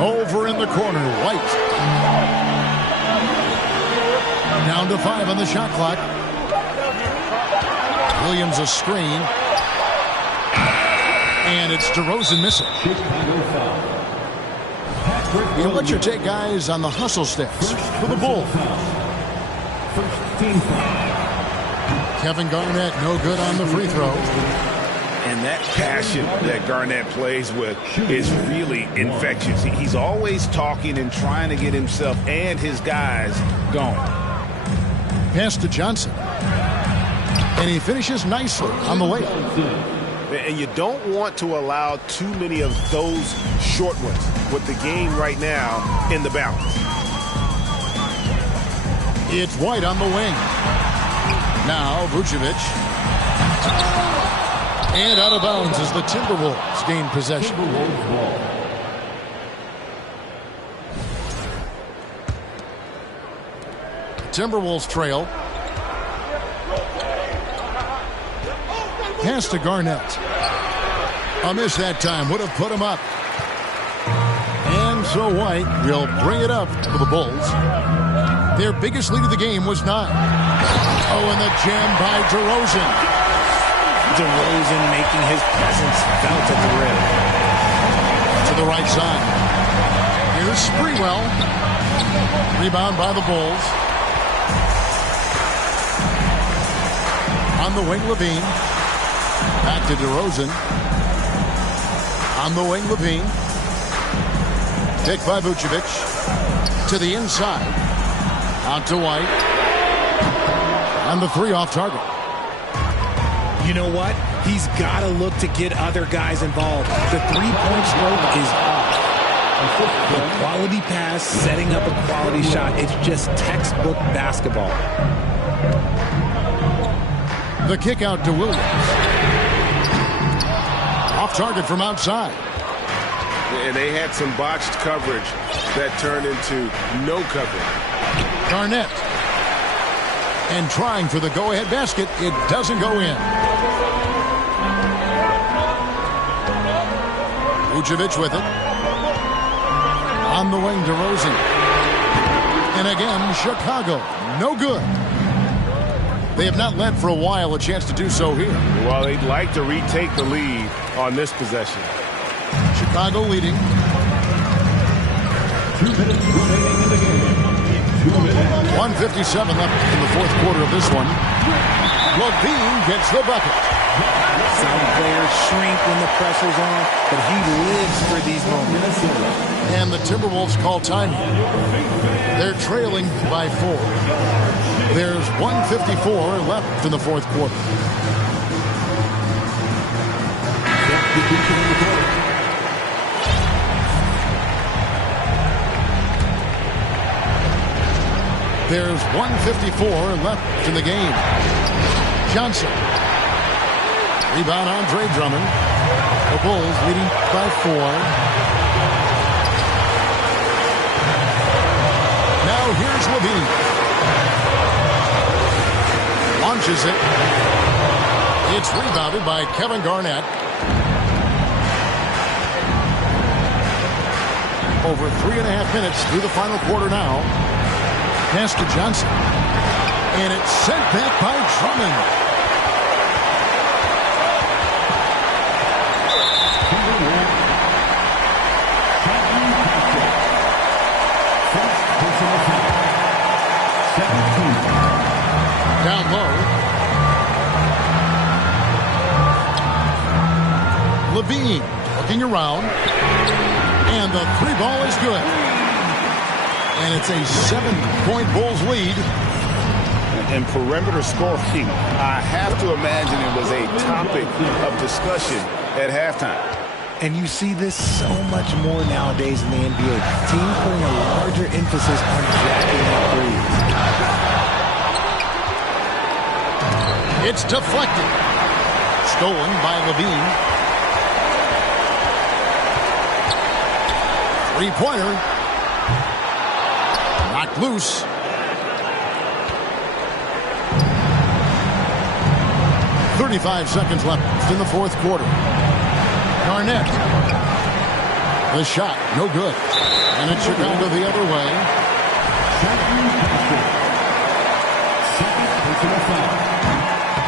Over in the corner, White. Down to 5 on the shot clock. Williams a screen. And it's DeRozan missing. What's your take, guys, on the hustle steps for the Bulls? First team foul. Kevin Garnett, no good on the free throw. And that passion that Garnett plays with is really infectious. He's always talking and trying to get himself and his guys going. Pass to Johnson. And he finishes nicely on the layup. And you don't want to allow too many of those short ones with the game right now in the balance. It's White on the wing. Now Vucevic. And out of bounds as the Timberwolves gain possession. Timberwolves trail. Pass to Garnett. A miss that time. Would have put him up. And so White will bring it up for the Bulls. Their biggest lead of the game was 9. Oh, and the jam by DeRozan. DeRozan making his presence felt at the rim. To the right side. Here's Sprewell. Rebound by the Bulls. On the wing, Levine. Back to DeRozan. On the wing, Levine. Picked by Vucevic. To the inside. Out to White. On the 3 off target. You know what? He's got to look to get other guys involved. The three-point stroke is off. A quality pass, setting up a quality shot. It's just textbook basketball. The kick out to Williams. Off target from outside. And they had some botched coverage that turned into no coverage. Garnett. And trying for the go-ahead basket. It doesn't go in. Vucevic with it. On the wing, DeRozan. And again, Chicago. No good. They have not led for a while. A chance to do so here. Well, they'd like to retake the lead on this possession. Chicago leading. 2 minutes remaining in the game. 2 minutes. 1:57 left in the fourth quarter of this one. Levine gets the bucket. Some players shrink when the pressure's on, but he lives for these moments. And the Timberwolves call time. They're trailing by 4. There's 1:54 left in the fourth quarter. There's 1:54 left in the game. Johnson. Rebound, Andre Drummond. The Bulls leading by 4. Now here's Levine. Launches it. It's rebounded by Kevin Garnett. Over 3.5 minutes through the final quarter now. Pass to Johnson. And it's sent back by Drummond. Down low. Levine Looking around. And the 3 ball is good. And it's a 7-point Bulls lead. And perimeter scoring, I have to imagine it was a topic of discussion at halftime. And you see this so much more nowadays in the NBA. Teams putting a larger emphasis on jacking up threes. It's deflected. Stolen by Levine. 3-pointer. Knocked loose. .35 seconds left in the fourth quarter. Garnett. The shot, no good. And it's Chicago the other way.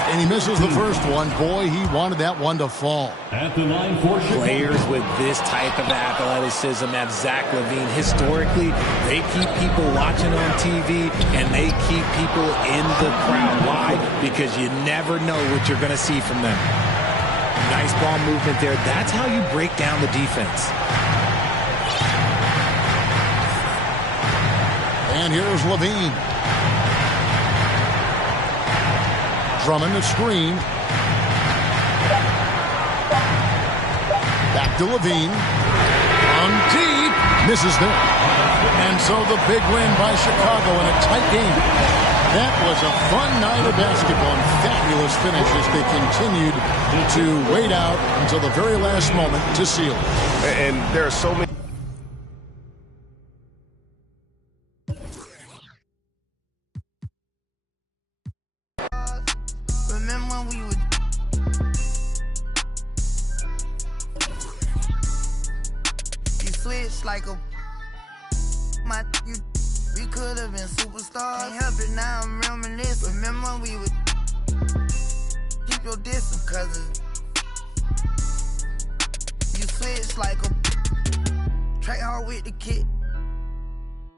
And he misses the first one. Boy, he wanted that one to fall. At the line for Chicago. Players with this type of athleticism at Zach LaVine, historically, they keep people watching on TV and they keep people in the crowd. Why? Because you never know what you're going to see from them. Nice ball movement there. That's how you break down the defense. And here's LaVine. Drummond the screen. Back to LaVine. On deep. Misses there. And so the big win by Chicago in a tight game. That was a fun night of basketball and fabulous finish as they continued to wait out until the very last moment to seal it. And there are so many. Remember when we would you switch like a we could have been superstars. Can't help it now, I'm reminiscing. Remember when we would keep your distance, cause you switch like a track hard with the kid.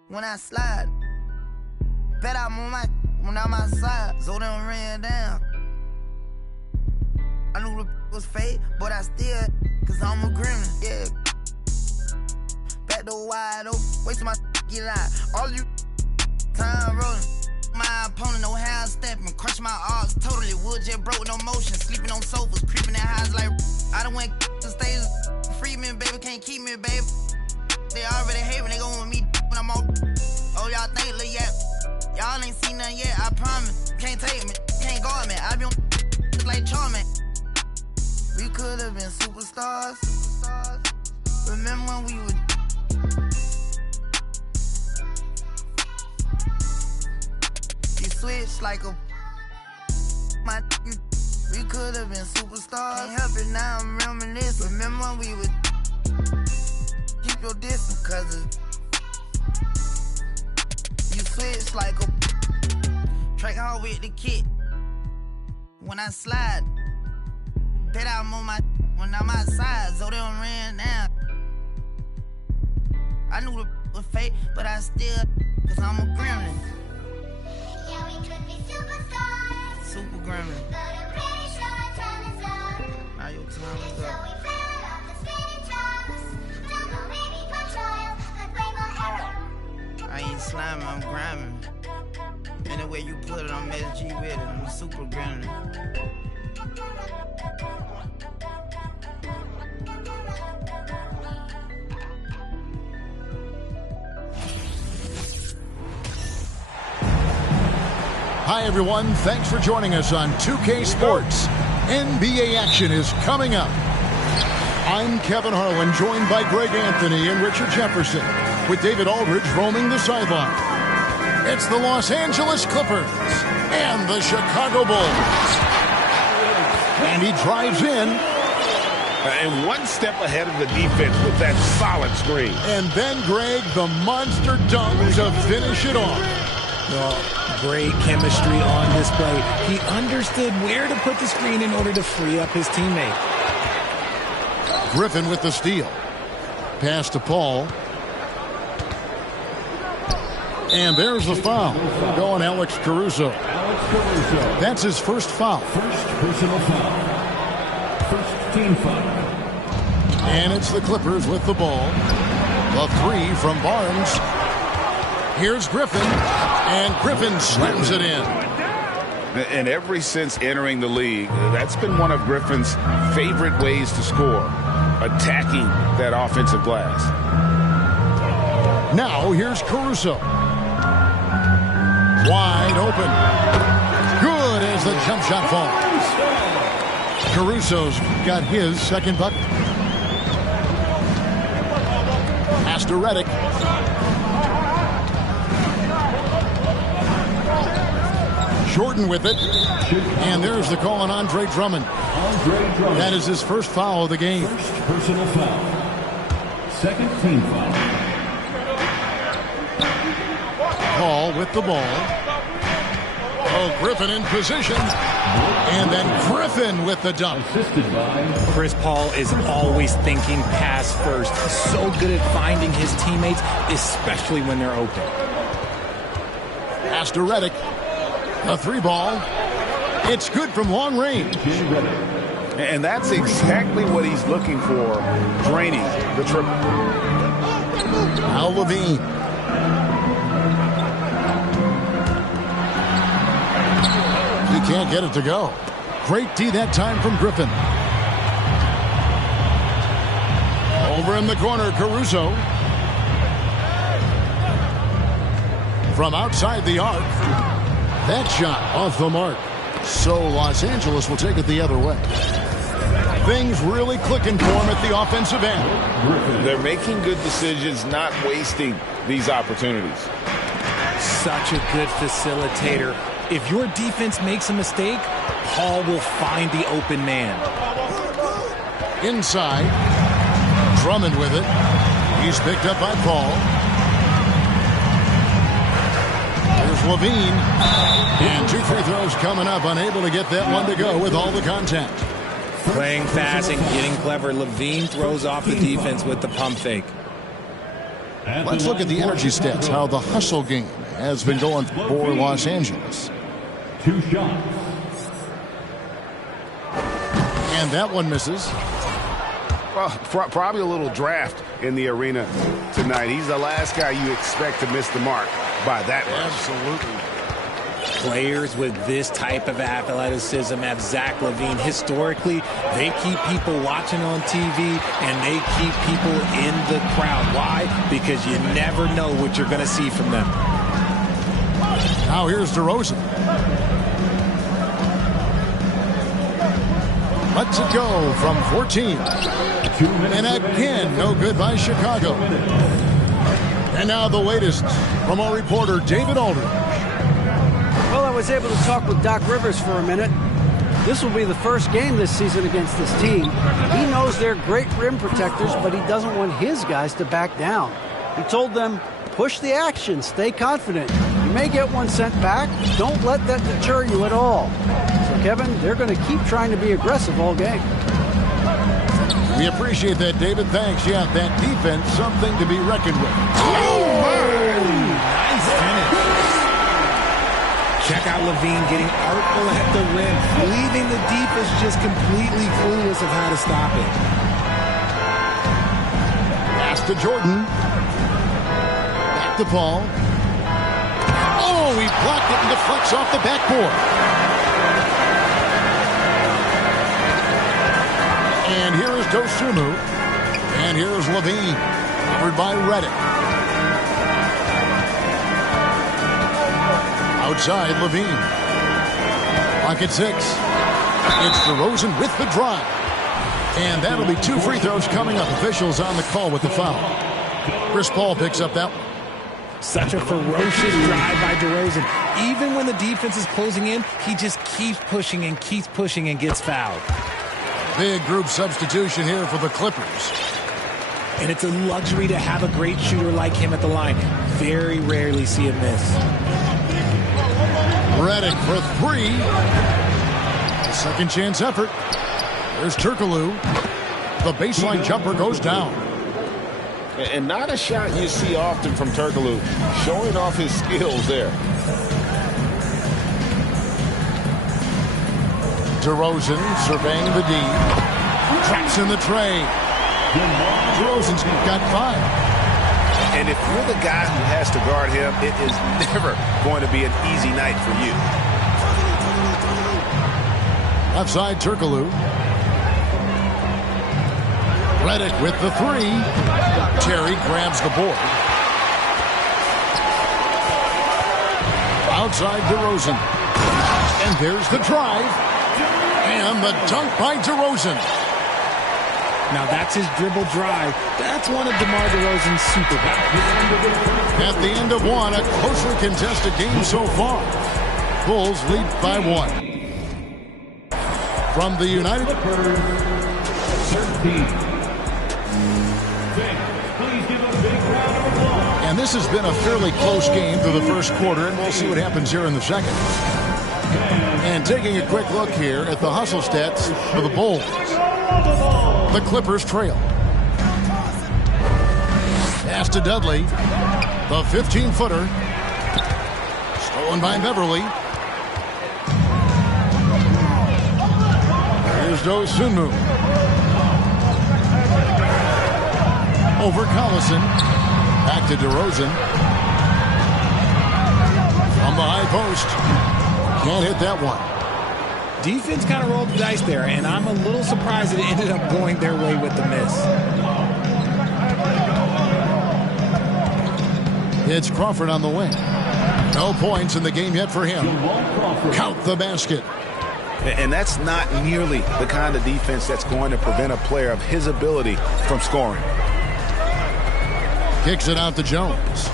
When I slide, bet I'm on when I'm outside, so them ran down. I knew the was fake, but I still, cause I'm a gremlin, yeah. Back door wide open, wait till my get out. All you time rolling. My opponent, no hand stepping, crush my arms totally. Wood jet broke, no motion, sleeping on sofas, creeping in highs like I done went to stage. Free me, baby, can't keep me, baby. They already hate me, they gon' want me when I'm on. Oh, y'all think, look, yeah. Y'all ain't seen nothing yet, I promise. Can't take me, can't guard me. I be on like Charmin. We could have been superstars. Remember when we would you switch like a we could have been superstars. Can't help it now, I'm reminiscing. Remember when we would keep your distance, cause you switch like a track hard with the kid. When I slide, bet I'm on my when I'm outside, so they don't ran down. I knew the was fake, but I still, cause I'm a gremlin. Yeah, we could be superstars. Super gremlin. But I'm pretty sure our time is up. Now your time is up. So we fell off the spinning tops. Don't know, maybe control, but way more error. I ain't sliming, I'm grinding. Any way you put it, I'm SG with it. I'm a super gremlin. Hi, everyone. Thanks for joining us on 2K Sports. NBA action is coming up. I'm Kevin Harlan, joined by Greg Anthony and Richard Jefferson, with David Aldridge roaming the sideline. It's the Los Angeles Clippers and the Chicago Bulls. And he drives in. And one step ahead of the defense with that solid screen. And then, Greg, the monster dunk to finish it off. Well, great chemistry on display. He understood where to put the screen in order to free up his teammate. Griffin with the steal. Pass to Paul. And there's the foul. Going Alex Caruso. That's his first foul. First personal foul. First team foul. And it's the Clippers with the ball. The three from Barnes. Here's Griffin. And Griffin slams it in. And ever since entering the league, that's been one of Griffin's favorite ways to score, attacking that offensive glass. Now here's Caruso. Wide open. Good as the jump shot falls. Caruso's got his second bucket. Pass to Redick. Jordan with it. And there's the call on Andre Drummond. That is his first foul of the game. First personal foul. Second team foul. Paul with the ball. Oh, Griffin in position. And then Griffin with the dunk. Chris Paul is always thinking pass first. He's so good at finding his teammates, especially when they're open. Pass to Redick. A three ball. It's good from long range. And that's exactly what he's looking for, draining the triple. Now Levine. He can't get it to go. Great D that time from Griffin. Over in the corner, Caruso. From outside the arc. That shot off the mark. So Los Angeles will take it the other way. Things really clicking for him at the offensive end. They're making good decisions, not wasting these opportunities. Such a good facilitator. If your defense makes a mistake, Paul will find the open man. Inside. Drummond with it. He's picked up by Paul. Here's Levine. And 2 free throws coming up. Unable to get that one to go with all the contact. Playing fast and getting clever. Levine throws off the defense with the pump fake. Let's look at the energy stats, how the hustle game has been going for Los Angeles. 2 shots. And that one misses. Well, probably a little draft in the arena tonight. He's the last guy you expect to miss the mark by that much. Absolutely. Players with this type of athleticism have Zach LaVine. Historically, they keep people watching on TV and they keep people in the crowd. Why? Because you never know what you're going to see from them. Now here's DeRozan. Lets it go from 14. And again, no good by Chicago. And now the latest from our reporter, David Aldridge. Well, I was able to talk with Doc Rivers for a minute. This will be the first game this season against this team. He knows they're great rim protectors, but he doesn't want his guys to back down. He told them, push the action, stay confident. You may get one sent back. Don't let that deter you at all. So, Kevin, they're going to keep trying to be aggressive all game. We appreciate that, David. Thanks. Yeah, that defense, something to be reckoned with. Oh, nice finish. Check out LaVine getting artful at the rim, leaving the defense just completely clueless of how to stop it. Pass to Jordan. Back to Paul. Oh, he blocked it and deflects off the backboard. And here is Dosunmu. And here's LaVine. Covered by Redick. Outside, LaVine. Pocket 6. It's DeRozan with the drive. And that'll be 2 free throws coming up. Officials on the call with the foul. Chris Paul picks up that one. Such a ferocious drive by DeRozan. Even when the defense is closing in, he just keeps pushing and gets fouled. Big group substitution here for the Clippers. And it's a luxury to have a great shooter like him at the line. Very rarely see him miss. Redick for 3. A second chance effort. There's Turkoglu. The baseline jumper goes down. And not a shot you see often from Turkoglu, showing off his skills there. DeRozan surveying the D. Traps in the tray. DeRozan's got 5. And if you're the guy who has to guard him, it is never going to be an easy night for you. Left side, Turkoglu. Redick with the 3. Terry grabs the board. Outside DeRozan. And there's the drive. And the dunk by DeRozan. Now that's his dribble drive. That's one of DeMar DeRozan's superpowers. At the end of one, a closely contested game so far. Bulls lead by 1. From the United... And this has been a fairly close game through the first quarter, and we'll see what happens here in the second. And taking a quick look here at the hustle stats for the Bulls. The Clippers trail. Pass to Dudley. The 15-footer. Stolen by Beverly. Here's Dosunmu. Over Collison. Back to DeRozan. From the high post. Can't hit that one. Defense kind of rolled the dice there, and I'm a little surprised it ended up going their way with the miss. It's Crawford on the wing. No points in the game yet for him. Count the basket. And that's not nearly the kind of defense that's going to prevent a player of his ability from scoring. Kicks it out to Jones.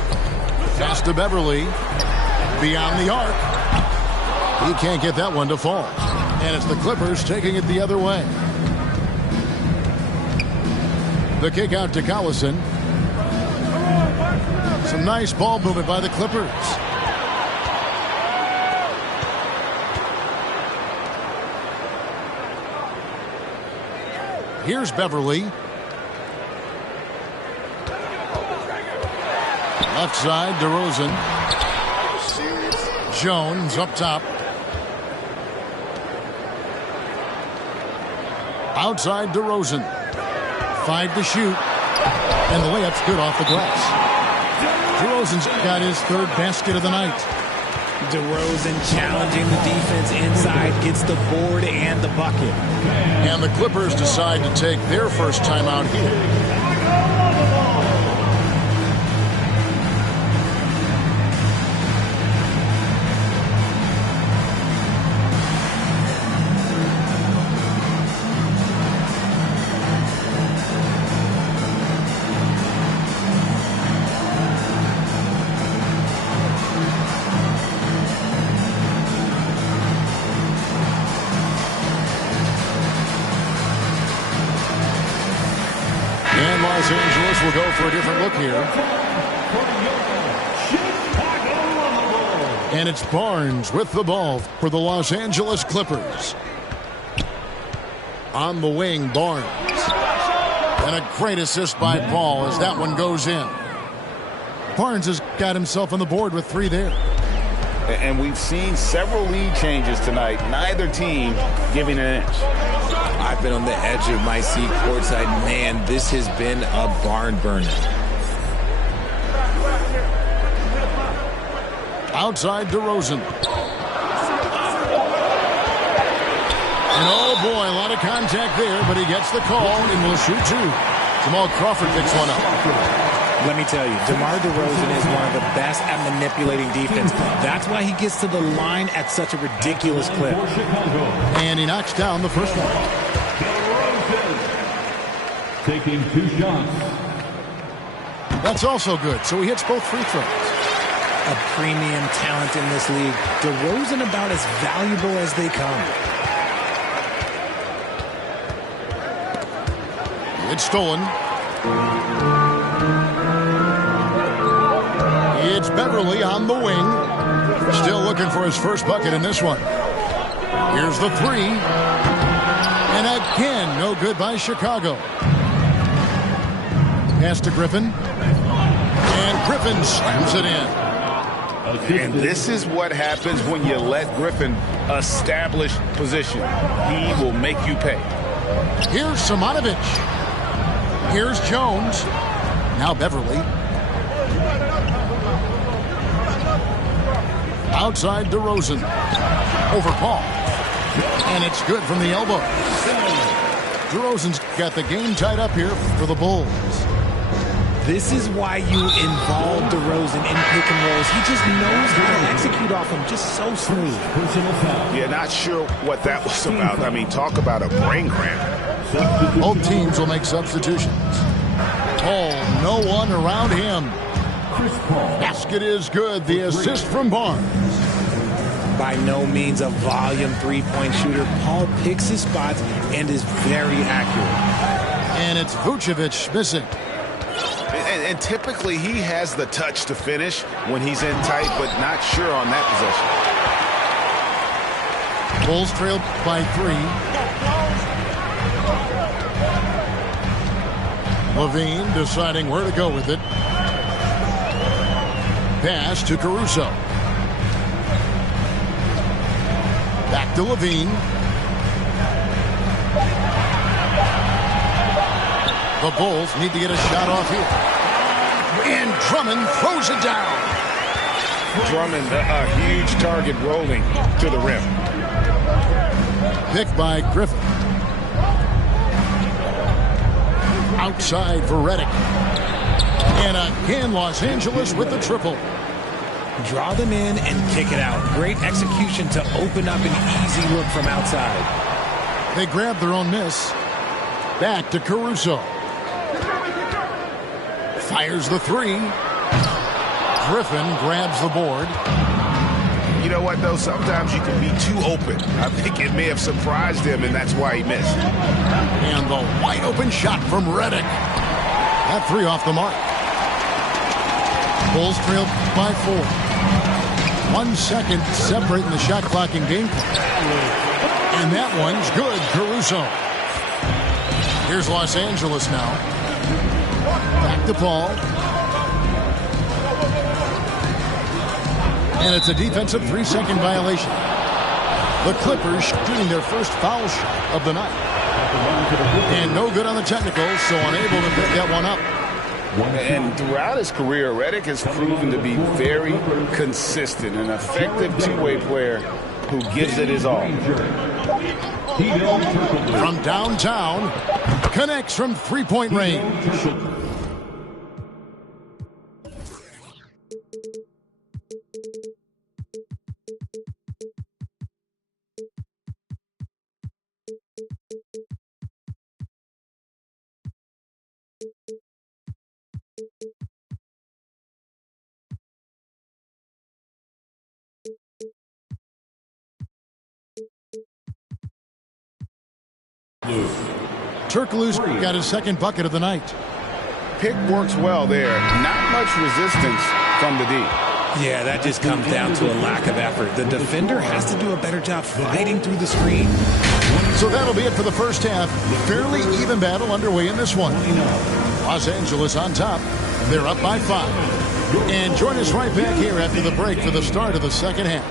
Pass to Beverly. Beyond the arc. He can't get that one to fall. And it's the Clippers taking it the other way. The kick out to Collison. Some nice ball movement by the Clippers. Here's Beverly. Left side, DeRozan. Jones up top. Outside DeRozan. 5 to shoot. And the layup's good off the glass. DeRozan's got his 3rd basket of the night. DeRozan challenging the defense inside, gets the board and the bucket. And the Clippers decide to take their first timeout here. Los Angeles will go for a different look here. And it's Barnes with the ball for the Los Angeles Clippers. On the wing, Barnes. And a great assist by Paul as that one goes in. Barnes has got himself on the board with 3 there. And we've seen several lead changes tonight. Neither team giving an inch. I've been on the edge of my seat courtside. Man, this has been a barn burner. Outside DeRozan. And oh boy, a lot of contact there, but he gets the call and will shoot 2. Jamal Crawford picks one up. Let me tell you, DeMar DeRozan is one of the best at manipulating defense. That's why he gets to the line at such a ridiculous clip. And he knocks down the first one. Taking 2 shots. That's also good. So he hits both free throws. A premium talent in this league. DeRozan about as valuable as they come. It's stolen. It's Beverly on the wing. Still looking for his first bucket in this one. Here's the 3. And again, no good by Chicago. Pass to Griffin. And Griffin slams it in. And this is what happens when you let Griffin establish position. He will make you pay. Here's Simonovic. Here's Jones. Now Beverly. Outside DeRozan. Over Paul. And it's good from the elbow. DeRozan's got the game tied up here for the Bulls. This is why you involve DeRozan in pick and rolls. He just knows how to execute off him just so smooth. Yeah, not sure what that was about. I mean, talk about a brain cramp. Both teams will make substitutions. Paul, no one around him. Basket is good. The assist from Barnes. By no means a volume three-point shooter. Paul picks his spots and is very accurate. And it's Vucevic missing. And typically he has the touch to finish when he's in tight, but not sure on that possession. Bulls trail by 3. Levine deciding where to go with it. Pass to Caruso. Back to Levine. The Bulls need to get a shot off here. And Drummond throws it down. Drummond, a huge target rolling to the rim. Picked by Griffin. Outside for Redick. And again, Los Angeles with the triple. Draw them in and kick it out. Great execution to open up an easy look from outside. They grab their own miss. Back to Caruso. Fires the 3. Griffin grabs the board. You know what, though? Sometimes you can be too open. I think it may have surprised him, and that's why he missed. And the wide open shot from Redick. That 3 off the mark. Bulls trail by 4. 1 second separating the shot clock and game clock. And that one's good, Caruso. Here's Los Angeles now. Back to Paul. And it's a defensive 3-second violation. The Clippers shooting their first foul shot of the night. And no good on the technicals, so unable to pick that one up. And throughout his career, Redick has proven to be very consistent, an effective two-way player who gives it his all. From downtown, connects from three-point range. Turkoglu's got his second bucket of the night. Pick works well there. Not much resistance from the D. Yeah, that just comes down to a lack of effort. The defender has to do a better job fighting through the screen. So that'll be it for the first half. Fairly even battle underway in this one. Los Angeles on top. They're up by 5. And join us right back here after the break for the start of the second half.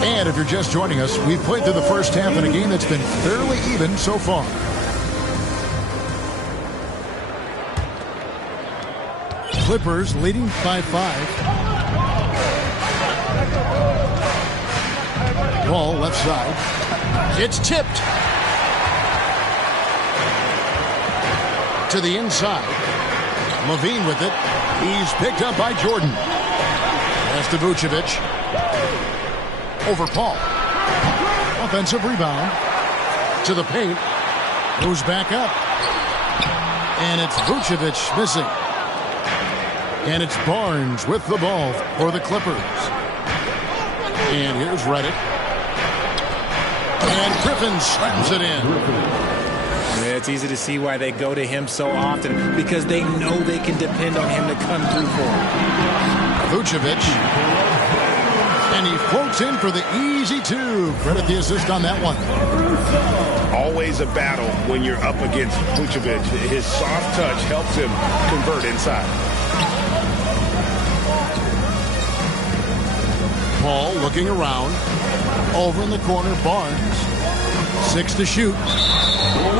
And if you're just joining us, we've played through the first half in a game that's been fairly even so far. Clippers leading by 5. Ball left side. It's tipped. To the inside. Levine with it. He's picked up by Jordan. Pass to Vucevic. Over Paul. Offensive rebound. To the paint. Goes back up. And it's Vucevic missing. And it's Barnes with the ball for the Clippers. And here's Redick. And Griffin slams it in. Yeah, it's easy to see why they go to him so often, because they know they can depend on him to come through for them. Vucevic. And he floats in for the easy 2. Credit the assist on that one. Always a battle when you're up against Vucevic. His soft touch helps him convert inside. Paul looking around. Over in the corner, Barnes. 6 to shoot.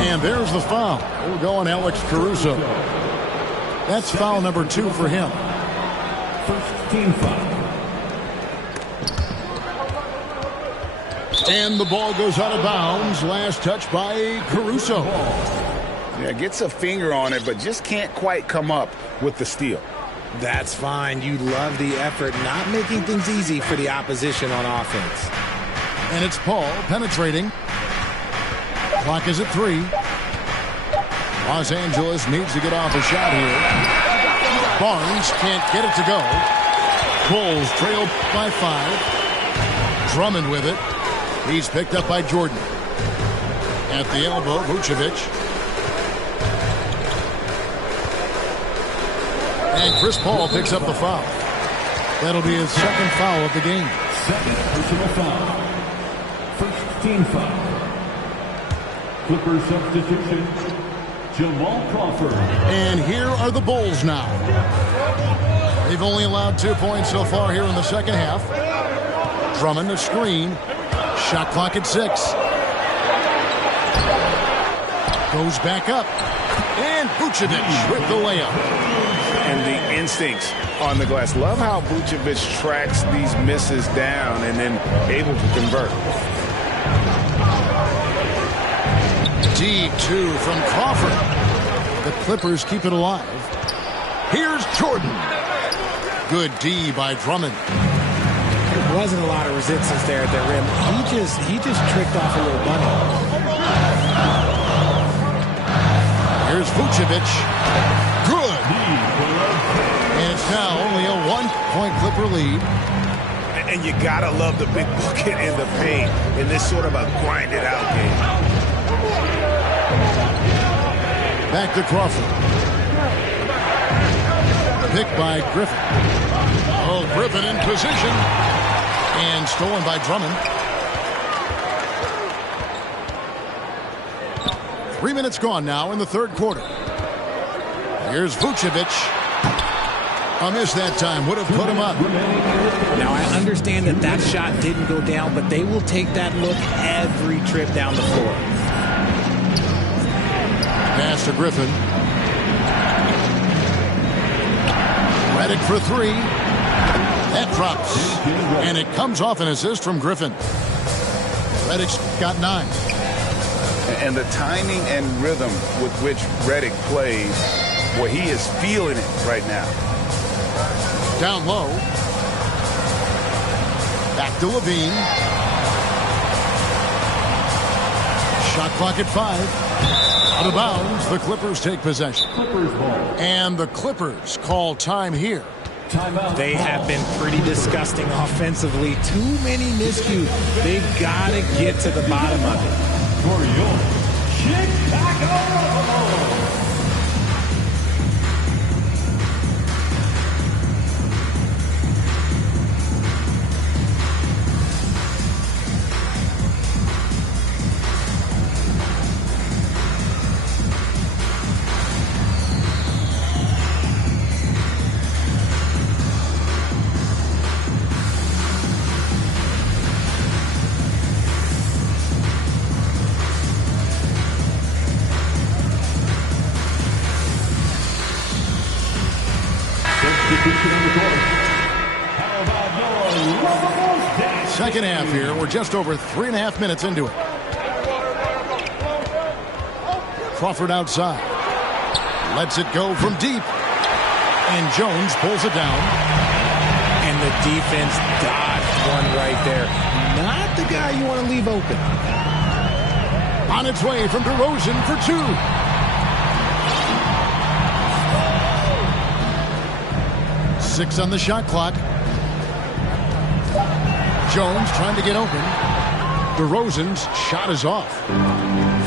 And there's the foul. We'll go on Alex Caruso. That's foul number 2 for him. First team foul. And the ball goes out of bounds. Last touch by Caruso. Yeah, gets a finger on it, but just can't quite come up with the steal. That's fine. You love the effort, not making things easy for the opposition on offense. And it's Paul penetrating. Clock is at 3. Los Angeles needs to get off a shot here. Barnes can't get it to go. Bulls trail by 5. Drummond with it. He's picked up by Jordan. At the elbow, Vucevic. And Chris Paul picks up the foul. That'll be his second foul of the game. Second personal foul. First team foul. Clippers substitution, Jamal Crawford. And here are the Bulls now. They've only allowed 2 points so far here in the second half. Drummond, a screen. Shot clock at 6. Goes back up. And Vucevic with the layup. And the instincts on the glass. Love how Vucevic tracks these misses down and then able to convert. Deep 2 from Crawford. The Clippers keep it alive. Here's Jordan. Good D by Drummond. There wasn't a lot of resistance there at the rim. He just tricked off a little bunny. Here's Vucevic. Good. And it's now only a 1-point Clipper lead. And you gotta love the big bucket in the paint in this sort of a grinded out game. Back to Crawford. Picked by Griffin. Oh, Griffin in position. And stolen by Drummond. 3 minutes gone now in the third quarter. Here's Vucevic. A miss that time. Would have put him up. Now, I understand that shot didn't go down, but they will take that look every trip down the floor. Pass to Griffin. Redick for 3. That drops. And it comes off an assist from Griffin. Redick's got 9. And the timing and rhythm with which Redick plays, well, he is feeling it right now. Down low. Back to Levine. Shot clock at 5. Out of bounds, the Clippers take possession. Clippers ball. And the Clippers call time here. Timeout. They have been pretty disgusting offensively. Too many miscues. They've got to get to the bottom of it. For your Chicago. Second half here. We're just over 3.5 minutes into it. Crawford outside. Lets it go from deep. And Jones pulls it down. And the defense dodged one right there. Not the guy you want to leave open. On its way from DeRozan for 2. Six on the shot clock. Jones trying to get open. DeRozan's shot is off.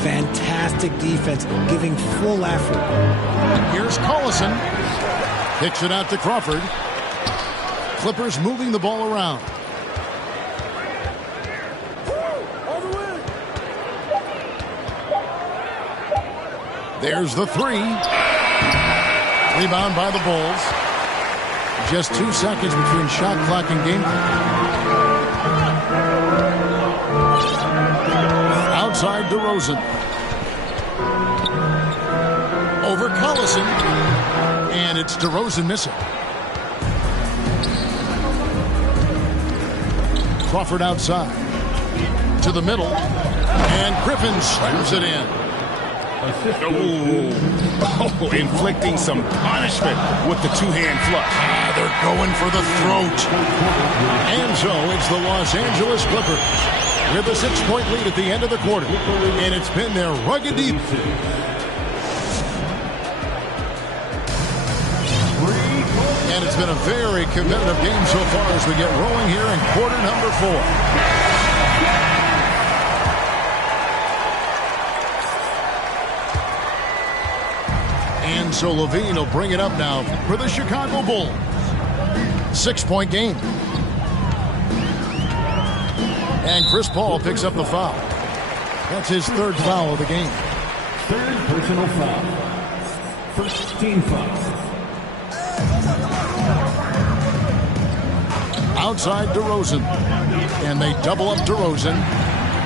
Fantastic defense, giving full effort. Here's Collison. Kicks it out to Crawford. Clippers moving the ball around. There's the 3. Rebound by the Bulls. Just 2 seconds between shot clock and game clock. Outside DeRozan. Thompson. And it's DeRozan missing. Crawford outside. To the middle. And Griffin slams it in. Oh, inflicting some punishment with the two-hand flush. They're going for the throat. And so it's the Los Angeles Clippers with a 6-point lead at the end of the quarter. And it's been their rugged defense. And it's been a very competitive game so far as we get rolling here in quarter number 4. And so Levine will bring it up now for the Chicago Bulls. 6-point game. And Chris Paul picks up the foul. That's his 3rd foul of the game. 3rd personal foul. 1st team foul. Outside DeRozan. And they double up DeRozan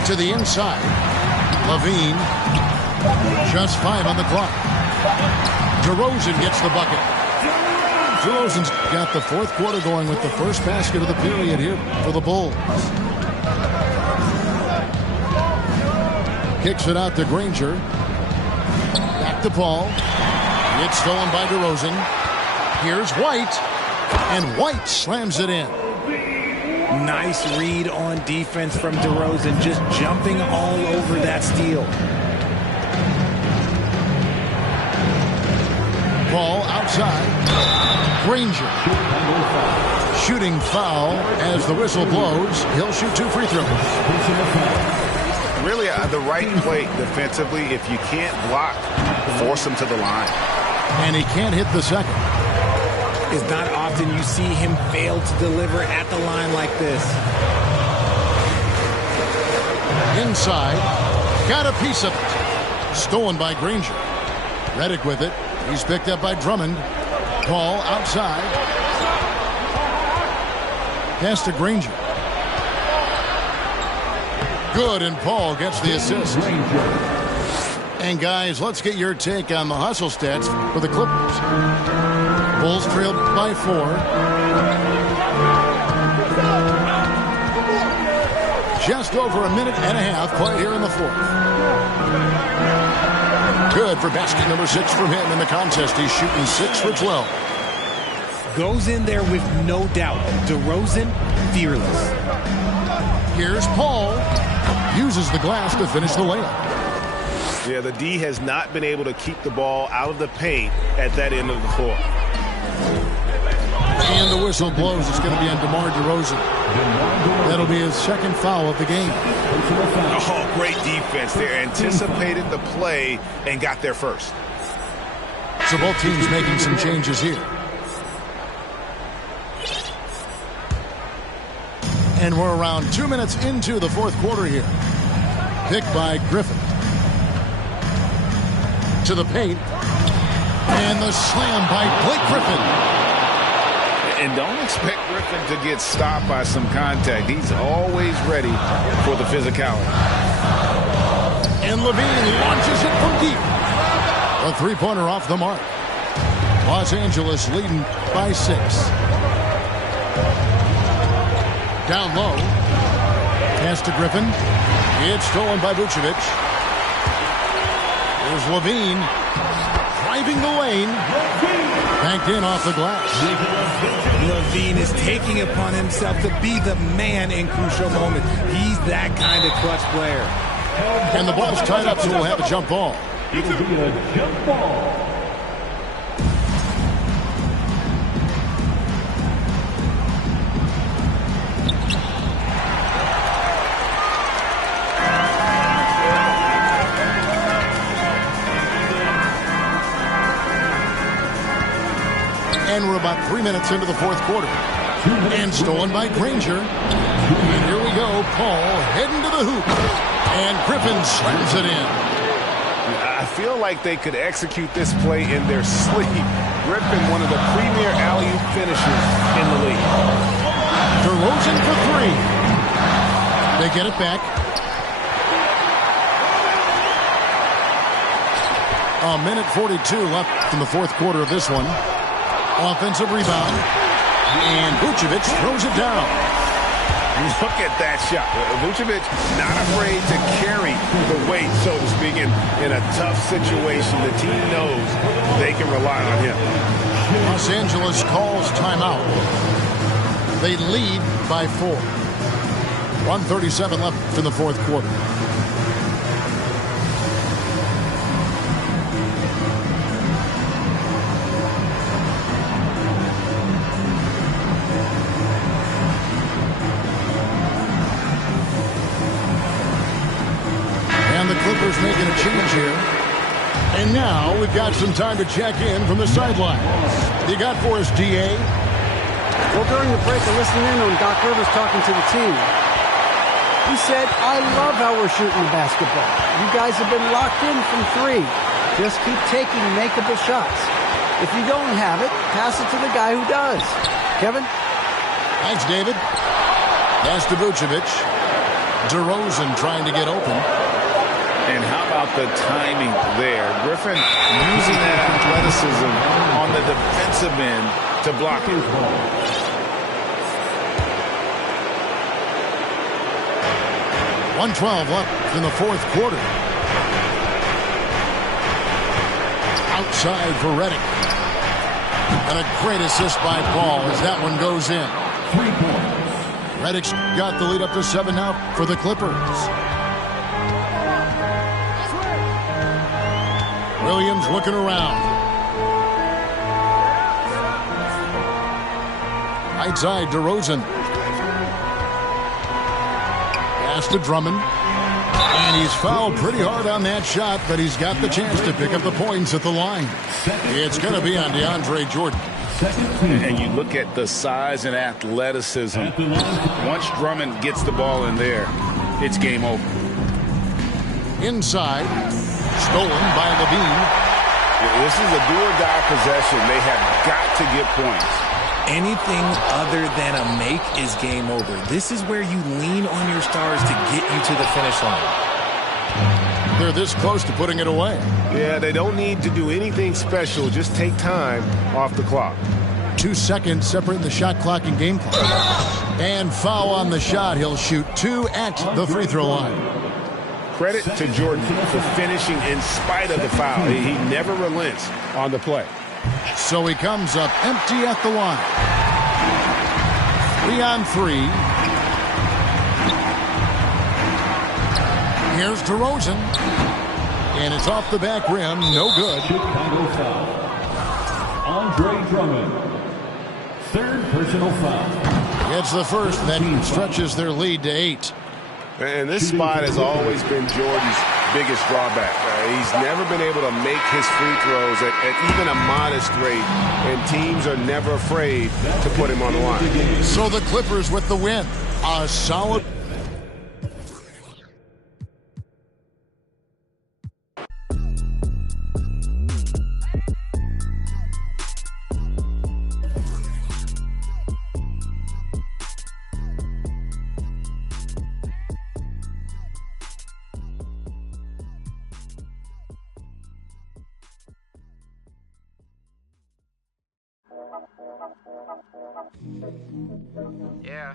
to the inside. Levine. Just 5 on the clock. DeRozan gets the bucket. DeRozan's got the 4th quarter going with the first basket of the period here for the Bulls. Kicks it out to Granger. Back to Paul. It's stolen by DeRozan. Here's White. And White slams it in. Nice read on defense from DeRozan, just jumping all over that steal. Paul outside. Granger. Shooting foul as the whistle blows. He'll shoot 2 free throws. Really the right play defensively. If you can't block, force him to the line. And he can't hit the second. It's not often you see him fail to deliver at the line like this. Inside. Got a piece of it. Stolen by Granger. Redick with it. He's picked up by Drummond. Paul outside. Pass to Granger. Good, and Paul gets the assist. And guys, let's get your take on the hustle stats for the Clippers. Bulls trailed by 4. Just over a minute and a half played here in the 4th. Good for basket number 6 from him in the contest. He's shooting 6 for 12. Goes in there with no doubt. DeRozan, fearless. Here's Paul. Uses the glass to finish the layup. Yeah, the D has not been able to keep the ball out of the paint at that end of the floor. And the whistle blows. It's going to be on DeMar DeRozan. That'll be his 2nd foul of the game. Oh, great defense there. Anticipated the play and got there first. So both teams making some changes here. And we're around 2 minutes into the 4th quarter here. Picked by Griffin. To the paint. And the slam by Blake Griffin. And don't expect Griffin to get stopped by some contact. He's always ready for the physicality. And Levine launches it from deep. A 3-pointer off the mark. Los Angeles leading by 6. Down low. Pass to Griffin. It's stolen by Vucevic. There's Levine. Driving the lane. Banked in off the glass. Levine is taking upon himself to be the man in crucial moments. He's that kind of clutch player. And the ball's tied up, so we'll have a jump ball. It'll be a jump ball. And we're about 3 minutes into the 4th quarter. And stolen by Granger. And here we go. Paul heading to the hoop. And Griffin slams it in. I feel like they could execute this play in their sleep. Griffin, one of the premier alley-oop finishers in the league. DeRozan for 3. They get it back. A minute 42 left in the fourth quarter of this one. Offensive rebound. And Vucevic throws it down. Look at that shot. Vucevic not afraid to carry the weight, so to speak, in a tough situation. The team knows they can rely on him. Los Angeles calls timeout. They lead by 4. 1:37 left in the fourth quarter. And the Clippers making a change here. And now we've got some time to check in from the sideline. You got for us, DA? Well, during the break, I listened in on Doc Rivers talking to the team. He said, I love how we're shooting the basketball. You guys have been locked in from 3. Just keep taking makeable shots. If you don't have it, pass it to the guy who does. Kevin? Thanks, David. Pass to Vucevic. DeRozan trying to get open. And how about the timing there? Griffin using that athleticism on the defensive end to block it. 1:12 left in the fourth quarter. Outside for Redick. And a great assist by Paul as that one goes in. 3 points. Redick's got the lead up to 7 now for the Clippers. Williams looking around. Right side, DeRozan. Pass to Drummond. And he's fouled pretty hard on that shot, but he's got the chance to pick up the points at the line. It's going to be on DeAndre Jordan. And you look at the size and athleticism. Once Drummond gets the ball in there, it's game over. Inside. Stolen by Levine. This is a do-or-die possession. They have got to get points. Anything other than a make is game over. This is where you lean on your stars to get you to the finish line. They're this close to putting it away. Yeah, they don't need to do anything special. Just take time off the clock. 2 seconds separating the shot clock and game clock. And foul on the shot. He'll shoot 2 at the free throw line. Credit to Jordan for finishing in spite of the foul. He never relents on the play. So he comes up empty at the line. 3 on 3. Here's DeRozan. And it's off the back rim. No good. Chicago foul. Andre Drummond. 3rd personal foul. It's the first, and that stretches their lead to 8. And this spot has always been Jordan's biggest drawback. He's never been able to make his free throws at even a modest rate, and teams are never afraid to put him on the line. So the Clippers with the win. A solid. Yeah.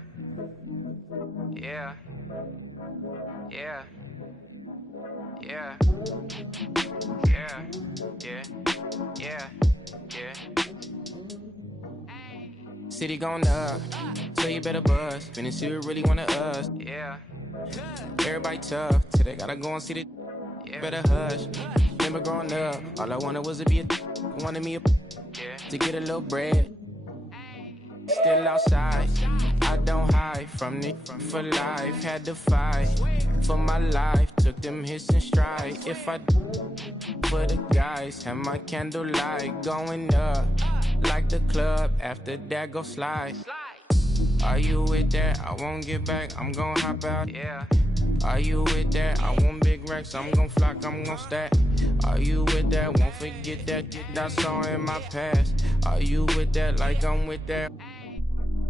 Yeah. Yeah. Yeah. Yeah. Yeah. Yeah. Yeah. City going up, so you better buzz. Finna see who really wanna us. Yeah. Everybody tough, till they gotta go and see the. Yeah. Better hush. Remember growing up, all I wanted was to be a. Wanted me a. Yeah. To get a little bread. Still outside, I don't hide from it for life. Had to fight for my life, took them hits in stride. If I for the guys, have my candlelight going up like the club. After that, go slide. Are you with that? I won't get back. I'm gonna hop out. Yeah. Are you with that? I want big racks. I'm gonna flock. I'm gonna stack. Are you with that? Won't forget that I saw in my past. Are you with that? Like I'm with that.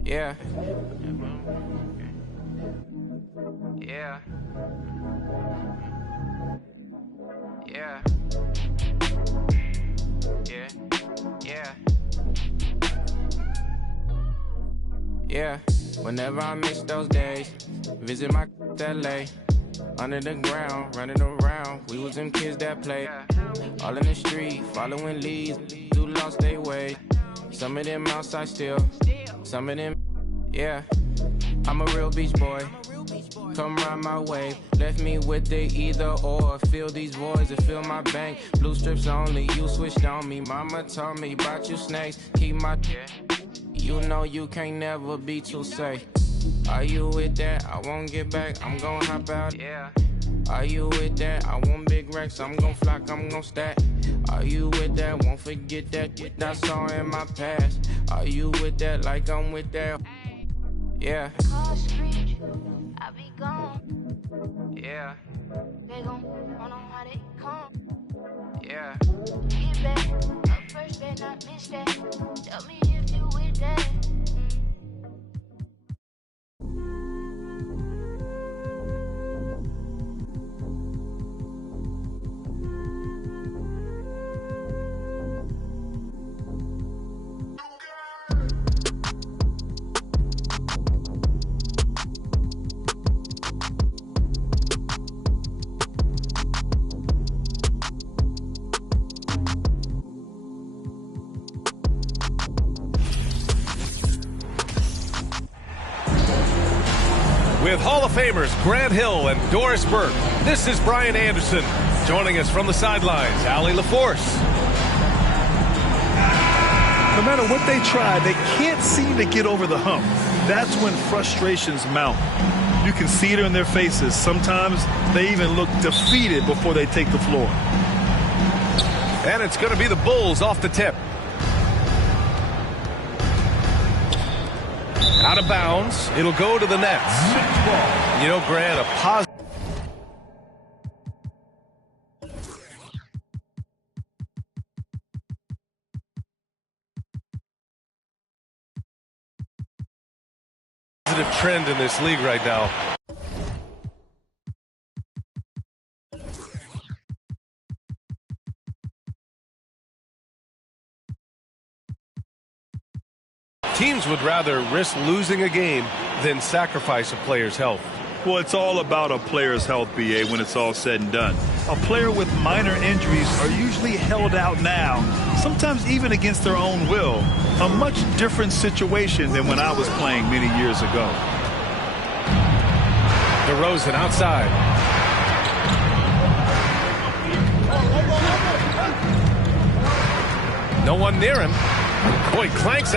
Yeah. Yeah. Yeah. Yeah, whenever I miss those days, visit my LA. Under the ground, running around, we was them kids that played. All in the street, following leads, who lost their way. Some of them outside still, some of them, yeah. I'm a real beach boy, come ride my wave. Left me with the either or, fill these voids and fill my bank. Blue strips only, you switched on me. Mama told me about you snakes, keep my, you know you can't never be too safe. Are you with that? I won't get back, I'm gon' hop out. Yeah. Are you with that? I want big racks, I'm gon' flock, I'm gon' stack. Are you with that? Won't forget that I saw in my past. Are you with that? Like I'm with that. Yeah. Call screech, I be gone. Yeah. They gon' wanna know how they come. Yeah. Get back, up first, better not miss that. Tell me if you with that. With Hall of Famers Grant Hill and Doris Burke, this is Brian Anderson. Joining us from the sidelines, Allie LaForce. No matter what they try, they can't seem to get over the hump. That's when frustrations mount. You can see it in their faces. Sometimes they even look defeated before they take the floor. And it's going to be the Bulls off the tip. Out of bounds. It'll go to the Nets. You know, Grant, a positive. Trend in this league right now. Teams would rather risk losing a game than sacrifice a player's health. Well, it's all about a player's health, BA, when it's all said and done. A player with minor injuries are usually held out now, sometimes even against their own will. A much different situation than when I was playing many years ago. DeRozan outside. No one near him. Boy, clanks.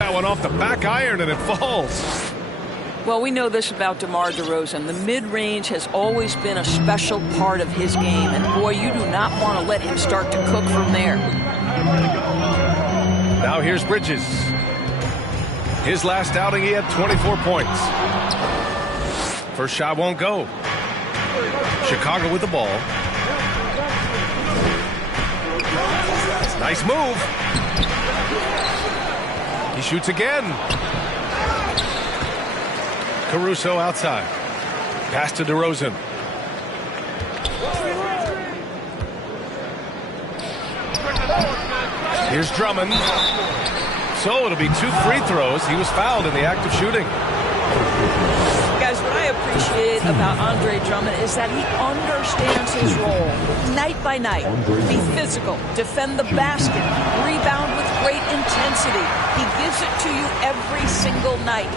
That one off the back iron and it falls. Well, we know this about DeMar DeRozan. The mid-range has always been a special part of his game. And, boy, you do not want to let him start to cook from there. Now here's Bridges. His last outing, he had 24 points. First shot won't go. Chicago with the ball. Nice move. He shoots again. Caruso outside. Pass to DeRozan. Here's Drummond. So it'll be 2 free throws. He was fouled in the act of shooting. Guys, what I appreciate about Andre Drummond is that he understands his role night by night. Be physical, defend the basket, rebound with great intensity. He gives it to you every single night.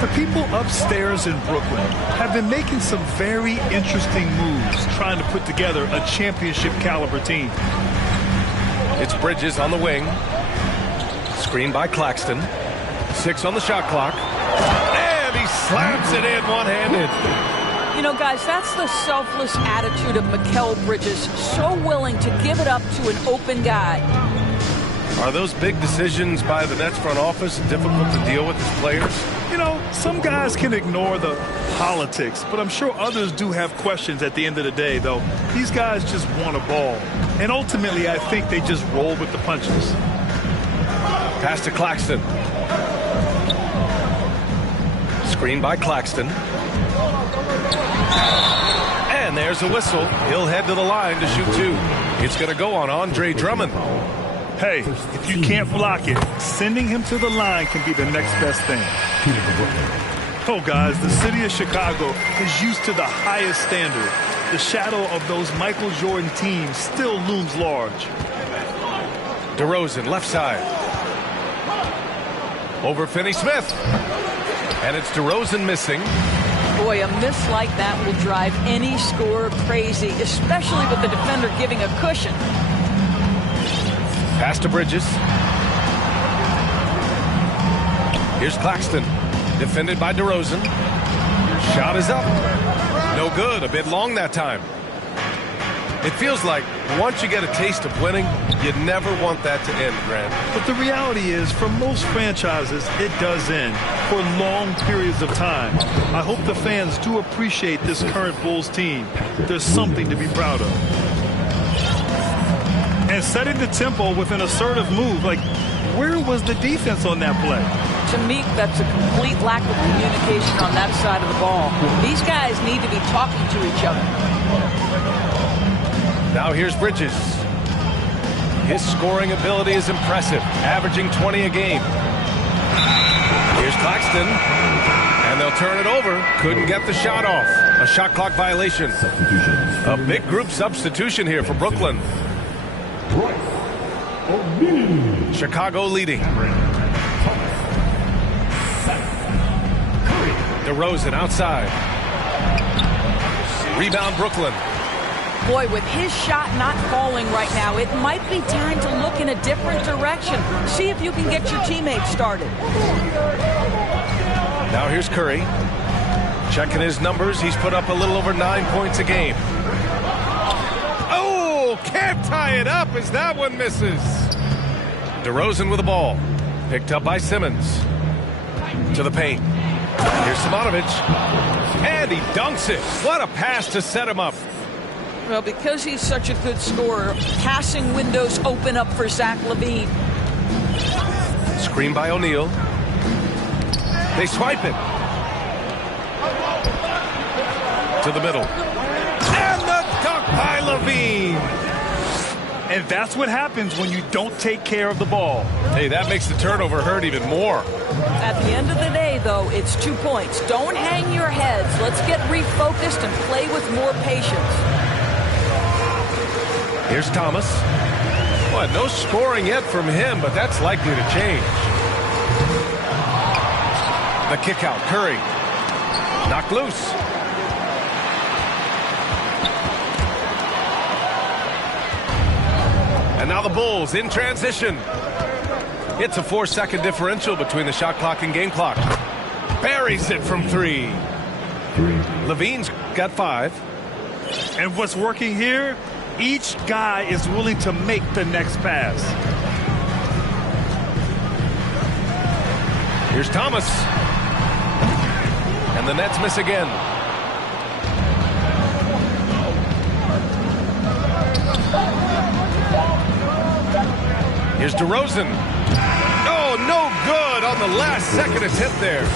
The people upstairs in Brooklyn have been making some very interesting moves trying to put together a championship caliber team. It's Bridges on the wing. Screened by Claxton. 6 on the shot clock. And and he slams it in one-handed. You know, guys, that's the selfless attitude of Mikal Bridges, so willing to give it up to an open guy. Are those big decisions by the Nets front office difficult to deal with as players? You know, some guys can ignore the politics, but I'm sure others do have questions at the end of the day, though. These guys just want a ball. And ultimately, I think they just roll with the punches. Pass to Claxton. Screen by Claxton. And there's a whistle. He'll head to the line to shoot two. It's going to go on Andre Drummond. Hey, if you can't block it, sending him to the line can be the next best thing. Oh, guys, the city of Chicago is used to the highest standard. The shadow of those Michael Jordan teams still looms large. DeRozan, left side. Over Finney-Smith. And it's DeRozan missing. Boy, a miss like that will drive any scorer crazy, especially with the defender giving a cushion. Pass to Bridges. Here's Claxton. Defended by DeRozan. Shot is up. No good. A bit long that time. It feels like once you get a taste of winning, you never want that to end, Grant. But the reality is, for most franchises, it does end for long periods of time. I hope the fans do appreciate this current Bulls team. There's something to be proud of. And setting the tempo with an assertive move, like, where was the defense on that play? To me, that's a complete lack of communication on that side of the ball. These guys need to be talking to each other. Now here's Bridges. His scoring ability is impressive, averaging 20 a game. Here's Claxton, and they'll turn it over. Couldn't get the shot off. A shot clock violation. A big group substitution here for Brooklyn. Chicago leading. DeRozan outside. Rebound Brooklyn. Boy, with his shot not falling right now, it might be time to look in a different direction. See if you can get your teammates started. Now here's Curry. Checking his numbers. He's put up a little over 9 points a game. Oh, can't tie it up as that one misses. DeRozan with the ball. Picked up by Simmons. To the paint. Here's Simonovic. And he dunks it. What a pass to set him up. Well, because he's such a good scorer, passing windows open up for Zach LaVine. Screen by O'Neal. They swipe it. To the middle. And the dunk by LaVine. And that's what happens when you don't take care of the ball. Hey, that makes the turnover hurt even more. At the end of the day, though, it's 2 points. Don't hang your heads. Let's get refocused and play with more patience. Here's Thomas. Well, no scoring yet from him, but that's likely to change. The kick out. Curry. Knocked loose. And now the Bulls in transition. It's a 4-second differential between the shot clock and game clock. Buries it from 3. LaVine's got 5. And what's working here? Each guy is willing to make the next pass. Here's Thomas. And the Nets miss again. Here's DeRozan. Oh, no good on the last second attempt there.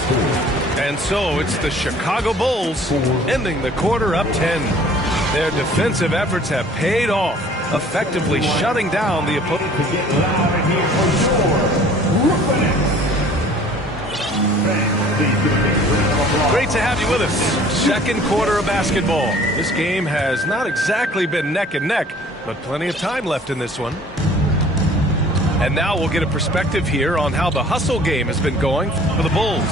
And so it's the Chicago Bulls ending the quarter up 10. Their defensive efforts have paid off, effectively shutting down the opponent. Great to have you with us. Second quarter of basketball. This game has not exactly been neck and neck, but plenty of time left in this one. And now we'll get a perspective here on how the hustle game has been going for the Bulls.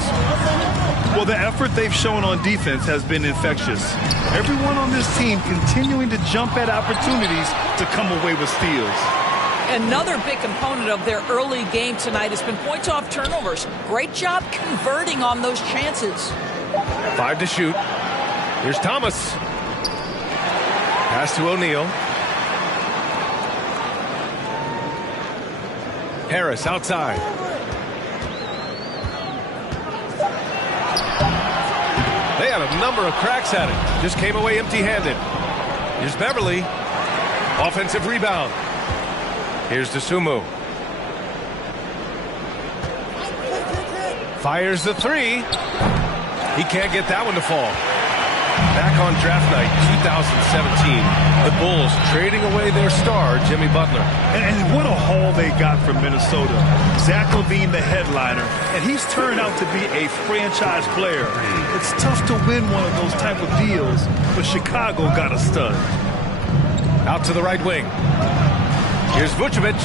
Well, the effort they've shown on defense has been infectious. Everyone on this team continuing to jump at opportunities to come away with steals. Another big component of their early game tonight has been points off turnovers. Great job converting on those chances. 5 to shoot. Here's Thomas. Pass to O'Neal. Harris outside. They had a number of cracks at it. Just came away empty-handed. Here's Beverly. Offensive rebound. Here's Dosunmu. Fires the 3. He can't get that one to fall. Back on draft night 2017, the Bulls trading away their star, Jimmy Butler. And what a haul they got from Minnesota. Zach LaVine, the headliner, and he's turned out to be a franchise player. It's tough to win one of those type of deals, but Chicago got a stud. Out to the right wing. Here's Vucevic.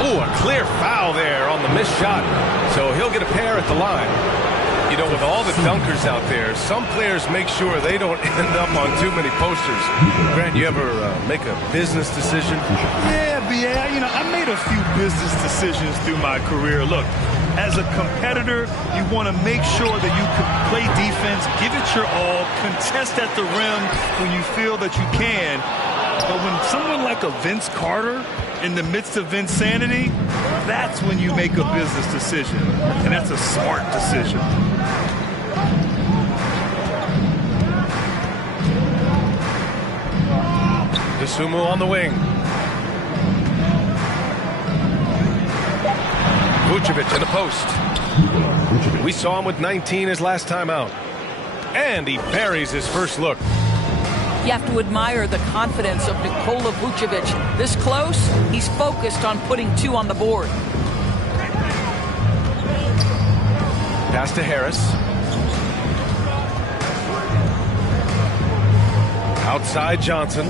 Ooh, a clear foul there on the missed shot. So he'll get a pair at the line. You know, with all the dunkers out there, some players make sure they don't end up on too many posters. Grant, you ever make a business decision? Yeah, you know, I made a few business decisions through my career. Look, as a competitor, you want to make sure that you can play defense, give it your all, contest at the rim when you feel that you can. But when someone like a Vince Carter in the midst of insanity, that's when you make a business decision. And that's a smart decision. Dosunmu on the wing. Vucevic in the post. We saw him with 19 his last time out. And he buries his first look. You have to admire the confidence of Nikola Vucevic. This close, he's focused on putting 2 on the board. Pass to Harris. Outside Johnson.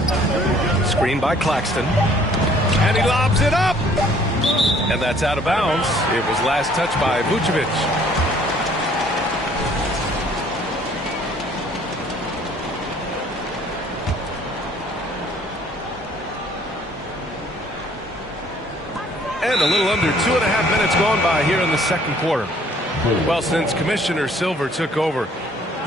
Screen by Claxton. And he lobs it up. And that's out of bounds. It was last touched by Vucevic. And a little under 2.5 minutes gone by here in the second quarter. Well, since Commissioner Silver took over,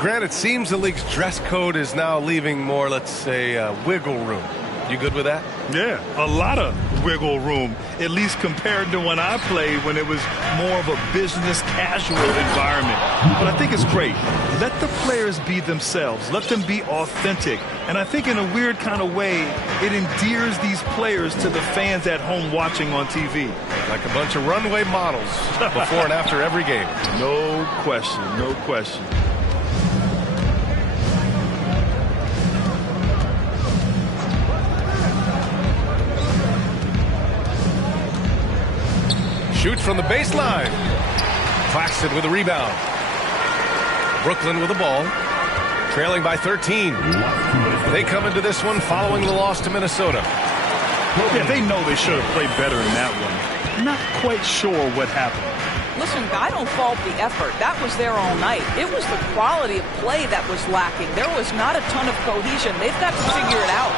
Grant, it seems the league's dress code is now leaving more, let's say, wiggle room. You good with that? Yeah, a lot of wiggle room, at least compared to when I played, when it was more of a business casual environment. But I think it's great. Let the players be themselves. Let them be authentic. And I think in a weird kind of way, it endears these players to the fans at home watching on TV. Like a bunch of runway models before and after every game. No question, no question. Shoots from the baseline. Claxton with a rebound. Brooklyn with the ball. Trailing by 13. They come into this one following the loss to Minnesota. Yeah, they know they should have played better in that one. Not quite sure what happened. Listen, I don't fault the effort. That was there all night. It was the quality of play that was lacking. There was not a ton of cohesion. They've got to figure it out.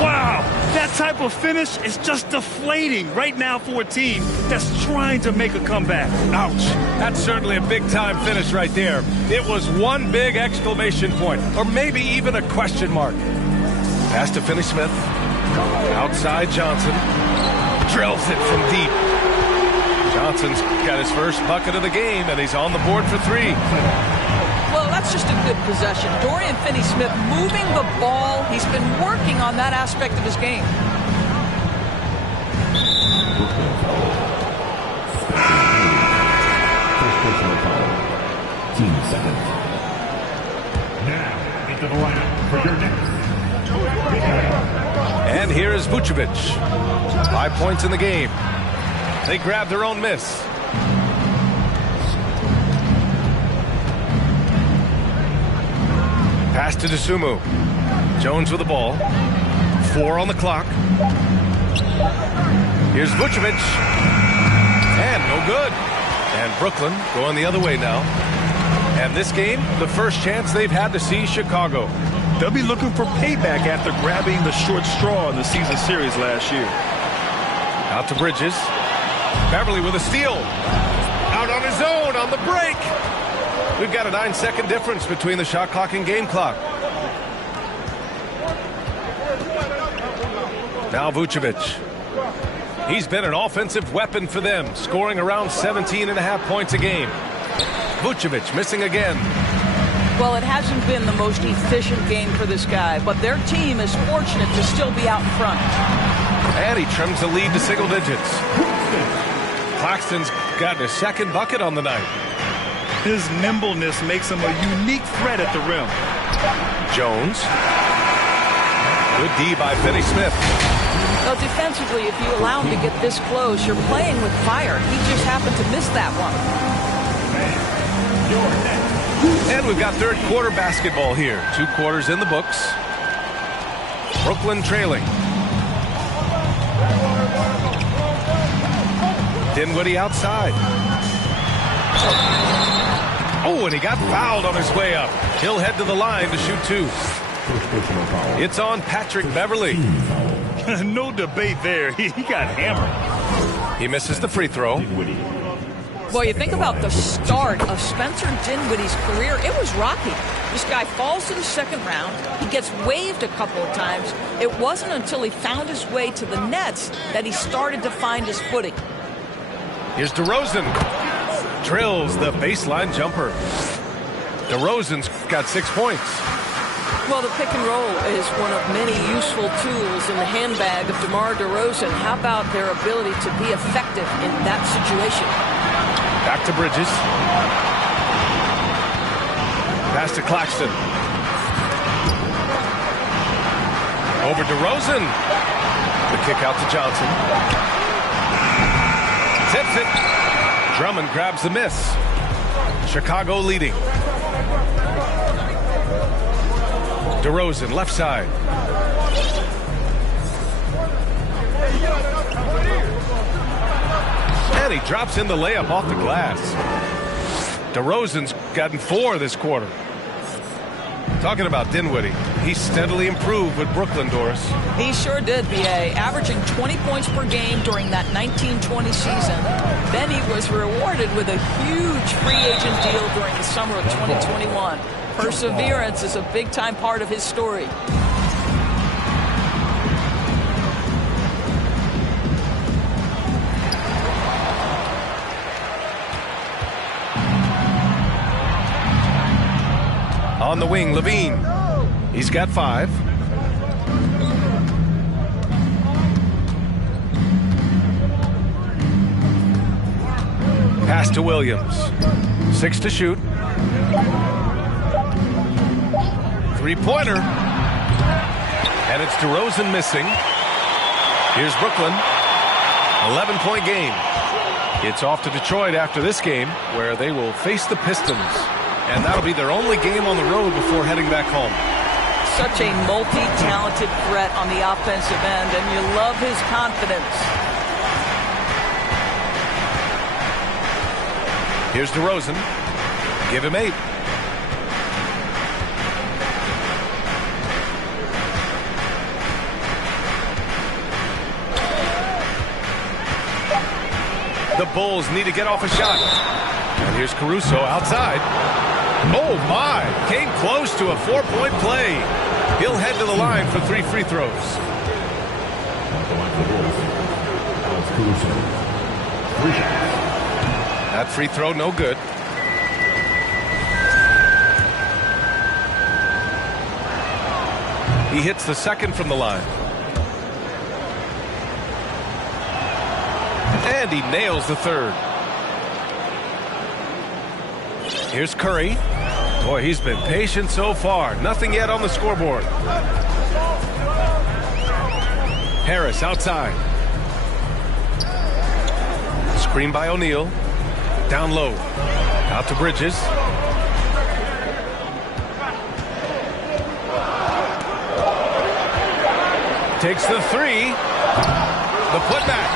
Wow, that type of finish is just deflating right now for a team that's trying to make a comeback. Ouch. That's certainly a big-time finish right there. It was one big exclamation point, or maybe even a question mark. Pass to Finney-Smith. Outside Johnson. Drills it from deep. Johnson's got his first bucket of the game, and he's on the board for 3. Well, that's just a good possession. Dorian Finney-Smith moving the ball. He's been working on that aspect of his game. Team second. Now into the lineup for your next. And here is Vucevic. 5 points in the game. They grab their own miss. Pass to Dosunmu. Jones with the ball. 4 on the clock. Here's Vucevic. And no good. And Brooklyn going the other way now. And this game, the first chance they've had to see Chicago. They'll be looking for payback after grabbing the short straw in the season series last year. Out to Bridges. Beverly with a steal. Out on his own on the break. We've got a 9-second difference between the shot clock and game clock. Now Vucevic. He's been an offensive weapon for them, scoring around 17.5 points a game. Vucevic missing again. Well, it hasn't been the most efficient game for this guy, but their team is fortunate to still be out in front. And he trims the lead to single digits. Claxton's gotten his second bucket on the night. His nimbleness makes him a unique threat at the rim. Jones. Good D by Finney-Smith. Well, defensively, if you allow him to get this close, you're playing with fire. He just happened to miss that one. And we've got third quarter basketball here. 2 quarters in the books. Brooklyn trailing. Dinwiddie outside. Oh, and he got fouled on his way up. He'll head to the line to shoot 2. It's on Patrick Beverly. No debate there. He got hammered. He misses the free throw. Well, you think about the start of Spencer Dinwiddie's career, it was rocky. This guy falls to the second round. He gets waived a couple of times. It wasn't until he found his way to the Nets that he started to find his footing. Here's DeRozan. Drills the baseline jumper. DeRozan's got 6 points. Well, the pick and roll is one of many useful tools in the handbag of DeMar DeRozan. How about their ability to be effective in that situation? Back to Bridges. Pass to Claxton. Over DeRozan. The kick out to Johnson. Tips it. Drummond grabs the miss. Chicago leading. DeRozan, left side. And he drops in the layup off the glass. DeRozan's gotten 4 this quarter. Talking about Dinwiddie, he steadily improved with Brooklyn, Doris. He sure did, B.A., averaging 20 points per game during that 1920 season. Then he was rewarded with a huge free agent deal during the summer of 2021. Perseverance is a big-time part of his story. On the wing, Levine. He's got 5. Pass to Williams. 6 to shoot. 3-pointer. And it's DeRozan missing. Here's Brooklyn. 11-point game. It's off to Detroit after this game, where they will face the Pistons. And that'll be their only game on the road before heading back home. Such a multi-talented threat on the offensive end, and you love his confidence. Here's DeRozan. Give him 8. The Bulls need to get off a shot. And here's Caruso outside. Oh, my. Came close to a 4-point play. He'll head to the line for 3 free throws. That free throw, no good. He hits the second from the line. And he nails the third. Here's Curry. Boy, he's been patient so far. Nothing yet on the scoreboard. Harris outside. Screen by O'Neal. Down low. Out to Bridges. Takes the 3. The putback.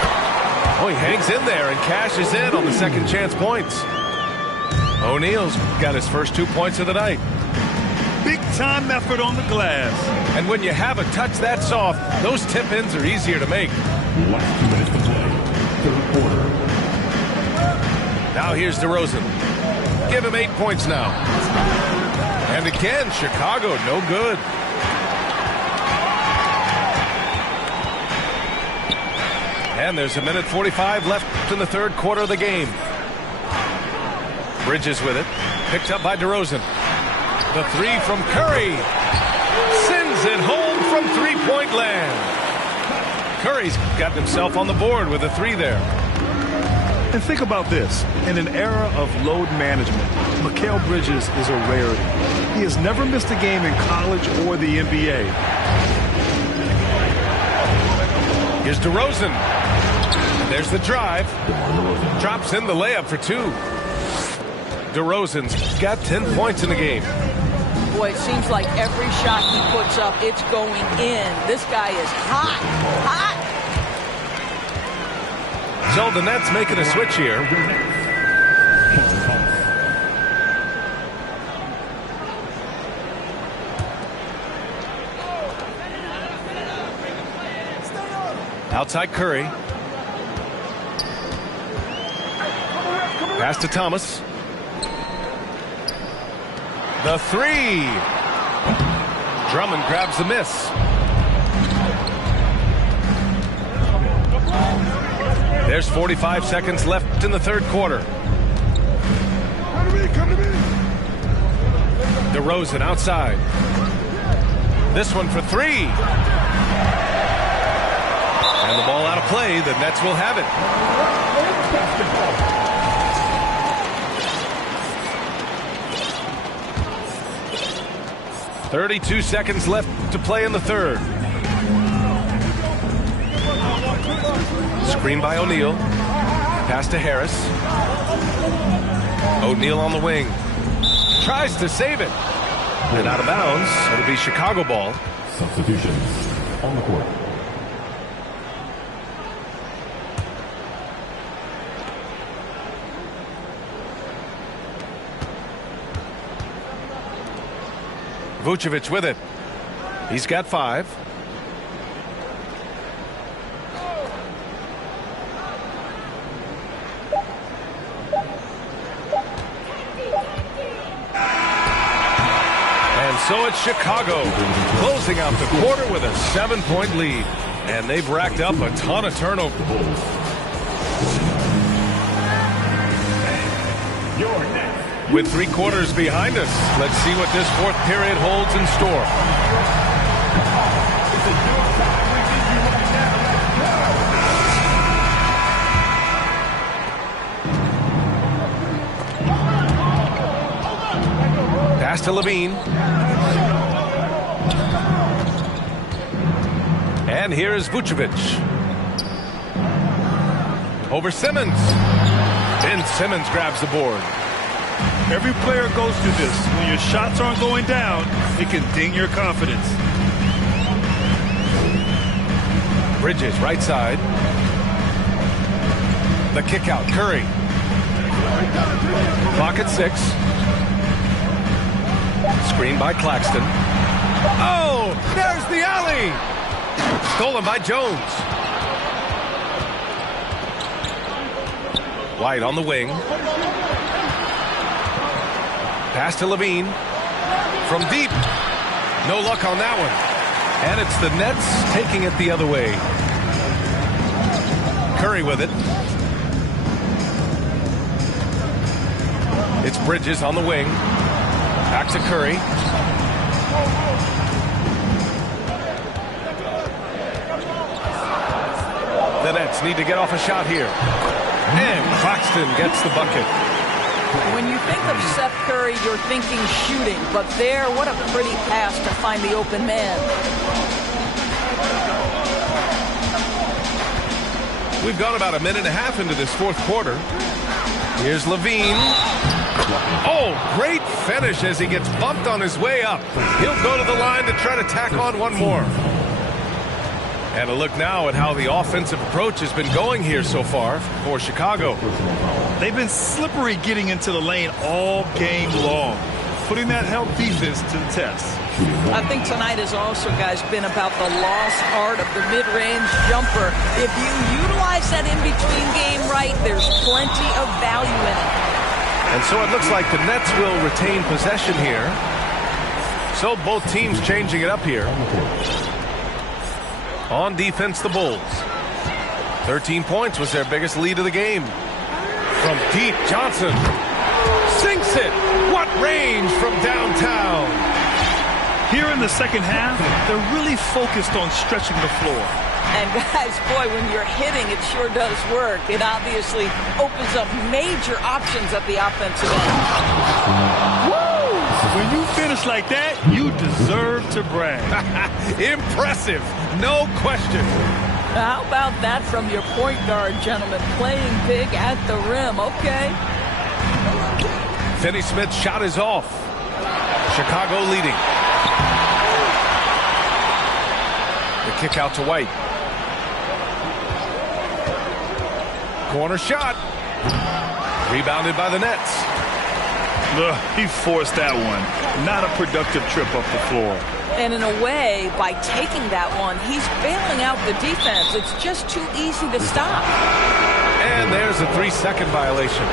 Oh, he hangs in there and cashes in on the second chance points. O'Neal's got his first 2 points of the night. Big time effort on the glass. And when you have a touch that soft, those tip-ins are easier to make. Last 2 minutes to play. Now here's DeRozan. Give him 8 points now. And again, Chicago, no good. And there's 1:45 left in the third quarter of the game. Bridges with it. Picked up by DeRozan. The three from Curry. Sends it home from three-point land. Curry's gotten himself on the board with a three there. And think about this. In an era of load management, Mikal Bridges is a rarity. He has never missed a game in college or the NBA. Here's DeRozan. There's the drive. Drops in the layup for two. DeRozan's got 10 points in the game. Boy, it seems like every shot he puts up, it's going in. This guy is hot, hot. So the Nets making a switch here. Outside Curry. Pass to Thomas. The three. Drummond grabs the miss. There's 45 seconds left in the third quarter. DeRozan outside. This one for three. And the ball out of play. The Nets will have it. 32 seconds left to play in the third. Screen by O'Neal. Pass to Harris. O'Neal on the wing. Tries to save it. And out of bounds. It'll be Chicago ball. Substitutions on the court. Vucevic with it. He's got 5. And so it's Chicago closing out the quarter with a 7-point lead. And they've racked up a ton of turnovers. With 3 quarters behind us, let's see what this fourth period holds in store. Pass to Levine. And here is Vucevic. Over Simmons. Ben Simmons grabs the board. Every player goes through this. When your shots aren't going down, it can ding your confidence. Bridges, right side. The kick out, Curry. Clock at 6. Screen by Claxton. Oh, there's the alley. Stolen by Jones. White on the wing. Pass to Levine. From deep. No luck on that one. And it's the Nets taking it the other way. Curry with it. It's Bridges on the wing. Back to Curry. The Nets need to get off a shot here. And Claxton gets the bucket. When you think of Seth Curry, you're thinking shooting. But there, what a pretty pass to find the open man. We've gone about a minute and a half into this fourth quarter. Here's Levine. Oh, great finish as he gets bumped on his way up. He'll go to the line to try to tack on one more. And a look now at how the offensive approach has been going here so far for Chicago. They've been slippery getting into the lane all game long, putting that help defense to the test. I think tonight has also, guys, been about the lost art of the mid-range jumper. If you utilize utilize that in-between game right, there's plenty of value in it. And so it looks like the Nets will retain possession here. So both teams changing it up here. On defense, the Bulls. 13 points was their biggest lead of the game. From deep, Johnson sinks it. What range from downtown. Here in the second half, they're really focused on stretching the floor. And guys, boy, when you're hitting, it sure does work. It obviously opens up major options at the offensive end. Woo! When you finish like that, you deserve to brag. Impressive, no question. How about that from your point guard, gentlemen? Playing big at the rim, okay. Finney Smith's shot is off. Chicago leading. The kick out to White. Corner shot. Rebounded by the Nets. He forced that one. Not a productive trip up the floor. And in a way, by taking that one, he's bailing out the defense. It's just too easy to stop. And there's a 3-second violation.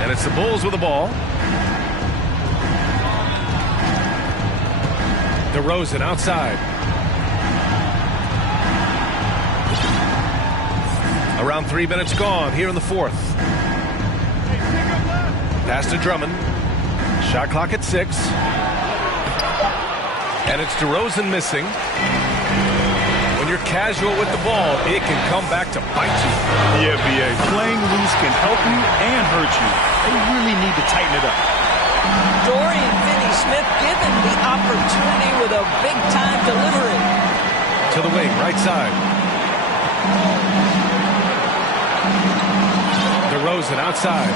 And it's the Bulls with the ball. DeRozan outside. Around 3 minutes gone here in the fourth. Pass to Drummond. Shot clock at 6. And it's DeRozan missing. When you're casual with the ball, it can come back to bite you. Yeah, B.A. Playing loose can help you and hurt you. They really need to tighten it up. Dorian Finney-Smith given the opportunity with a big-time delivery. To the wing, right side. DeRozan outside.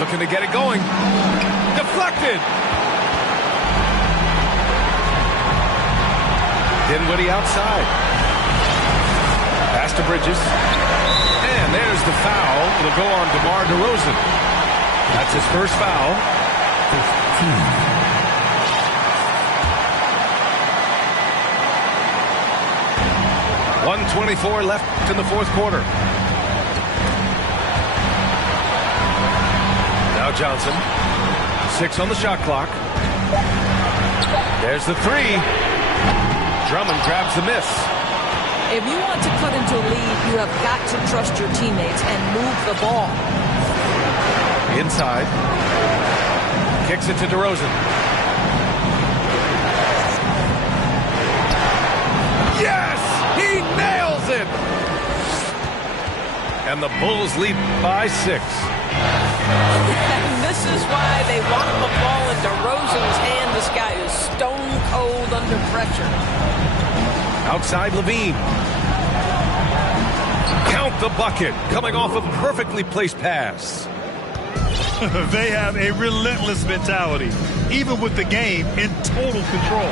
Looking to get it going. Deflected. Dinwiddie outside. Pass to Bridges. And there's the foul. It'll go on DeMar DeRozan. That's his first foul. 1:24 left in the fourth quarter. Now Johnson. 6 on the shot clock. There's the 3. Drummond grabs the miss. If you want to cut into a lead, you have got to trust your teammates and move the ball. Inside. Kicks it to DeRozan. Yes! He nails it! And the Bulls lead by 6. And this is why they want the ball in DeRozan's hand. This guy is stone cold under pressure. Outside Levine. Count the bucket. Coming off a perfectly placed pass. They have a relentless mentality, even with the game in total control.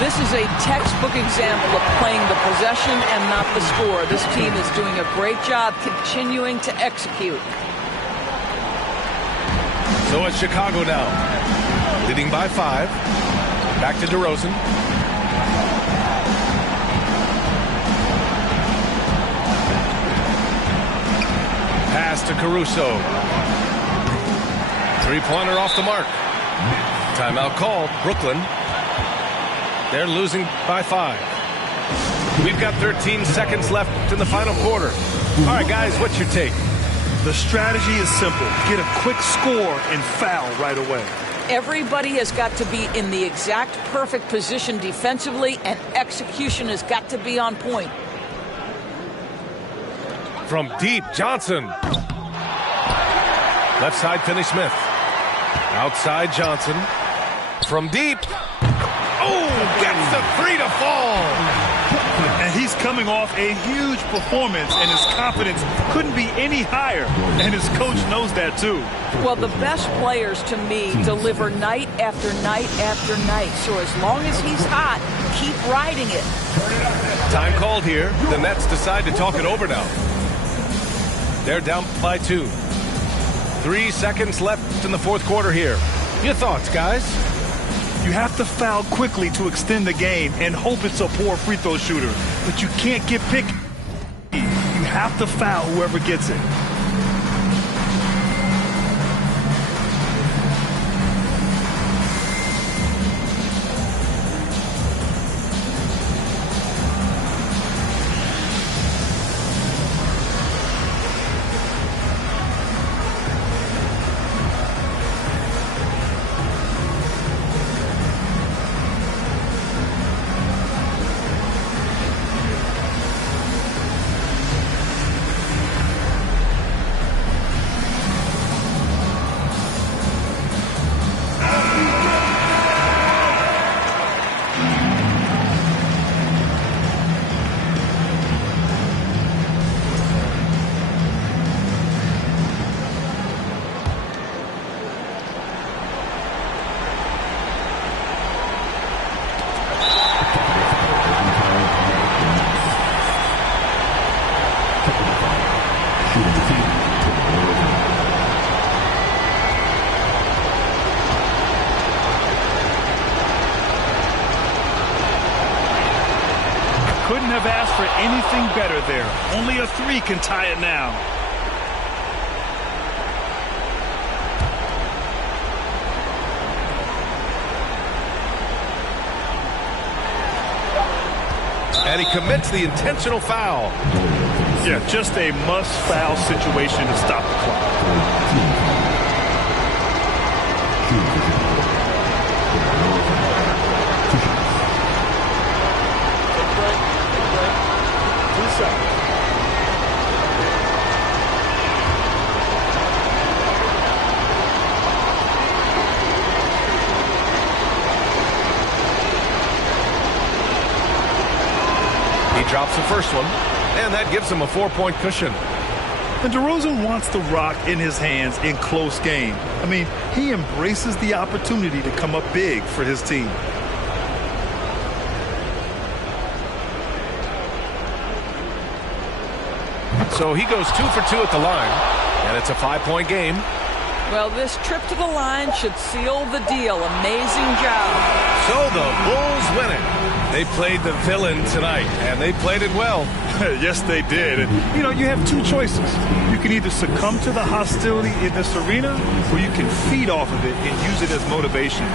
This is a textbook example of playing the possession and not the score. This team is doing a great job continuing to execute. So it's Chicago now, leading by 5. Back to DeRozan. Pass to Caruso. Three-pointer off the mark. Timeout called. Brooklyn. They're losing by 5. We've got 13 seconds left in the final quarter. All right, guys, what's your take? The strategy is simple. Get a quick score and foul right away. Everybody has got to be in the exact perfect position defensively, and execution has got to be on point. From deep, Johnson. Left side, Finney-Smith. Outside, Johnson. From deep. Oh, gets the 3 to fall. And he's coming off a huge performance, and his confidence couldn't be any higher. And his coach knows that, too. Well, the best players, to me, deliver night after night after night. So as long as he's hot, keep riding it. Time called here. The Nets decide to talk it over now. They're down by 2. 3 seconds left in the fourth quarter here. Your thoughts, guys? You have to foul quickly to extend the game and hope it's a poor free throw shooter. But you can't get picky. You have to foul whoever gets it. Couldn't have asked for anything better there. Only a 3 can tie it now. And he commits the intentional foul. Yeah, just a must-foul situation to stop the clock. He drops the first one, and that gives him a 4-point cushion. And DeRozan wants the rock in his hands in close game. I mean, he embraces the opportunity to come up big for his team. So he goes 2 for 2 at the line, and it's a 5-point game. Well, this trip to the line should seal the deal. Amazing job. So the Bulls win it. They played the villain tonight, and they played it well. Yes, they did. And, you know, you have two choices. You can either succumb to the hostility in this arena, or you can feed off of it and use it as motivation.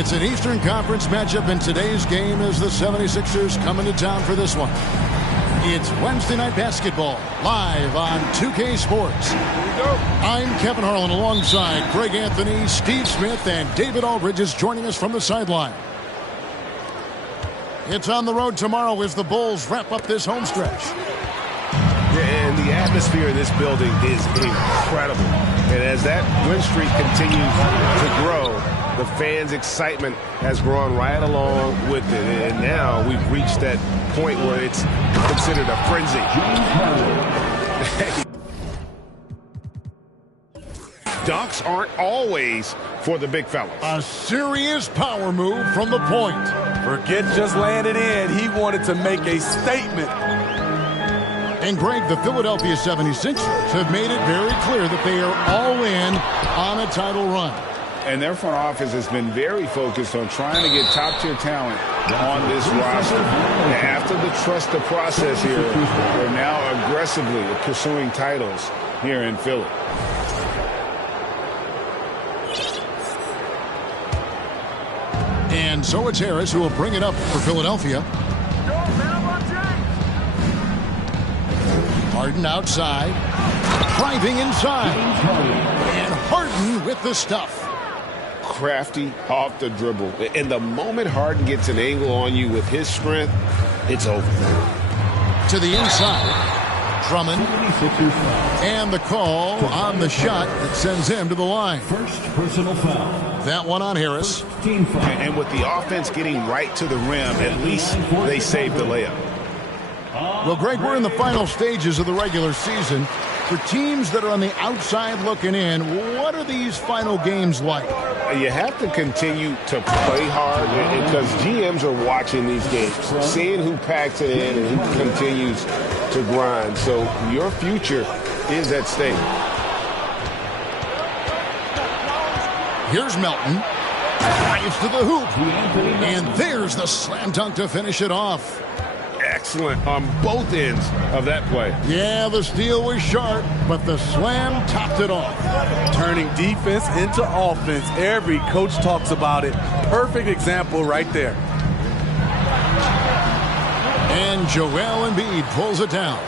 It's an Eastern Conference matchup, and today's game is the 76ers coming to town for this one. It's Wednesday Night Basketball, live on 2K Sports. I'm Kevin Harlan alongside Greg Anthony, Steve Smith, and David Aldridge is joining us from the sideline. It's on the road tomorrow as the Bulls wrap up this home stretch. And the atmosphere in this building is incredible. And as that win streak continues to grow, the fans' excitement has grown right along with it. And now we've reached that point where it's considered a frenzy. Dunks aren't always for the big fellas. A serious power move from the point. Forget just laying it in. He wanted to make a statement. And Greg, the Philadelphia 76ers have made it very clear that they are all in on a title run. And their front office has been very focused on trying to get top-tier talent on this roster. And after the trust the process here, they're now aggressively pursuing titles here in Philly. And so it's Harris who will bring it up for Philadelphia. Harden outside, driving inside, and Harden with the stuff. Crafty off the dribble. And the moment Harden gets an angle on you with his strength, it's over. To the inside, Drummond, and the call on the shot that sends him to the line. First personal foul. That one on Harris. And with the offense getting right to the rim, at least they saved the layup. Well, Greg, we're in the final stages of the regular season. For teams that are on the outside looking in, what are these final games like? You have to continue to play hard because GMs are watching these games, seeing who packs it in and who continues to grind. So your future is at stake. Here's Melton. Drives to the hoop. And there's the slam dunk to finish it off. Excellent on both ends of that play. Yeah, the steal was sharp, but the slam topped it off. Turning defense into offense. Every coach talks about it. Perfect example right there. And Joel Embiid pulls it down.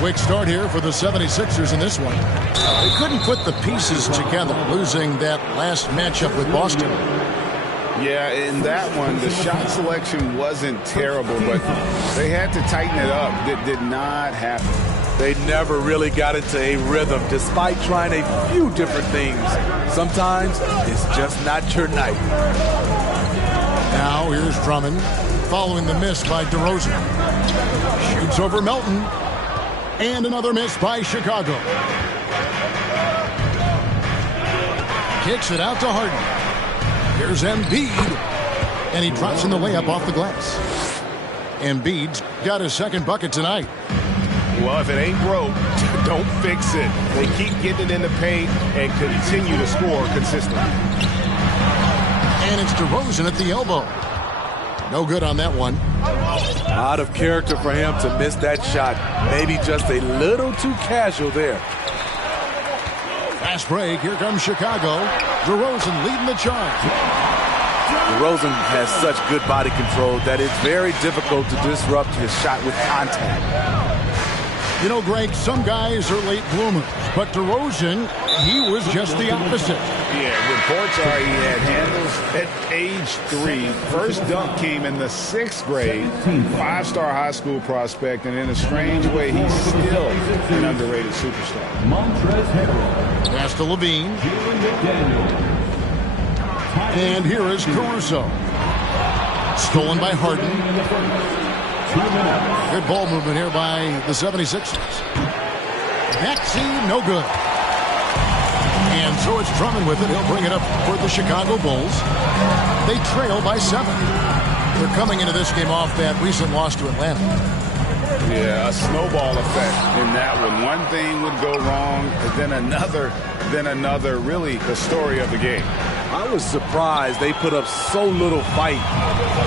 Quick start here for the 76ers in this one. They couldn't put the pieces together, losing that last matchup with Boston. Yeah, in that one, the shot selection wasn't terrible, but they had to tighten it up. That did not happen. They never really got into a rhythm, despite trying a few different things. Sometimes it's just not your night. Now here's Drummond, following the miss by DeRozan. Shoots over Melton. And another miss by Chicago. Kicks it out to Harden. Here's Embiid, and he drops in the layup off the glass. Embiid's got his second bucket tonight. Well, if it ain't broke, don't fix it. They keep getting it in the paint and continue to score consistently. And it's DeRozan at the elbow. No good on that one. Out of character for him to miss that shot. Maybe just a little too casual there. Fast break. Here comes Chicago. DeRozan leading the charge. DeRozan has such good body control that it's very difficult to disrupt his shot with contact. You know, Greg, some guys are late bloomers, but DeRozan, he was just the opposite. Yeah, reports are he had handles at age 3. First dunk came in the 6th grade. 5-star high school prospect, and in a strange way, he's still an underrated superstar. Pass to Levine. And here is Caruso. Stolen by Harden. Good ball movement here by the 76ers. Maxey, no good. And so it's Drummond with it. He'll bring it up for the Chicago Bulls. They trail by 7. They're coming into this game off that recent loss to Atlanta. Yeah, a snowball effect in that one. One thing would go wrong, then another, really the story of the game. I was surprised they put up so little fight.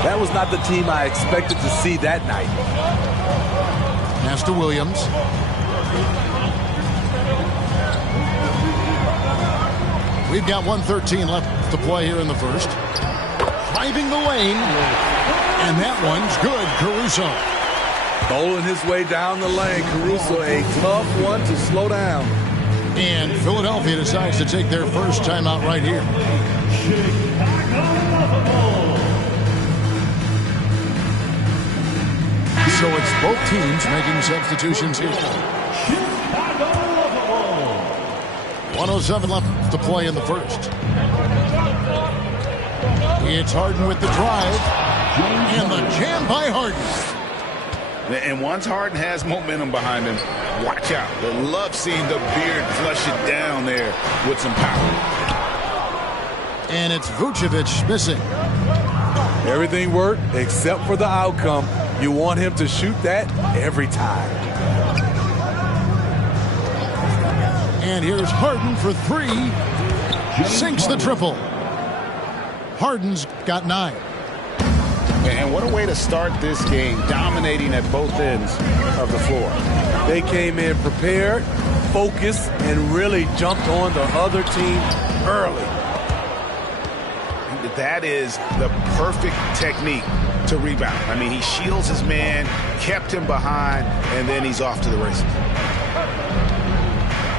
That was not the team I expected to see that night. Pass to Williams. We've got 1:13 left to play here in the first. Driving the lane. And that one's good. Caruso. Bowling his way down the lane. Caruso, a tough one to slow down. And Philadelphia decides to take their first timeout right here. So it's both teams making substitutions here. 1:07 left to play in the first. It's Harden with the drive. And the jam by Harden. And once Harden has momentum behind him, watch out. I love seeing the beard flush it down there with some power. And it's Vucevic missing. Everything worked except for the outcome. You want him to shoot that every time. And here's Harden for three. Sinks the triple. Harden's got 9. And what a way to start this game, dominating at both ends of the floor. They came in prepared, focused, and really jumped on the other team early. That is the perfect technique to rebound. I mean, he shields his man, kept him behind, and then he's off to the races.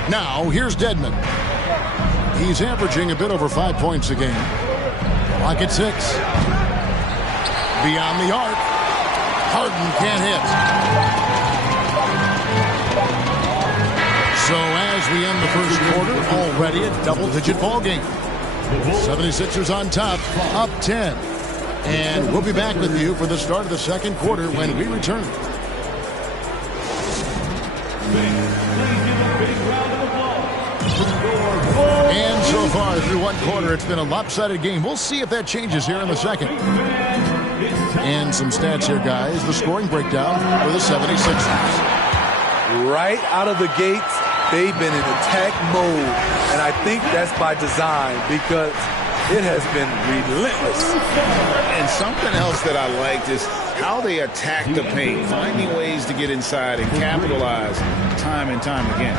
Now, here's Dedmon. He's averaging a bit over 5 points a game. Clock at 6. Beyond the arc. Harden can't hit. So as we end the first quarter, already a double-digit ball game. 76ers on top, up 10. And we'll be back with you for the start of the second quarter when we return. And so far through one quarter, it's been a lopsided game. We'll see if that changes here in the second. And some stats here, guys. The scoring breakdown for the 76ers. Right out of the gates, they've been in attack mode. And I think that's by design because it has been relentless. And something else that I liked is how they attack the paint, finding ways to get inside and capitalize time and time again.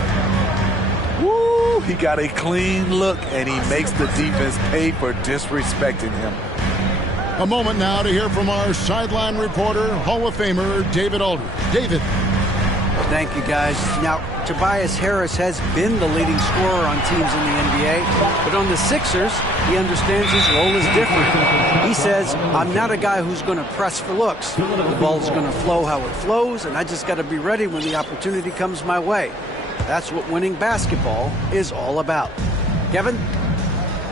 Woo! He got a clean look, and he makes the defense pay for disrespecting him. A moment now to hear from our sideline reporter, Hall of Famer David Aldridge. David. Thank you, guys. Now, Tobias Harris has been the leading scorer on teams in the NBA, but on the Sixers, he understands his role is different. He says, I'm not a guy who's going to press for looks. The ball's going to flow how it flows, and I just got to be ready when the opportunity comes my way. That's what winning basketball is all about. Kevin?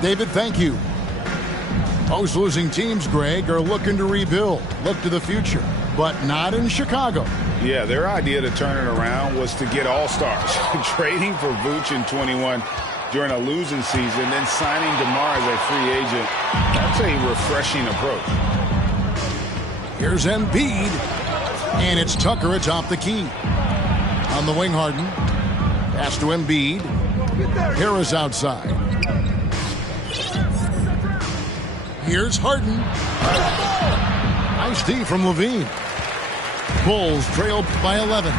David, thank you. Most losing teams, Greg, are looking to rebuild, look to the future, but not in Chicago. Yeah, their idea to turn it around was to get all-stars. Trading for Vooch in 21 during a losing season, then signing DeMar as a free agent. That's a refreshing approach. Here's Embiid, and it's Tucker atop the key. On the wing, Harden. Pass to Embiid. Harris outside. Here's Harden. Nice D from Levine. Bulls trail by 11.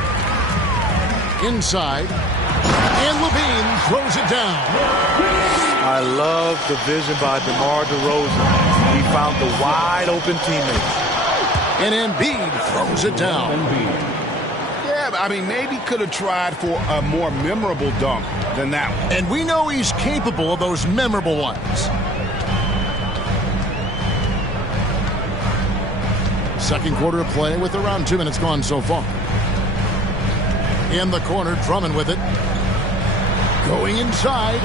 Inside. And Levine throws it down. I love the vision by DeMar DeRozan. He found the wide open teammates. And Embiid throws it down. Yeah, I mean, maybe could have tried for a more memorable dunk than that one. And we know he's capable of those memorable ones. Second quarter of play with around 2 minutes gone so far. In the corner, Drummond with it. Going inside.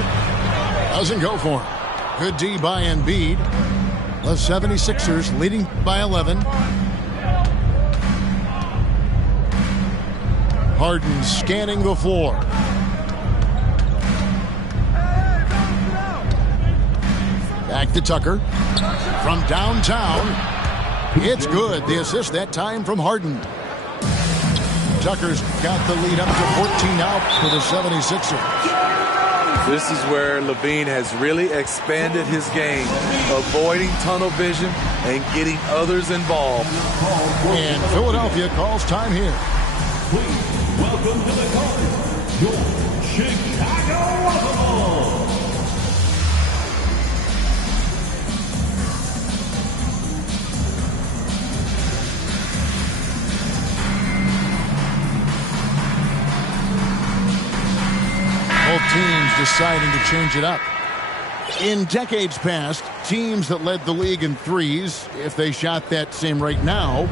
Doesn't go for him. Good D by Embiid. The 76ers leading by 11. Harden scanning the floor. Back to Tucker. From downtown. It's good. The assist that time from Harden. Tucker's got the lead up to 14 out for the 76ers. This is where Levine has really expanded his game, avoiding tunnel vision and getting others involved. And Philadelphia calls time here. Please welcome to the court, your Chicago Bulls. deciding to change it up. In decades past, teams that led the league in threes, if they shot that same rate now,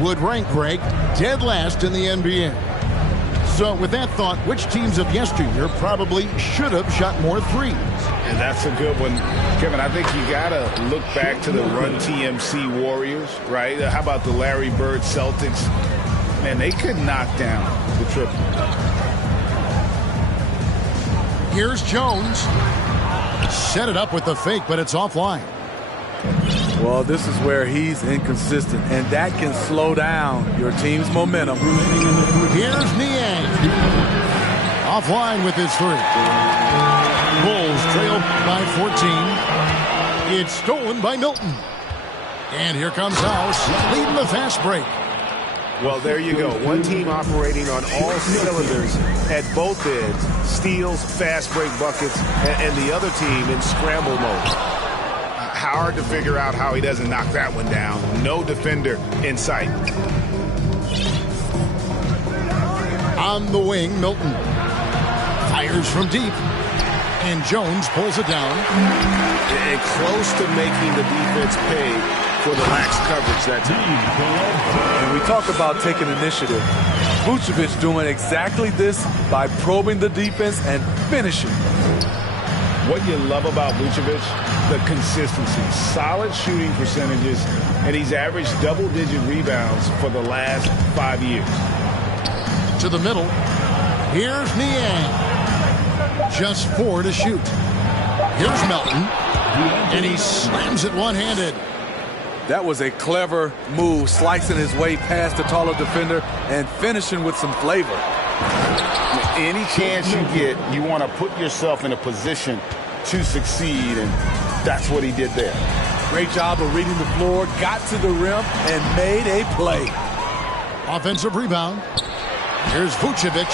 would rank, Greg, dead last in the NBA. So with that thought, which teams of yesteryear probably should have shot more threes? And that's a good one. Kevin, I think you got to look back to the Run TMC Warriors, right? How about the Larry Bird Celtics? Man, they could knock down the triple. Here's Jones. Set it up with the fake, but it's offline. Well, this is where he's inconsistent, and that can slow down your team's momentum. Here's Niang. Offline with his three. Bulls trail by 14. It's stolen by Milton. And here comes House, leading the fast break. Well, there you go. One team operating on all cylinders at both ends. Steals, fast break buckets, and the other team in scramble mode. Hard to figure out how he doesn't knock that one down. No defender in sight. On the wing, Milton fires from deep. And Jones pulls it down. And close to making the defense pay for the lax coverage that time. And we talk about taking initiative. Vucevic doing exactly this by probing the defense and finishing. What you love about Vucevic, the consistency, solid shooting percentages, and he's averaged double-digit rebounds for the last 5 years. To the middle. Here's Niang. Just 4 to shoot. Here's Melton. And he slams it one-handed. That was a clever move, slicing his way past the taller defender and finishing with some flavor. Any chance you get, you want to put yourself in a position to succeed, and that's what he did there. Great job of reading the floor, got to the rim, and made a play. Offensive rebound. Here's Vucevic.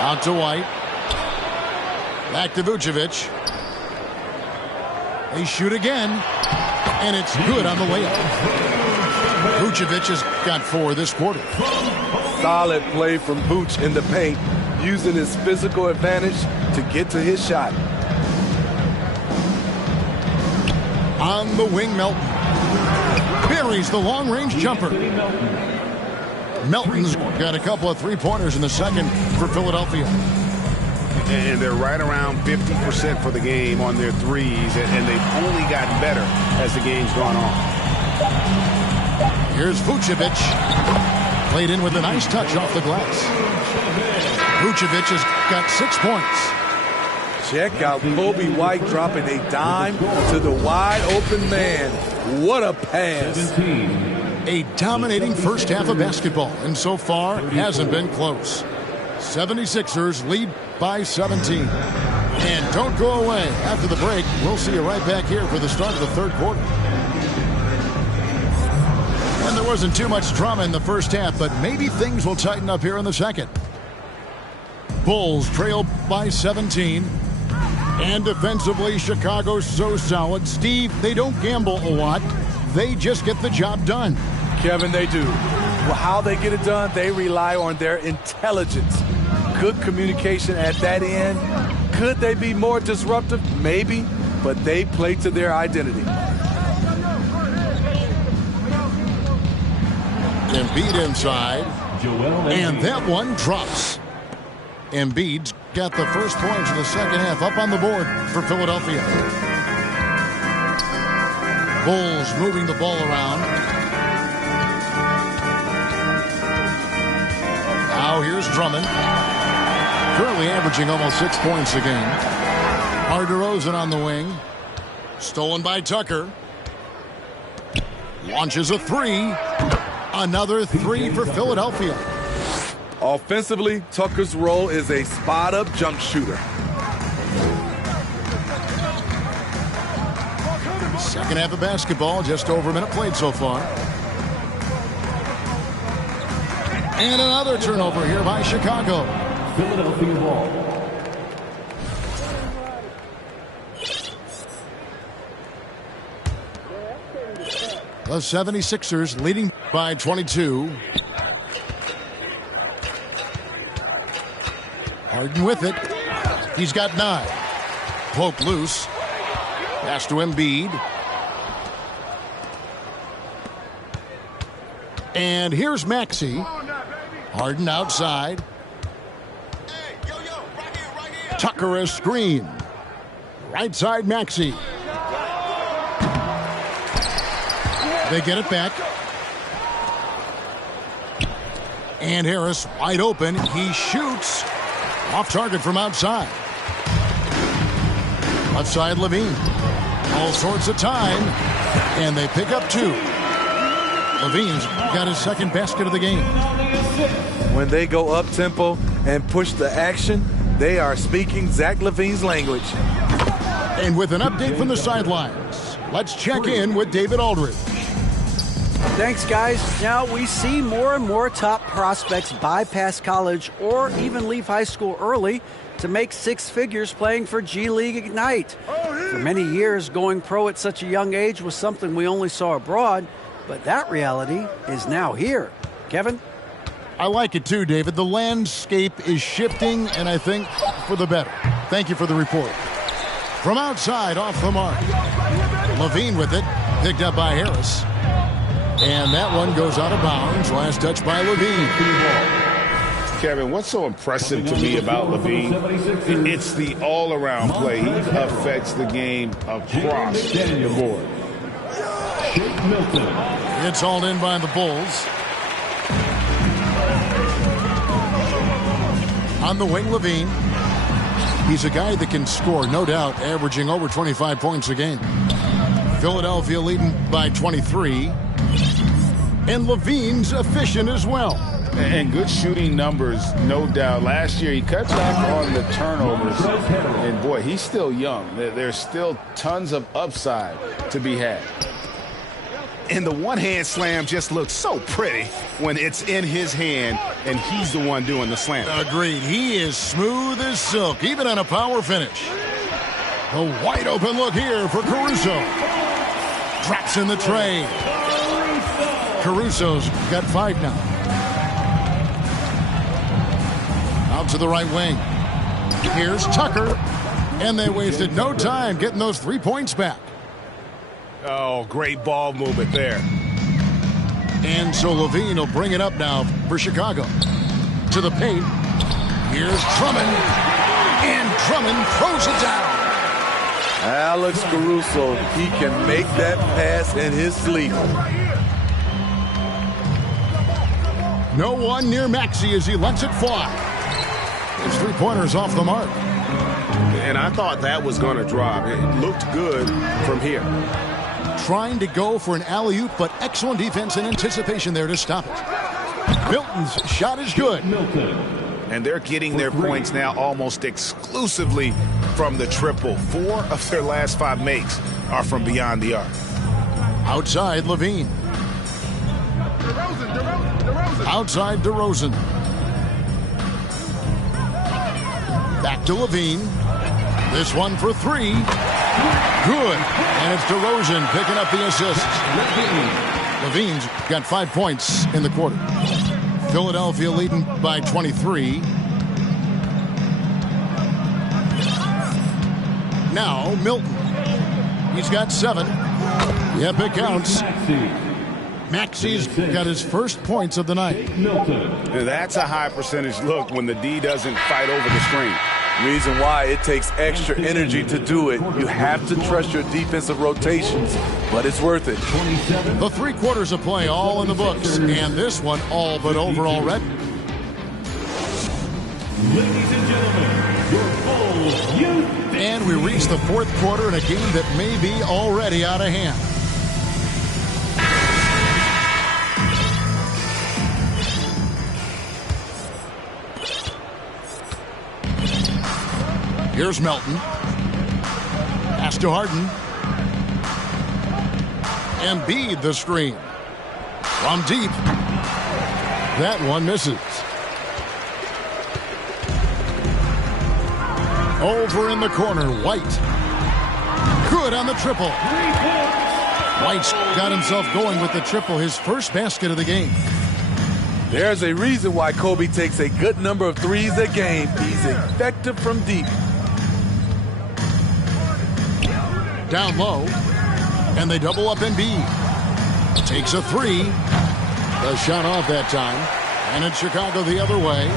Out to White. Back to Vucevic. They shoot again. And it's good on the layup. Vucevic has got 4 this quarter. Solid play from Vooch in the paint, using his physical advantage to get to his shot. On the wing, Melton. Buries the long-range jumper. Melton's got a couple of three-pointers in the second for Philadelphia. And they're right around 50% for the game on their threes, and they've only gotten better as the game's gone on. Here's Vucevic. Played in with a nice touch off the glass. Vucevic has got 6 points. Check out Kobe White dropping a dime to the wide-open man. What a pass. A dominating first half of basketball, and so far hasn't been close. 76ers lead by 17. And don't go away. After the break, we'll see you right back here for the start of the third quarter. And there wasn't too much drama in the first half, but maybe things will tighten up here in the second. Bulls trail by 17. And defensively, Chicago's so solid. Steve, they don't gamble a lot. They just get the job done. Kevin, they do. Well, how they get it done, they rely on their intelligence. Good communication at that end. Could they be more disruptive? Maybe, but they play to their identity. Embiid inside, and that one drops. Embiid's got the first points in the second half up on the board for Philadelphia. Bulls moving the ball around. Now here's Drummond. Currently averaging almost 6 points a game. DeRozan on the wing. Stolen by Tucker. Launches a three. Another three for Philadelphia. Offensively, Tucker's role is a spot-up jump shooter. Second half of basketball, just over a minute played so far. And another turnover here by Chicago. Philadelphia ball. The 76ers leading by 22. Harden with it. He's got 9. Poke loose. Pass to Embiid. And here's Maxey. Harden outside. Tucker a screen. Right side Maxey. They get it back. And Harris wide open. He shoots. Off target from outside. Left side Levine. All sorts of time. And they pick up 2. Levine's got his second basket of the game. When they go up tempo and push the action, they are speaking Zach LaVine's language. And with an update from the sidelines, let's check in with David Aldridge. Thanks, guys. Now we see more and more top prospects bypass college or even leave high school early to make 6 figures playing for G League Ignite. For many years, going pro at such a young age was something we only saw abroad, but that reality is now here. Kevin? I like it too, David. The landscape is shifting, and I think for the better. Thank you for the report. From outside, off the mark. Levine with it, picked up by Harris. And that one goes out of bounds. Last touch by Levine. Kevin, what's so impressive to me about Levine? It's the all-around play. He affects the game across the board. It's hauled in by the Bulls. On the wing, Levine. He's a guy that can score, no doubt, averaging over 25 points a game. Philadelphia leading by 23. And Levine's efficient as well. And good shooting numbers, no doubt. Last year, he cut back on the turnovers. And, boy, he's still young. There's still tons of upside to be had. And the one-hand slam just looks so pretty when it's in his hand and he's the one doing the slam. Agreed. He is smooth as silk, even on a power finish. A wide open look here for Caruso. Drops in the tray. Caruso's got 5 now. Out to the right wing. Here's Tucker. And they wasted no time getting those 3 points back. Oh, great ball movement there. And so Levine will bring it up now for Chicago. To the paint. Here's Drummond. And Drummond throws it down. Alex Caruso, he can make that pass in his sleep. No one near Maxey as he lets it fly. His 3-pointers off the mark. And I thought that was going to drop. It looked good from here. Trying to go for an alley-oop, but excellent defense and anticipation there to stop it. Milton's shot is good. And they're getting their points now almost exclusively from the triple. 4 of their last 5 makes are from beyond the arc. Outside, Levine. Outside, DeRozan. Back to Levine. This one for 3. Good. And it's DeRozan picking up the assist. Levine's got 5 points in the quarter. Philadelphia leading by 23. Now Milton. He's got 7. Yep, it counts. Maxey's got his first points of the night. That's a high percentage look when the D doesn't fight over the screen. Reason why it takes extra energy to do it. You have to trust your defensive rotations, but it's worth it. The 3 quarters of play all in the books, and this one all but over already. Ladies and gentlemen, your Bulls youth. And we reach the 4th quarter in a game that may be already out of hand. Here's Melton. Pass to Harden. Embiid the screen. From deep. That one misses. Over in the corner, White. Good on the triple. White's got himself going with the triple, his first basket of the game. There's a reason why Kobe takes a good number of threes a game. He's effective from deep. down low. And they double up Embiid. Takes a three. The shot off that time. And it's Chicago the other way.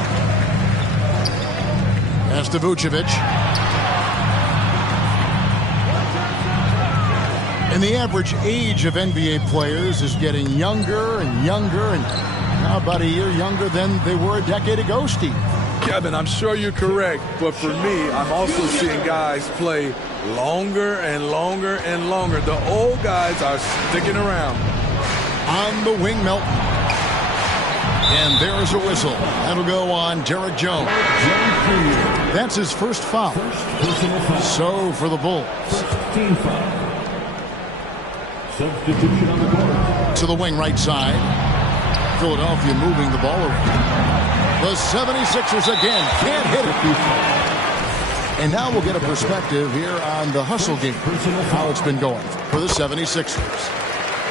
Pass to Vucevic. And the average age of NBA players is getting younger and younger, and now about a year younger than they were a decade ago, Steve. Kevin, I'm sure you're correct, but for me, I'm also seeing guys play longer and longer and longer. The old guys are sticking around. On the wing, Melton. And there's a whistle. That'll go on Derek Jones. That's his first foul. So for the Bulls. Team foul. Substitution on the court. To the wing right side. Philadelphia moving the ball around. The 76ers again can't hit it. And now we'll get a perspective here on the hustle game. How it's been going for the 76ers.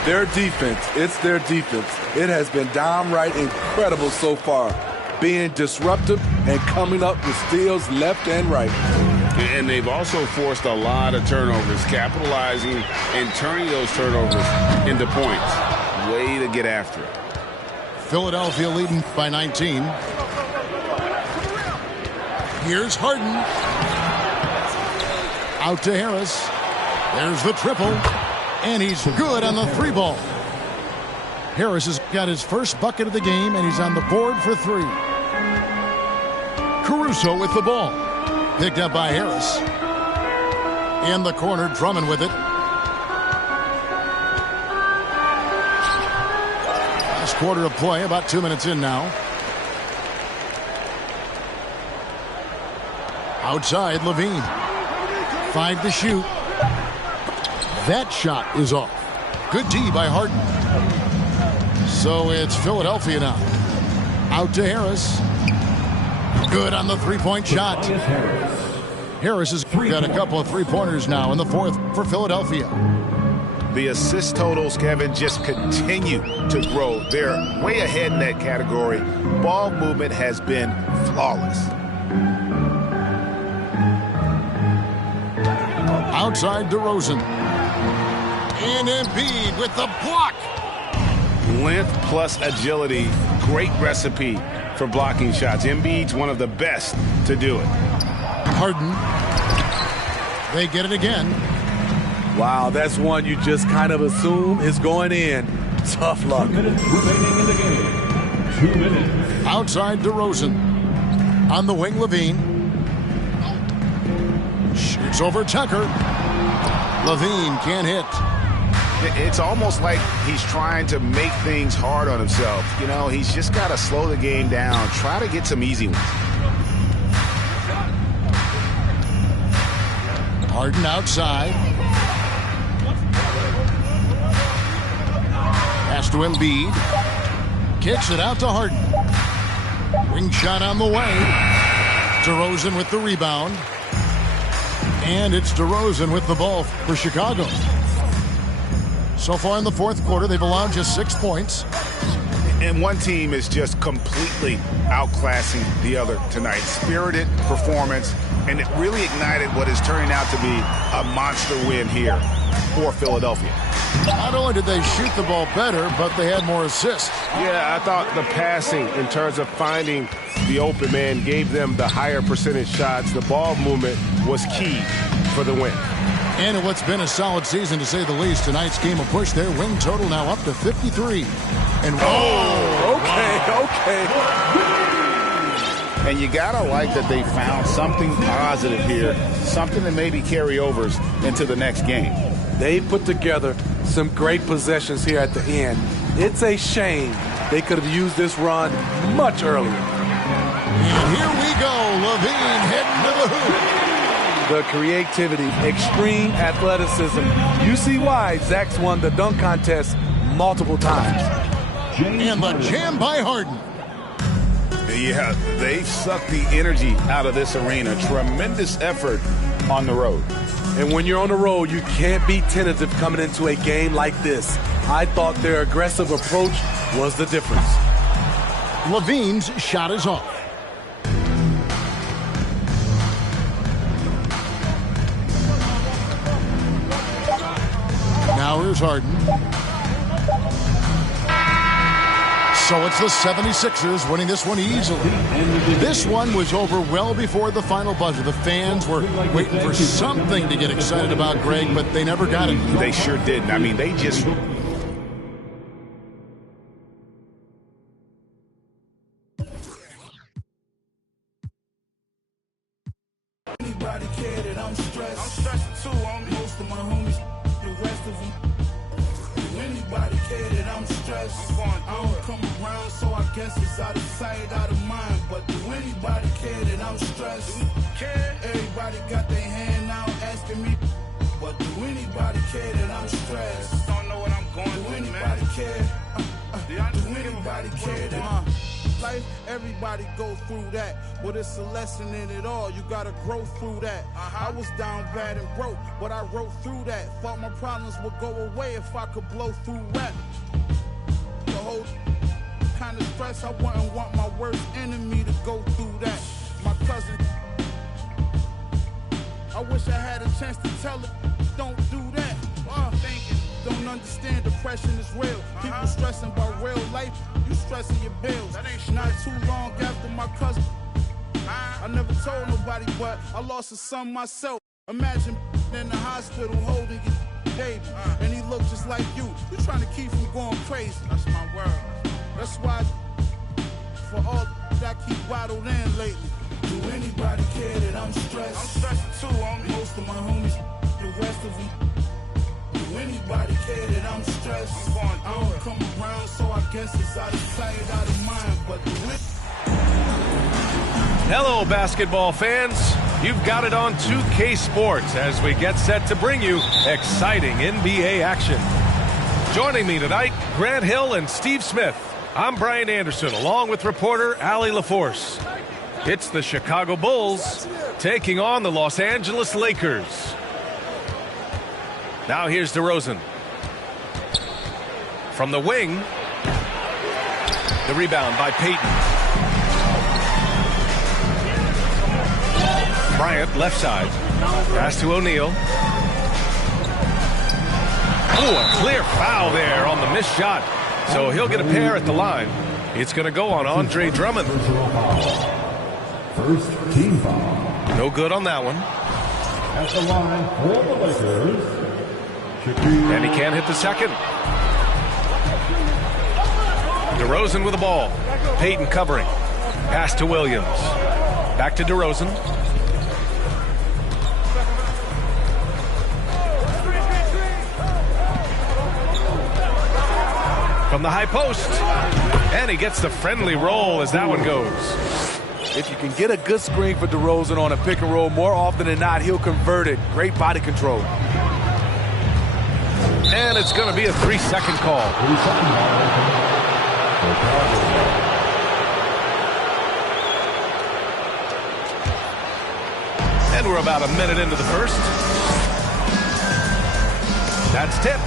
Their defense, it's their defense. It has been downright incredible so far. Being disruptive and coming up with steals left and right. And they've also forced a lot of turnovers, capitalizing and turning those turnovers into points. Way to get after it. Philadelphia leading by 19. Here's Harden. Out to Harris. There's the triple. And he's good on the three ball. Harris has got his first bucket of the game, and he's on the board for three. Caruso with the ball. Picked up by Harris. In the corner, Drummond with it. Last quarter of play, about 2 minutes in now. Outside, Levine. 5 to shoot. That shot is off. Good D by Harden. So it's Philadelphia now. Out to Harris. Good on the three-point shot. Harris has got a couple of three-pointers now in the fourth for Philadelphia. The assist totals, Kevin, just continue to grow. They're way ahead in that category. Ball movement has been flawless. Outside DeRozan. And Embiid with the block. Length plus agility, great recipe for blocking shots. Embiid's one of the best to do it. Harden. They get it again. Wow, that's one you just kind of assume is going in. Tough luck. 2 minutes remaining in the game. 2 minutes. Outside DeRozan. On the wing, Levine. Shoots over Tucker. Levine can't hit. It's almost like he's trying to make things hard on himself. You know, he's just got to slow the game down. Try to get some easy ones. Harden outside. Pass to Embiid. Kicks it out to Harden. Wing shot on the way. DeRozan with the rebound. And it's DeRozan with the ball for Chicago. So far in the fourth quarter, they've allowed just 6 points. And one team is just completely outclassing the other tonight. Spirited performance, and it really ignited what is turning out to be a monster win here for Philadelphia. Not only did they shoot the ball better, but they had more assists. Yeah, I thought the passing in terms of finding the open man gave them the higher percentage shots. The ball movement was key for the win. And in what's been a solid season, to say the least, tonight's game of push, their win total now up to 53. And okay. And you gotta like that they found something positive here, something that maybe carry overs into the next game. They put together some great possessions here at the end. It's a shame they could have used this run much earlier. And here we go, Levine heading to the hoop. The creativity, extreme athleticism. You see why Zach's won the dunk contest multiple times. And the jam by Harden. Yeah, they've sucked the energy out of this arena. Tremendous effort on the road. And when you're on the road, you can't be tentative coming into a game like this. I thought their aggressive approach was the difference. Levine's shot is off. Now here's Harden. So it's the 76ers winning this one easily. This one was over well before the final buzzer. The fans were waiting for something to get excited about, Greg, but they never got it. They sure didn't. I mean, they just... Anybody care that I'm stressed? I'm stressing too, homie. Most of my homies, the rest of them. Do anybody care that I'm stressed? I don't come around, so I guess it's out of sight, out of mind. But do anybody care that I'm stressed? Everybody got their hand out asking me. But do anybody care that I'm stressed? Don't know what I'm going through, man. Do anybody care? Do anybody care that life, everybody go through that, but it's a lesson in it all. You gotta grow through that. I was down bad and broke, but I wrote through that. Thought my problems would go away if I could blow through rap. The whole kind of stress, I wouldn't want my worst enemy to go through that. My cousin, I wish I had a chance to tell her, don't do that. Thinking, don't understand depression is real. People stressing about real life, you stressing your bills. Not too long after my cousin, I never told nobody, but I lost a son myself. Imagine in the hospital holding your baby, and he looked just like you. You trying to keep from going crazy. That's my word. That's why, for all that I keep bottled in lately. Do anybody care that I'm stressed? I'm stressed too, homie. Most of my homies, the rest of them. Do anybody care that I'm stressed? I don't come around, so I guess it's out of sight, out of mind. But do it. Hello, basketball fans. You've got it on 2K Sports as we get set to bring you exciting NBA action. Joining me tonight, Grant Hill and Steve Smith. I'm Brian Anderson, along with reporter Allie LaForce. It's the Chicago Bulls taking on the Los Angeles Lakers. Now here's DeRozan. From the wing, the rebound by Payton. Bryant, left side. Pass to O'Neal. Ooh, a clear foul there on the missed shot. So he'll get a pair at the line. It's going to go on Andre Drummond. First team foul. No good on that one. At the line for the Lakers. And he can't hit the second. DeRozan with the ball. Payton covering. Pass to Williams. Back to DeRozan. From the high post. And he gets the friendly roll as that one goes. If you can get a good screen for DeRozan on a pick and roll, more often than not, he'll convert it. Great body control. And it's going to be a 3-second call. And we're about a minute into the first. That's tipped.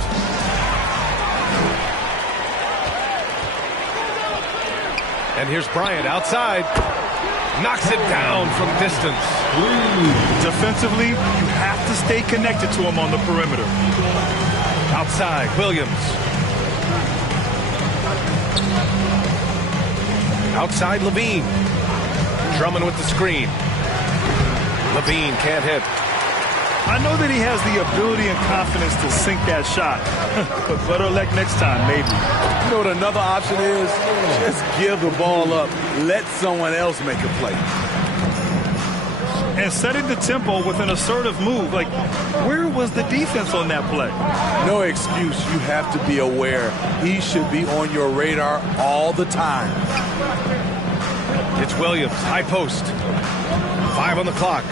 And here's Bryant outside. Knocks it down from distance. Defensively, you have to stay connected to him on the perimeter. Outside, Williams. Outside, Levine. Drummond with the screen. Levine can't hit. I know that he has the ability and confidence to sink that shot. But better luck next time, maybe. You know what another option is? Just give the ball up. Let someone else make a play. And setting the tempo with an assertive move. Like, where was the defense on that play? No excuse. You have to be aware. He should be on your radar all the time. It's Williams, high post. 5 on the clock.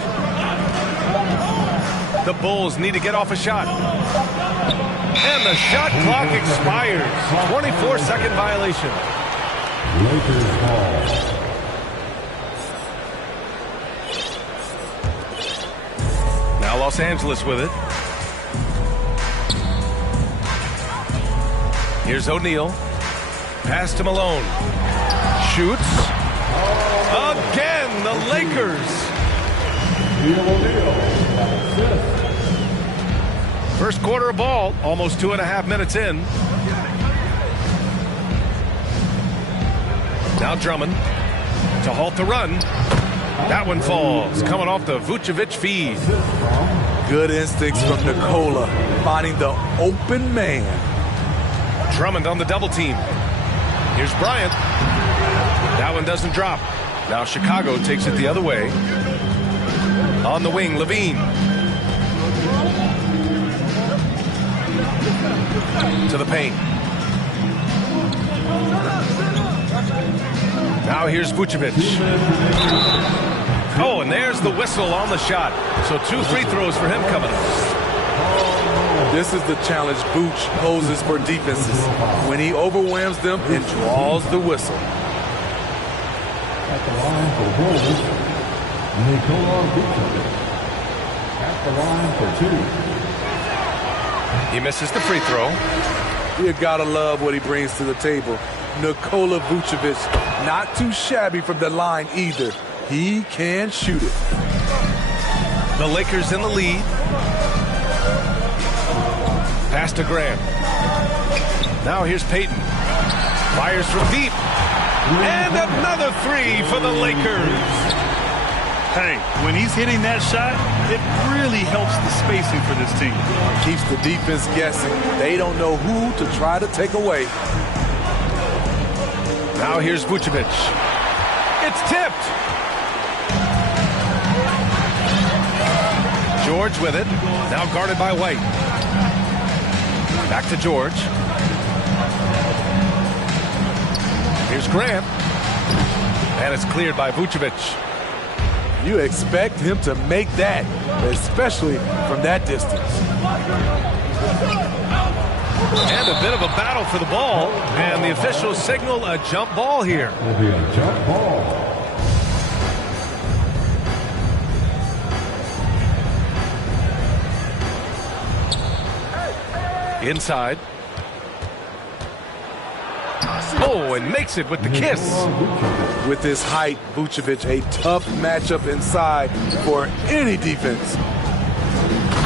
The Bulls need to get off a shot. And the shot clock expires. 24-second violation. Lakers ball. Now Los Angeles with it. Here's O'Neal. Pass to Malone. Shoots. Again, the Lakers. First quarter of ball, almost 2.5 minutes in. Now Drummond to halt the run. That one falls, coming off the Vucevic feed. Good instincts from Nikola, finding the open man. Drummond on the double team. Here's Bryant. That one doesn't drop. Now Chicago takes it the other way. On the wing, Levine. To the paint. Now here's Vucevic. Oh, and there's the whistle on the shot. So 2 free throws for him coming up. This is the challenge Vooch poses for defenses. When he overwhelms them and draws the whistle. At the line for the Bulls, Nikola Vucevic. At the line for 2. He misses the free throw. You gotta love what he brings to the table. Nikola Vucevic, not too shabby from the line either. He can shoot it. The Lakers in the lead. Pass to Grant. Now here's Payton. Fires from deep. And another 3 for the Lakers. Hey, when he's hitting that shot, it really helps the spacing for this team. Keeps the defense guessing. They don't know who to try to take away. Now here's Vucevic. It's tipped. George with it. Now guarded by White. Back to George. Here's Grant. And it's cleared by Vucevic. You expect him to make that, especially from that distance. And a bit of a battle for the ball. And the officials signal a jump ball here. Will be a jump ball. Inside. Oh, and makes it with the kiss. With his height, Vucevic, a tough matchup inside for any defense.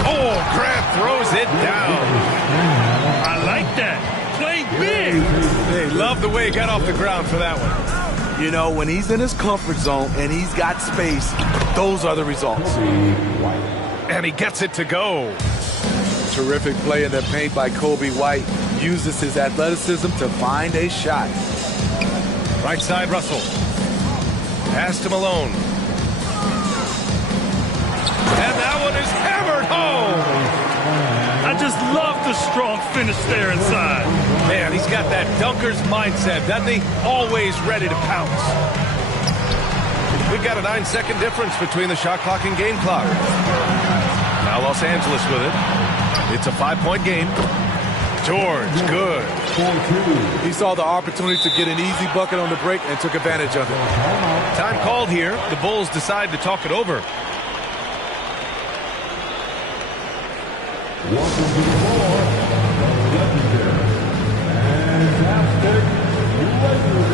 Oh, Grant throws it down. I like that. Play big. They love the way he got off the ground for that one. You know, when he's in his comfort zone and he's got space, those are the results. And he gets it to go. Terrific play in the paint by Kobe White. Uses his athleticism to find a shot. Right side, Russell. Pass to Malone. And that one is hammered home. I just love the strong finish there inside. Man, he's got that dunker's mindset, doesn't he? Always ready to pounce. We've got a 9-second difference between the shot clock and game clock. Now Los Angeles with it. It's a 5-point game. George, good. He saw the opportunity to get an easy bucket on the break and took advantage of it. Time called here. The Bulls decide to talk it over. Welcome to the floor, the legendary, fantastic Lakers.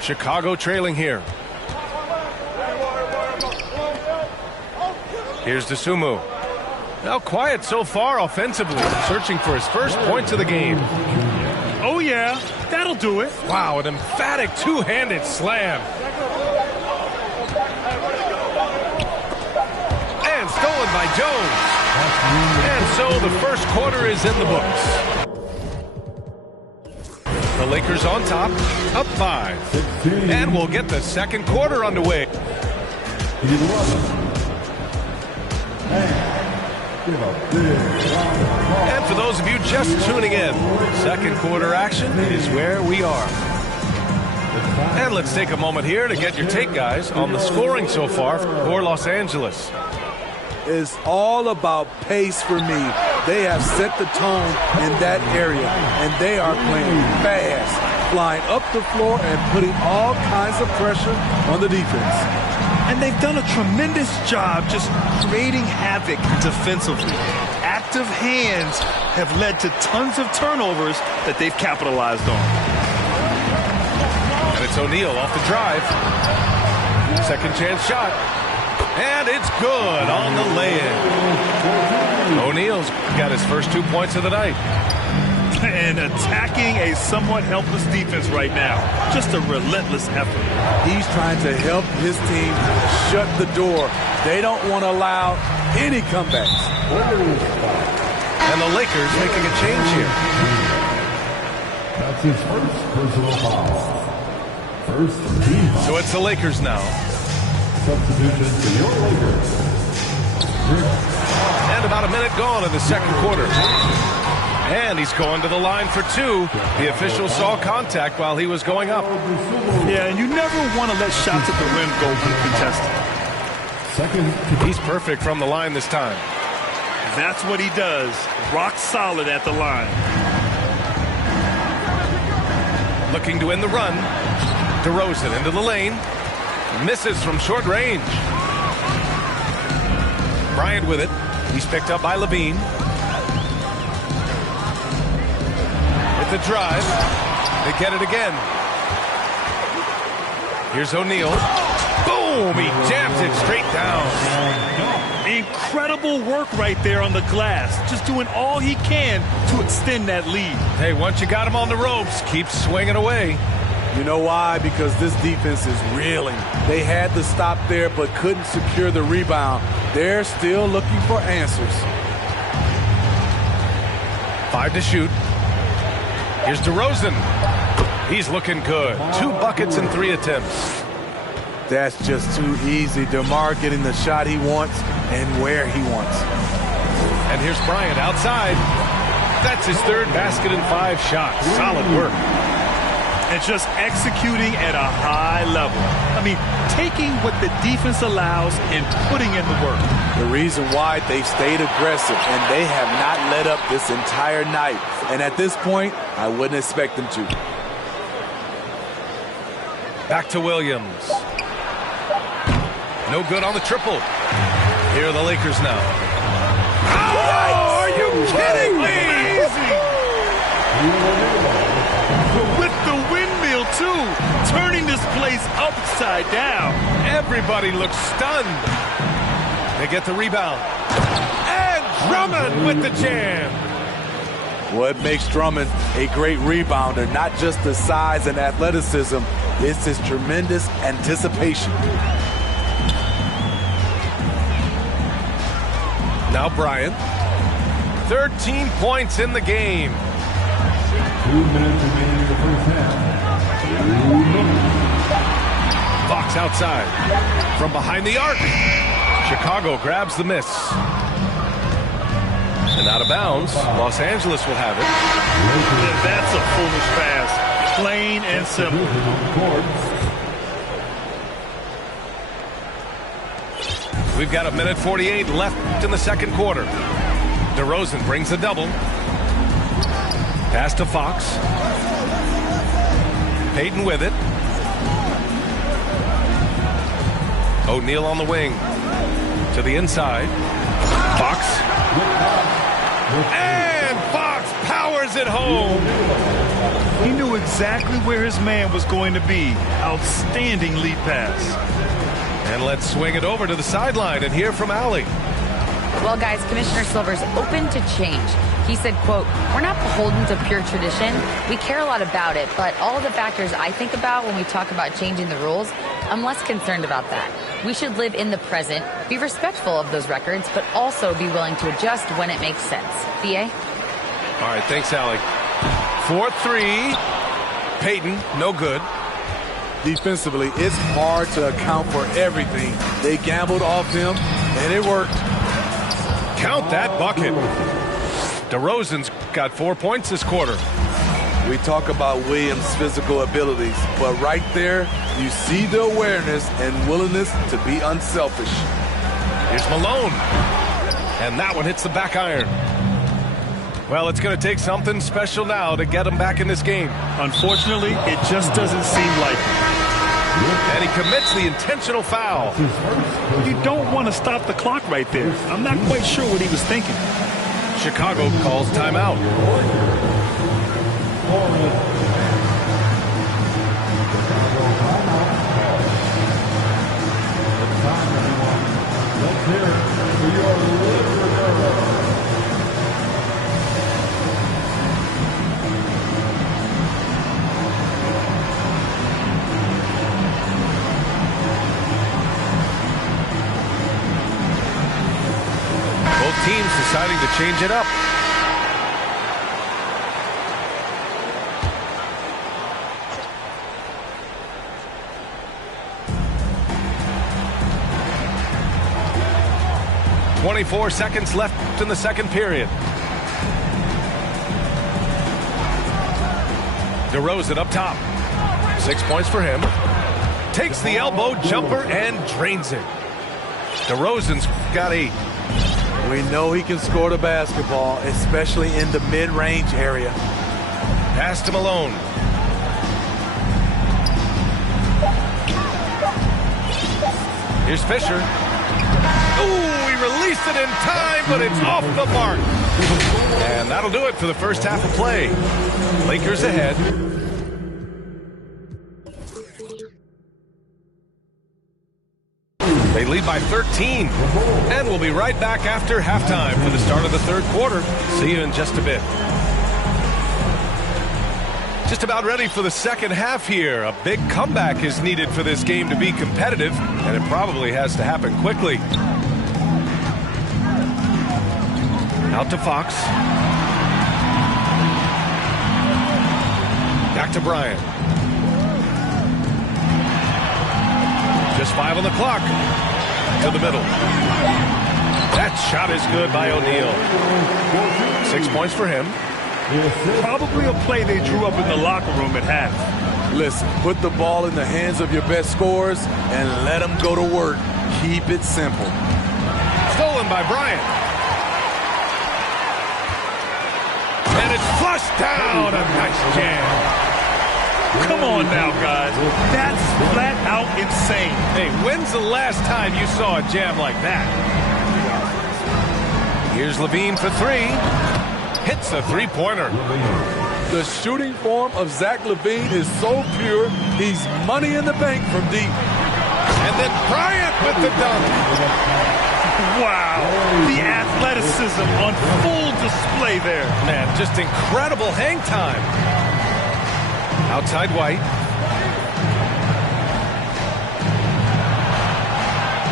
Chicago trailing here. Here's Dosunmu. Now quiet so far offensively, searching for his first points of the game. Oh yeah, that'll do it. Wow, an emphatic two-handed slam. And stolen by Jones. And so the first quarter is in the books. The Lakers on top, up 5. And we'll get the second quarter underway. And for for those of you just tuning in. Second quarter action is where we are. And let's take a moment here to get your take, guys, on the scoring so far for Los Angeles. It's all about pace for me. They have set the tone in that area, and they are playing fast, flying up the floor and putting all kinds of pressure on the defense. And they've done a tremendous job just creating havoc defensively. Active hands have led to tons of turnovers that they've capitalized on. And it's O'Neal off the drive. Second chance shot. And it's good on the lay-in. O'Neal's got his first 2 points of the night. And attacking a somewhat helpless defense right now. Just a relentless effort. He's trying to help his team shut the door. They don't want to allow any comebacks. And the Lakers making a change here. That's his first personal foul. First team. So it's the Lakers now. Substitution for your Lakers. And about a minute gone in the second quarter. And he's going to the line for two. The official saw contact while he was going up. Yeah, and you never want to let shots at the rim go uncontested. He's perfect from the line this time. That's what he does. Rock solid at the line. Looking to end the run. DeRozan into the lane. Misses from short range. Bryant with it. He's picked up by Levine. With the drive. They get it again. Here's O'Neal. Boom! He jams it straight down. Incredible work right there on the glass. Just doing all he can to extend that lead. Hey, once you got him on the ropes, keep swinging away. You know why? Because this defense is reeling. They had the stop there but couldn't secure the rebound. They're still looking for answers. 5 to shoot. Here's DeRozan. He's looking good. 2 buckets in 3 attempts. That's just too easy. DeMar getting the shot he wants and where he wants. And here's Bryant outside. That's his third basket in 5 shots. Solid work. And just executing at a high level. I mean, taking what the defense allows and putting in the work. The reason why they've stayed aggressive and they have not let up this entire night. And at this point, I wouldn't expect them to. Back to Williams. No good on the triple. Here are the Lakers now. Oh, are you kidding me? With the windmill, too. Turning this place upside down. Everybody looks stunned. They get the rebound. And Drummond with the jam. What makes Drummond a great rebounder, not just the size and athleticism, it's his tremendous anticipation. Now Bryant. 13 points in the game. 2 minutes remaining in the first half. Fox outside. From behind the arc. Chicago grabs the miss. And out of bounds. Los Angeles will have it. Yeah, that's a foolish pass. Plain and simple. We've got 1:48 left in the second quarter. DeRozan brings a double. Pass to Fox. Payton with it. O'Neal on the wing. To the inside. Fox. And Fox powers it home. He knew exactly where his man was going to be. Outstanding lead pass. And let's swing it over to the sideline and hear from Allie. Well, guys, Commissioner Silver's open to change. He said, quote, "We're not beholden to pure tradition. We care a lot about it, but all of the factors I think about when we talk about changing the rules, I'm less concerned about that. We should live in the present, be respectful of those records, but also be willing to adjust when it makes sense." BA? All right, thanks, Allie. 4-3. Payton, no good. Defensively, it's hard to account for everything. They gambled off him, and it worked. Count that bucket. DeRozan's got 4 points this quarter. We talk about Williams' physical abilities, but right there, you see the awareness and willingness to be unselfish. Here's Malone. And that one hits the back iron. Well, it's going to take something special now to get him back in this game. Unfortunately, it just doesn't seem like it. And he commits the intentional foul. You don't want to stop the clock right there. I'm not quite sure what he was thinking. Chicago calls timeout. Let's hear it for your Libertadores. Both teams deciding to change it up. .24 seconds left in the second period. DeRozan up top. 6 points for him. Takes the elbow jumper and drains it. DeRozan's got 8. We know he can score the basketball, especially in the mid-range area. Pass to Malone. Here's Fisher. Ooh, he released it in time, but it's off the mark. And that'll do it for the first half of play. Lakers ahead. They lead by 13. And we'll be right back after halftime for the start of the third quarter. See you in just a bit. Just about ready for the second half here. A big comeback is needed for this game to be competitive, and it probably has to happen quickly. Out to Fox. Back to Bryant. Just 5 on the clock. To the middle. That shot is good by O'Neal. 6 points for him. Probably a play they drew up in the locker room at half. Listen, put the ball in the hands of your best scorers and let them go to work. Keep it simple. Stolen by Bryant. And it's flushed down. A nice jam. Come on now, guys. That's flat out insane. Hey, when's the last time you saw a jam like that? Here's Levine for 3. Hits a three-pointer. The shooting form of Zach LaVine is so pure, he's money in the bank from deep. And then Bryant with the dunk. Wow. The athleticism on full display there. Man, just incredible hang time. Outside White.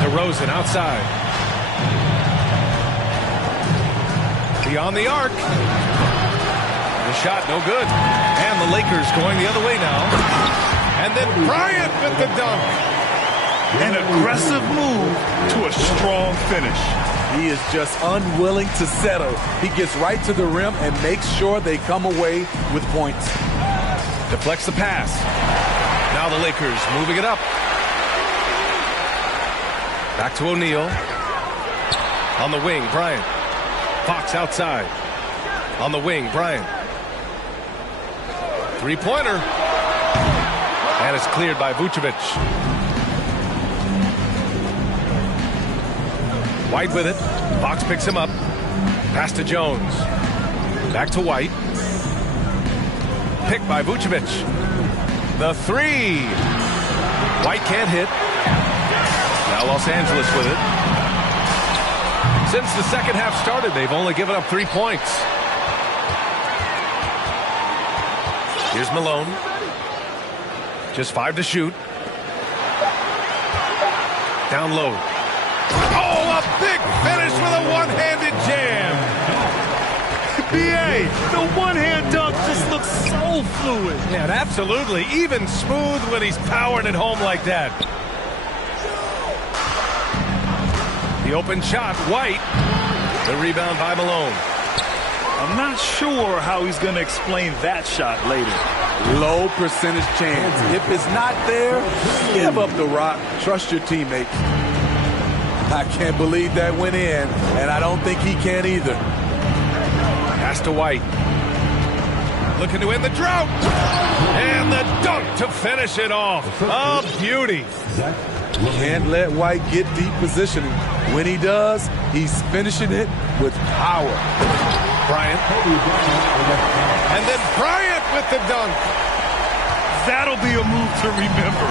DeRozan outside. Beyond the arc. The shot no good. And the Lakers going the other way now. And then Bryant with the dunk. An aggressive move to a strong finish. He is just unwilling to settle. He gets right to the rim and makes sure they come away with points. Deflects the pass. Now the Lakers moving it up. Back to O'Neal. On the wing, Bryant. Fox outside. On the wing, Bryant. Three-pointer. And it's cleared by Vucevic. White with it. Fox picks him up. Pass to Jones. Back to White. Picked by Vucevic. The 3. White can't hit. Now Los Angeles with it. Since the second half started, they've only given up 3 points. Here's Malone. Just 5 to shoot. Down low. Oh, a big finish with a one-handed jam. B.A., the one-hand dunk just looks so fluid. Yeah, absolutely. Even smooth when he's powering it home like that. The open shot, White. The rebound by Malone. I'm not sure how he's going to explain that shot later. Low percentage chance. If it's not there, give up the rock. Trust your teammates. I can't believe that went in, and I don't think he can either. Pass to White. Looking to end the drought. And the dunk to finish it off. A beauty. Can't let White get deep positioning. When he does, he's finishing it with power. Bryant. And then Bryant with the dunk. That'll be a move to remember.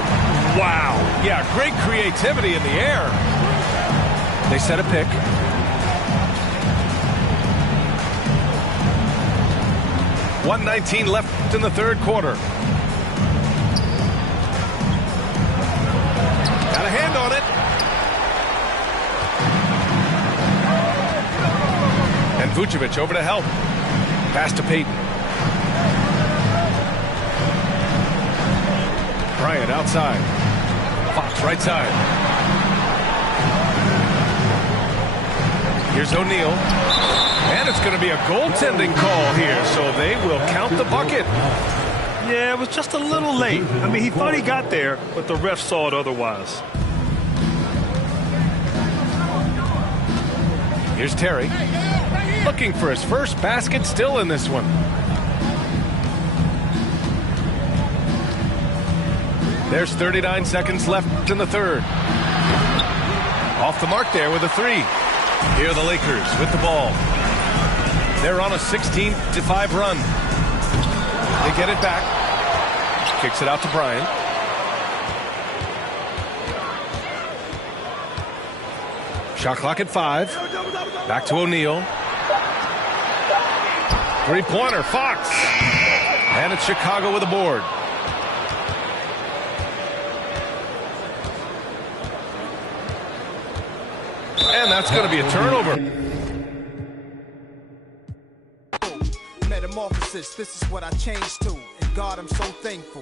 Wow. Yeah, great creativity in the air. They set a pick. .119 left in the third quarter. Got a hand on it. And Vucevic over to help. Pass to Payton. Bryant outside. Fox right side. Here's O'Neal. And it's going to be a goaltending call here, so they will count the bucket. Yeah, it was just a little late. I mean, he thought he got there, but the ref saw it otherwise. Here's Terry. Looking for his first basket still in this one. There's 39 seconds left in the third. Off the mark there with a three. Here are the Lakers with the ball. They're on a 16-5 run. They get it back. Kicks it out to Bryant. Shot clock at 5. Back to O'Neal. Three-pointer, Fox. And it's Chicago with a board. And that's going to be a turnover. Metamorphosis, this is what I changed to. And God, I'm so thankful.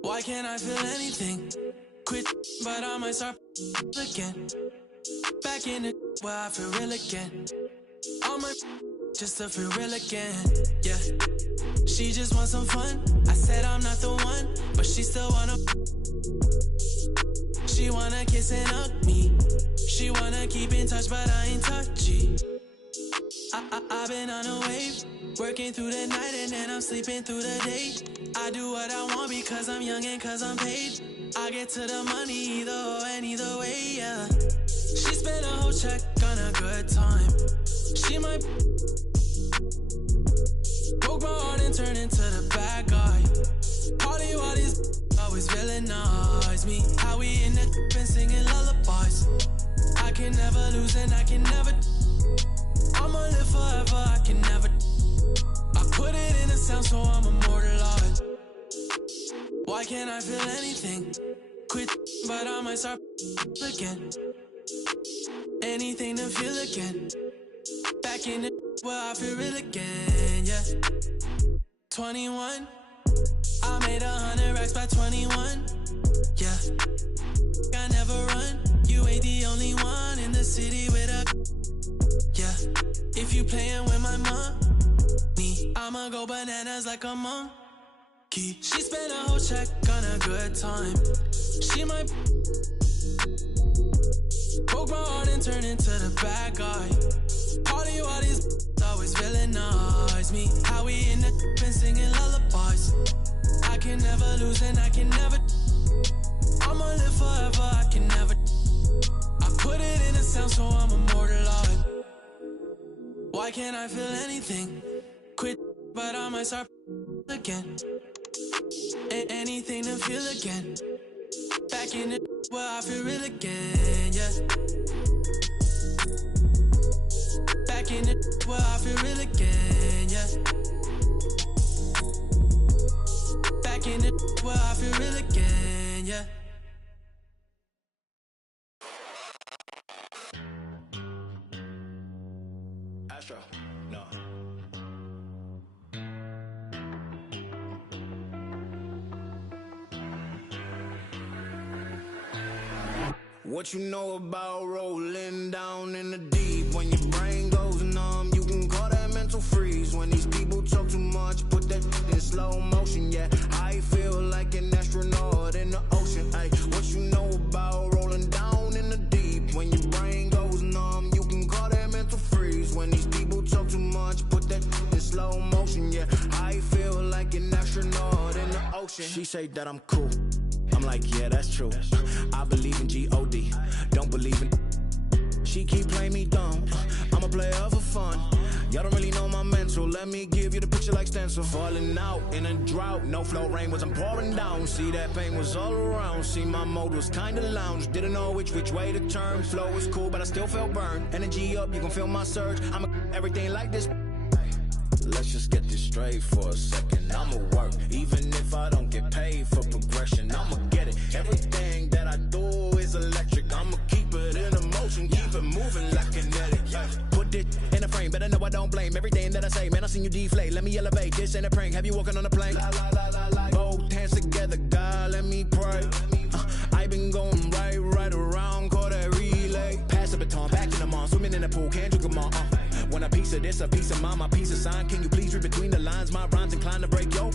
Why can't I feel anything? Quit, but I might start again. Back in the where I feel real again. All my just to feel real again. Yeah, she just wants some fun. I said I'm not the one, but she still wanna. She wanna kiss and hug me. She wanna keep in touch, but I ain't touchy. I've been on a wave, working through the night and then I'm sleeping through the day. I do what I want because I'm young and cause I'm paid. I get to the money either or and either way, yeah. She spent a whole check on a good time. She might broke my heart and turn into the bad guy. Party while these always villainize me. How we in the been singing lullabies. I can never lose and I can never. I'ma live forever, I can never. I put it in a sound so I'm immortalized. Why can't I feel anything? Quit, but I might start again. Anything to feel again. Back in the where I feel real again, yeah. 21, I made 100 racks by 21, yeah. I never run, you ain't the only one in the city with a, yeah. If you playin' with my money, I'ma go bananas like a monkey. She spent a whole check on a good time. She might broke my heart and turn into the bad guy. Party while these always villainize me. How we in the been singing lullabies. I can never lose and I can never. I'ma live forever, I can never. I put it in a sound so I'm immortalized. Why can't I feel anything? Quit, but I might start again. Anything to feel again. Back in the where I feel real again, yeah. Back in the where I feel real again, yeah. Back in the where I feel real again, yeah. Astro, no. What you know about rolling down in the deep? When your brain goes numb, you can call that mental freeze. When these people talk too much, put that in slow motion, yeah. I feel like an astronaut in the ocean, ay. What you know about rolling down in the deep? When your brain goes numb, you can call that mental freeze. When these people talk too much, put that in slow motion, yeah. I feel like an astronaut in the ocean. She say that I'm cool, I'm like, yeah, that's true. I believe in G-O-D, don't believe in. She keep playing me dumb, I'm a player for fun. Y'all don't really know my mental, let me give you the picture like stencil. Falling out in a drought, no flow rain was I'm pouring down. See that pain was all around, see my mode was kinda lounge. Didn't know which way to turn, flow was cool but I still felt burned. Energy up, you can feel my surge, I'm everything like this. Let's just get this straight for a second. I'ma work, even if I don't get paid for progression. I'ma get it. Everything that I do is electric. I'ma keep it in motion, keep it moving like kinetic. Put it in a frame, better know I don't blame everything that I say. Man, I seen you deflate. Let me elevate. This ain't a prank. Have you walking on a plane? Both hands together, God, let me pray. I been going right around, call that relay. Pass the baton, back in the mall, swimming in the pool, can't drink them all. Want a piece of this, a piece of mine, my piece of sign. Can you please read between the lines? My rhymes inclined to break yo.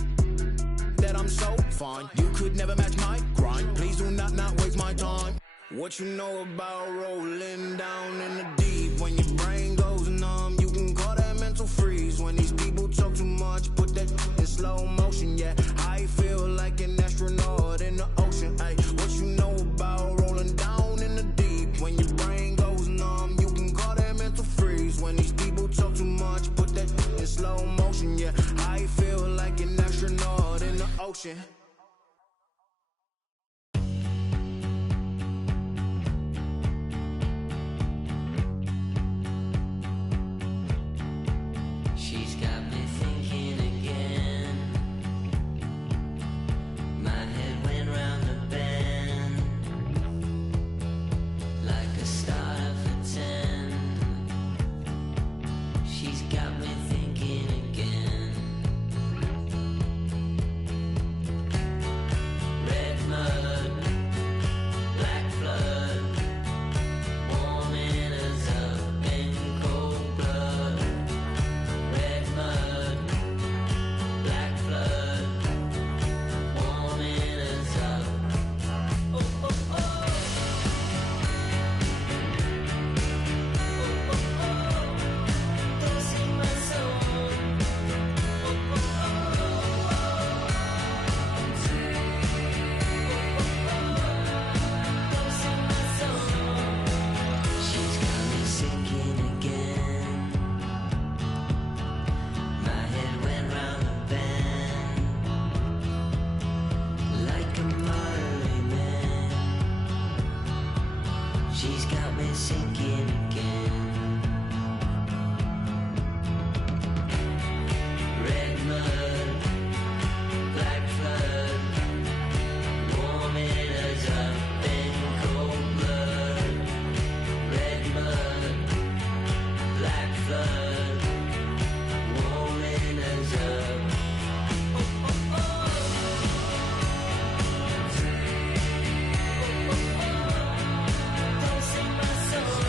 That I'm so fine. You could never match my grind. Please do not waste my time. What you know about rolling down in the deep? When your brain goes numb, you can call that mental freeze. When these people talk too much, put that in slow motion, yeah. I feel like an astronaut in the ocean, ay. What you know about rolling down in the deep? When your brain goes numb, you can call that mental freeze. When these people talk too much, put that in slow motion, yeah. I feel like an astronaut in the ocean. She's got me thinking again. My head went round the bend like a starter for 10. She's got me thinking again. Red mud, black flood, warming us up in cold blood. Red mud, black flood, warming us up. Oh, oh, oh. Oh, oh, oh. Don't sing my song. Oh, oh, oh. Don't sing my song. She's got me sinking again. My head went round the bend like a Marley man. She's got me sinking again. Red mud, black flood, warming us up in cold blood. Red mud, black flood, warming us up. Oh, oh, oh. Oh, oh, oh. Don't sing my song.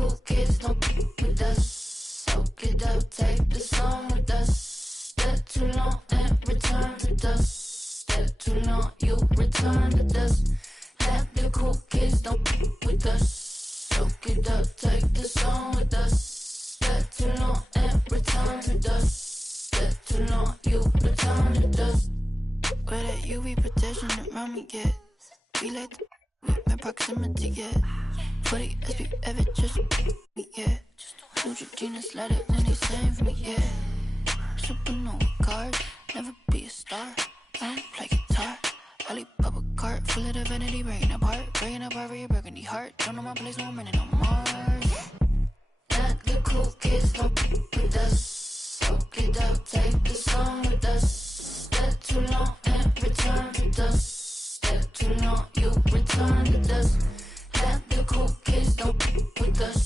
cool kids don't f with us. Soak it up, take the song with us. Step too long and return to dust. Step too long, you return to dust. Let the cool kids don't f with us. Soak it up, take the song with us. Step too long and return to dust. Step too long, you return to dust. Where that UV protection around me get? We like the with my proximity, yeah. 40 SP ever just me, yeah. Neutrogena slide it when they sing for me, yeah. Supernova card, never be a star. I don't play guitar. Lollipop a cart full of divinity, breaking apart for your burgundy heart. Don't know my place, no I'm running on Mars. Let the cool kids don't f with us. Soak it up, take the song with us. Step too long and return to dust. Step too long, you return to dust. Let the cool kids don't f with us.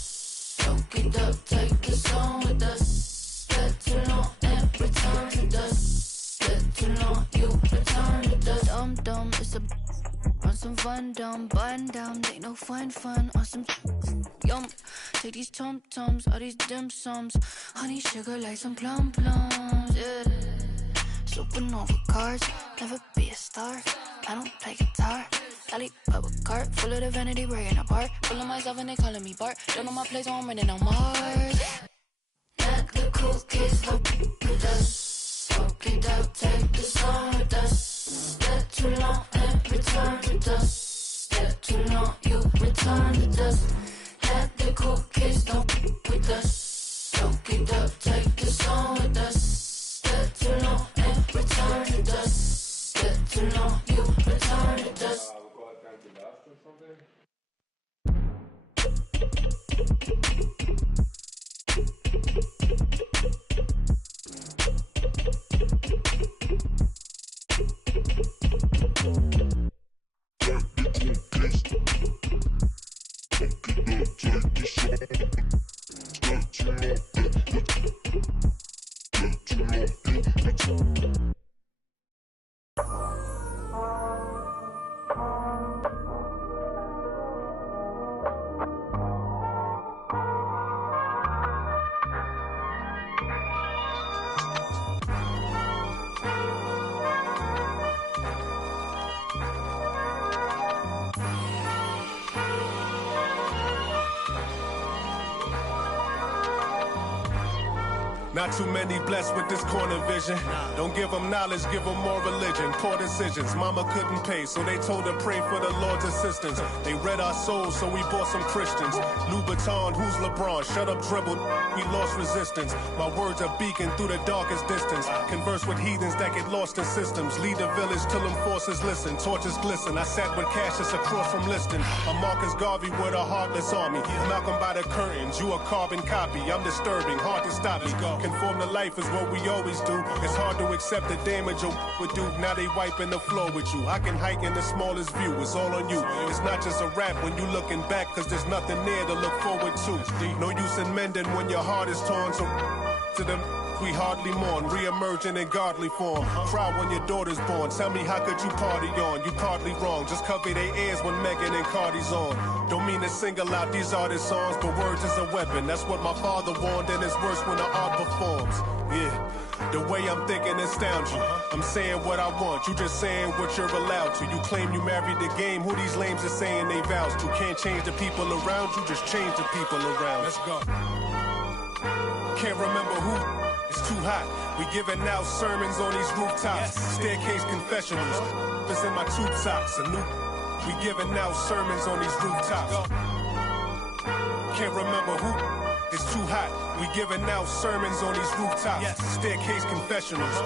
Soak it up, take the song with us. Step too long and return to dust. Step too long, you return to dust. Dumb dumb, it's a on some fun dumb, button down, ain't no fun on some yum. Take these tum tums, all these dim sums, honey sugar like some plum plums, yeah. Supernova cards, never be a star. I don't play guitar. Lollipop a cart full of divinity, breaking apart. Full of myself and they calling me Bart. Don't know my place, so I'm running on Mars. Let the cool kids don't f with us. Soak it up, take the song with us. Step too long and return to dust. Step too long, you return to dust. Let the cool kids don't f with us. Soak it up, take the song with us. Step too long and return to dust. Step too long, you return to dust. Not too many blessed with this corner vision. Don't give them knowledge, give them more religion. Poor decisions, mama couldn't pay, so they told her pray for the Lord's assistance. They read our souls, so we bought some Christians. Louboutin, who's LeBron? Shut up, dribble, we lost resistance. My words are beacon through the darkest distance. Converse with heathens that get lost in systems. Lead the village till them forces listen. Torches glisten, I sat with Cassius across from Liston. I'm Marcus Garvey with a heartless army. Malcolm by the curtains, you a carbon copy. I'm disturbing, hard to stop me. Conform to life is what we always do. It's hard to accept the damage a would do. Now they wiping the floor with you. I can hike in the smallest view. It's all on you. It's not just a rap when you looking back, cause there's nothing there to look forward to. No use in mending when your heart is torn. So to them we hardly mourn, re-emerging in godly form. Cry when your daughter's born. Tell me how could you party on? You partly wrong. Just cover their ears when Megan and Cardi's on. Don't mean to single out these artist songs, but words is a weapon. That's what my father warned, and it's worse when the art performs. Yeah, the way I'm thinking astounds you. I'm saying what I want, you just saying what you're allowed to. You claim you married the game, who these lames are saying they vows to. Can't change the people around you, just change the people around. Let's go. Can't remember who. It's too hot. We giving out sermons on these rooftops. Staircase confessionals. It's in my tube socks. We giving out sermons on these rooftops. Can't remember who. It's too hot. We giving out sermons on these rooftops. Staircase confessionals.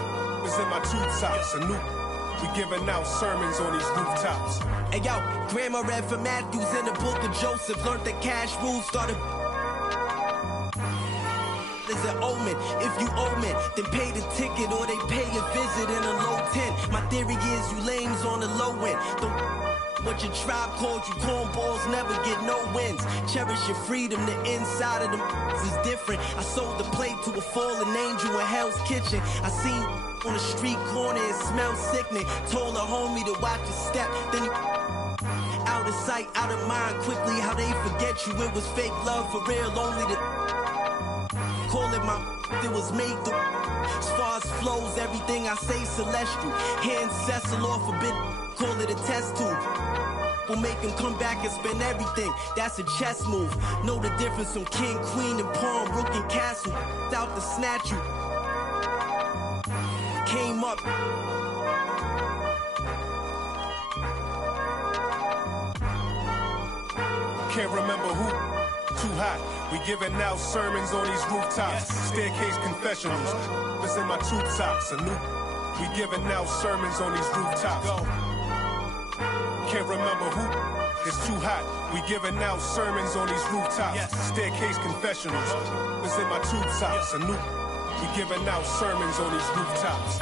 It's in my tube socks. We giving out sermons on these rooftops. Hey yo, grandma read from Matthews in the book of Joseph. Learned the cash rules, started is an omen. If you owe me, then pay the ticket or they pay a visit in a low tent. My theory is you lames on the low end. What your tribe called you cornballs never get no wins. Cherish your freedom, the inside of them is different. I sold the plate to a fallen angel in Hell's Kitchen. I seen on the street corner, it smelled sickening. Told a homie to watch his step, then he Out of sight, out of mind, quickly how they forget you. It was fake love for real, only the call it my it was made to. As far as flows, everything I say celestial. Hand Cecil off a bit, call it a test tube. We'll make him come back and spend everything. That's a chess move. Know the difference from king, queen, and pawn, rook and castle. Out to snatch you. Came up. Can't remember who. Too hot. We giving out sermons on these rooftops. Staircase confessionals. This in my tube tops. We giving out sermons on these rooftops. Can't remember who. It's too hot. We giving out sermons on these rooftops. Staircase confessionals. This in my tube tops. We giving out sermons on these rooftops.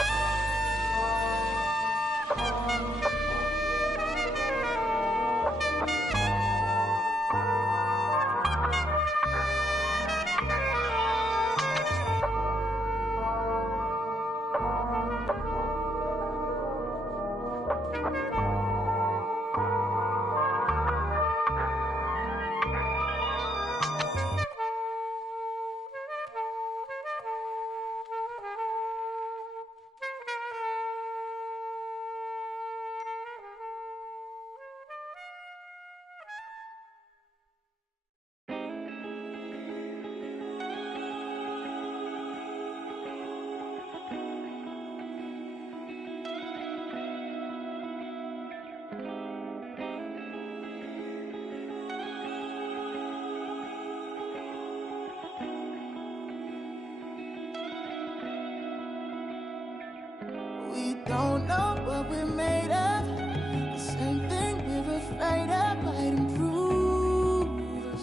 Don't know what we're made of. The same thing we're afraid of might improve us.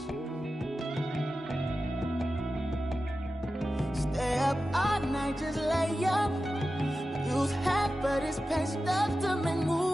Stay up all night, just lay up. Use half, but it's pain stuff to make moves.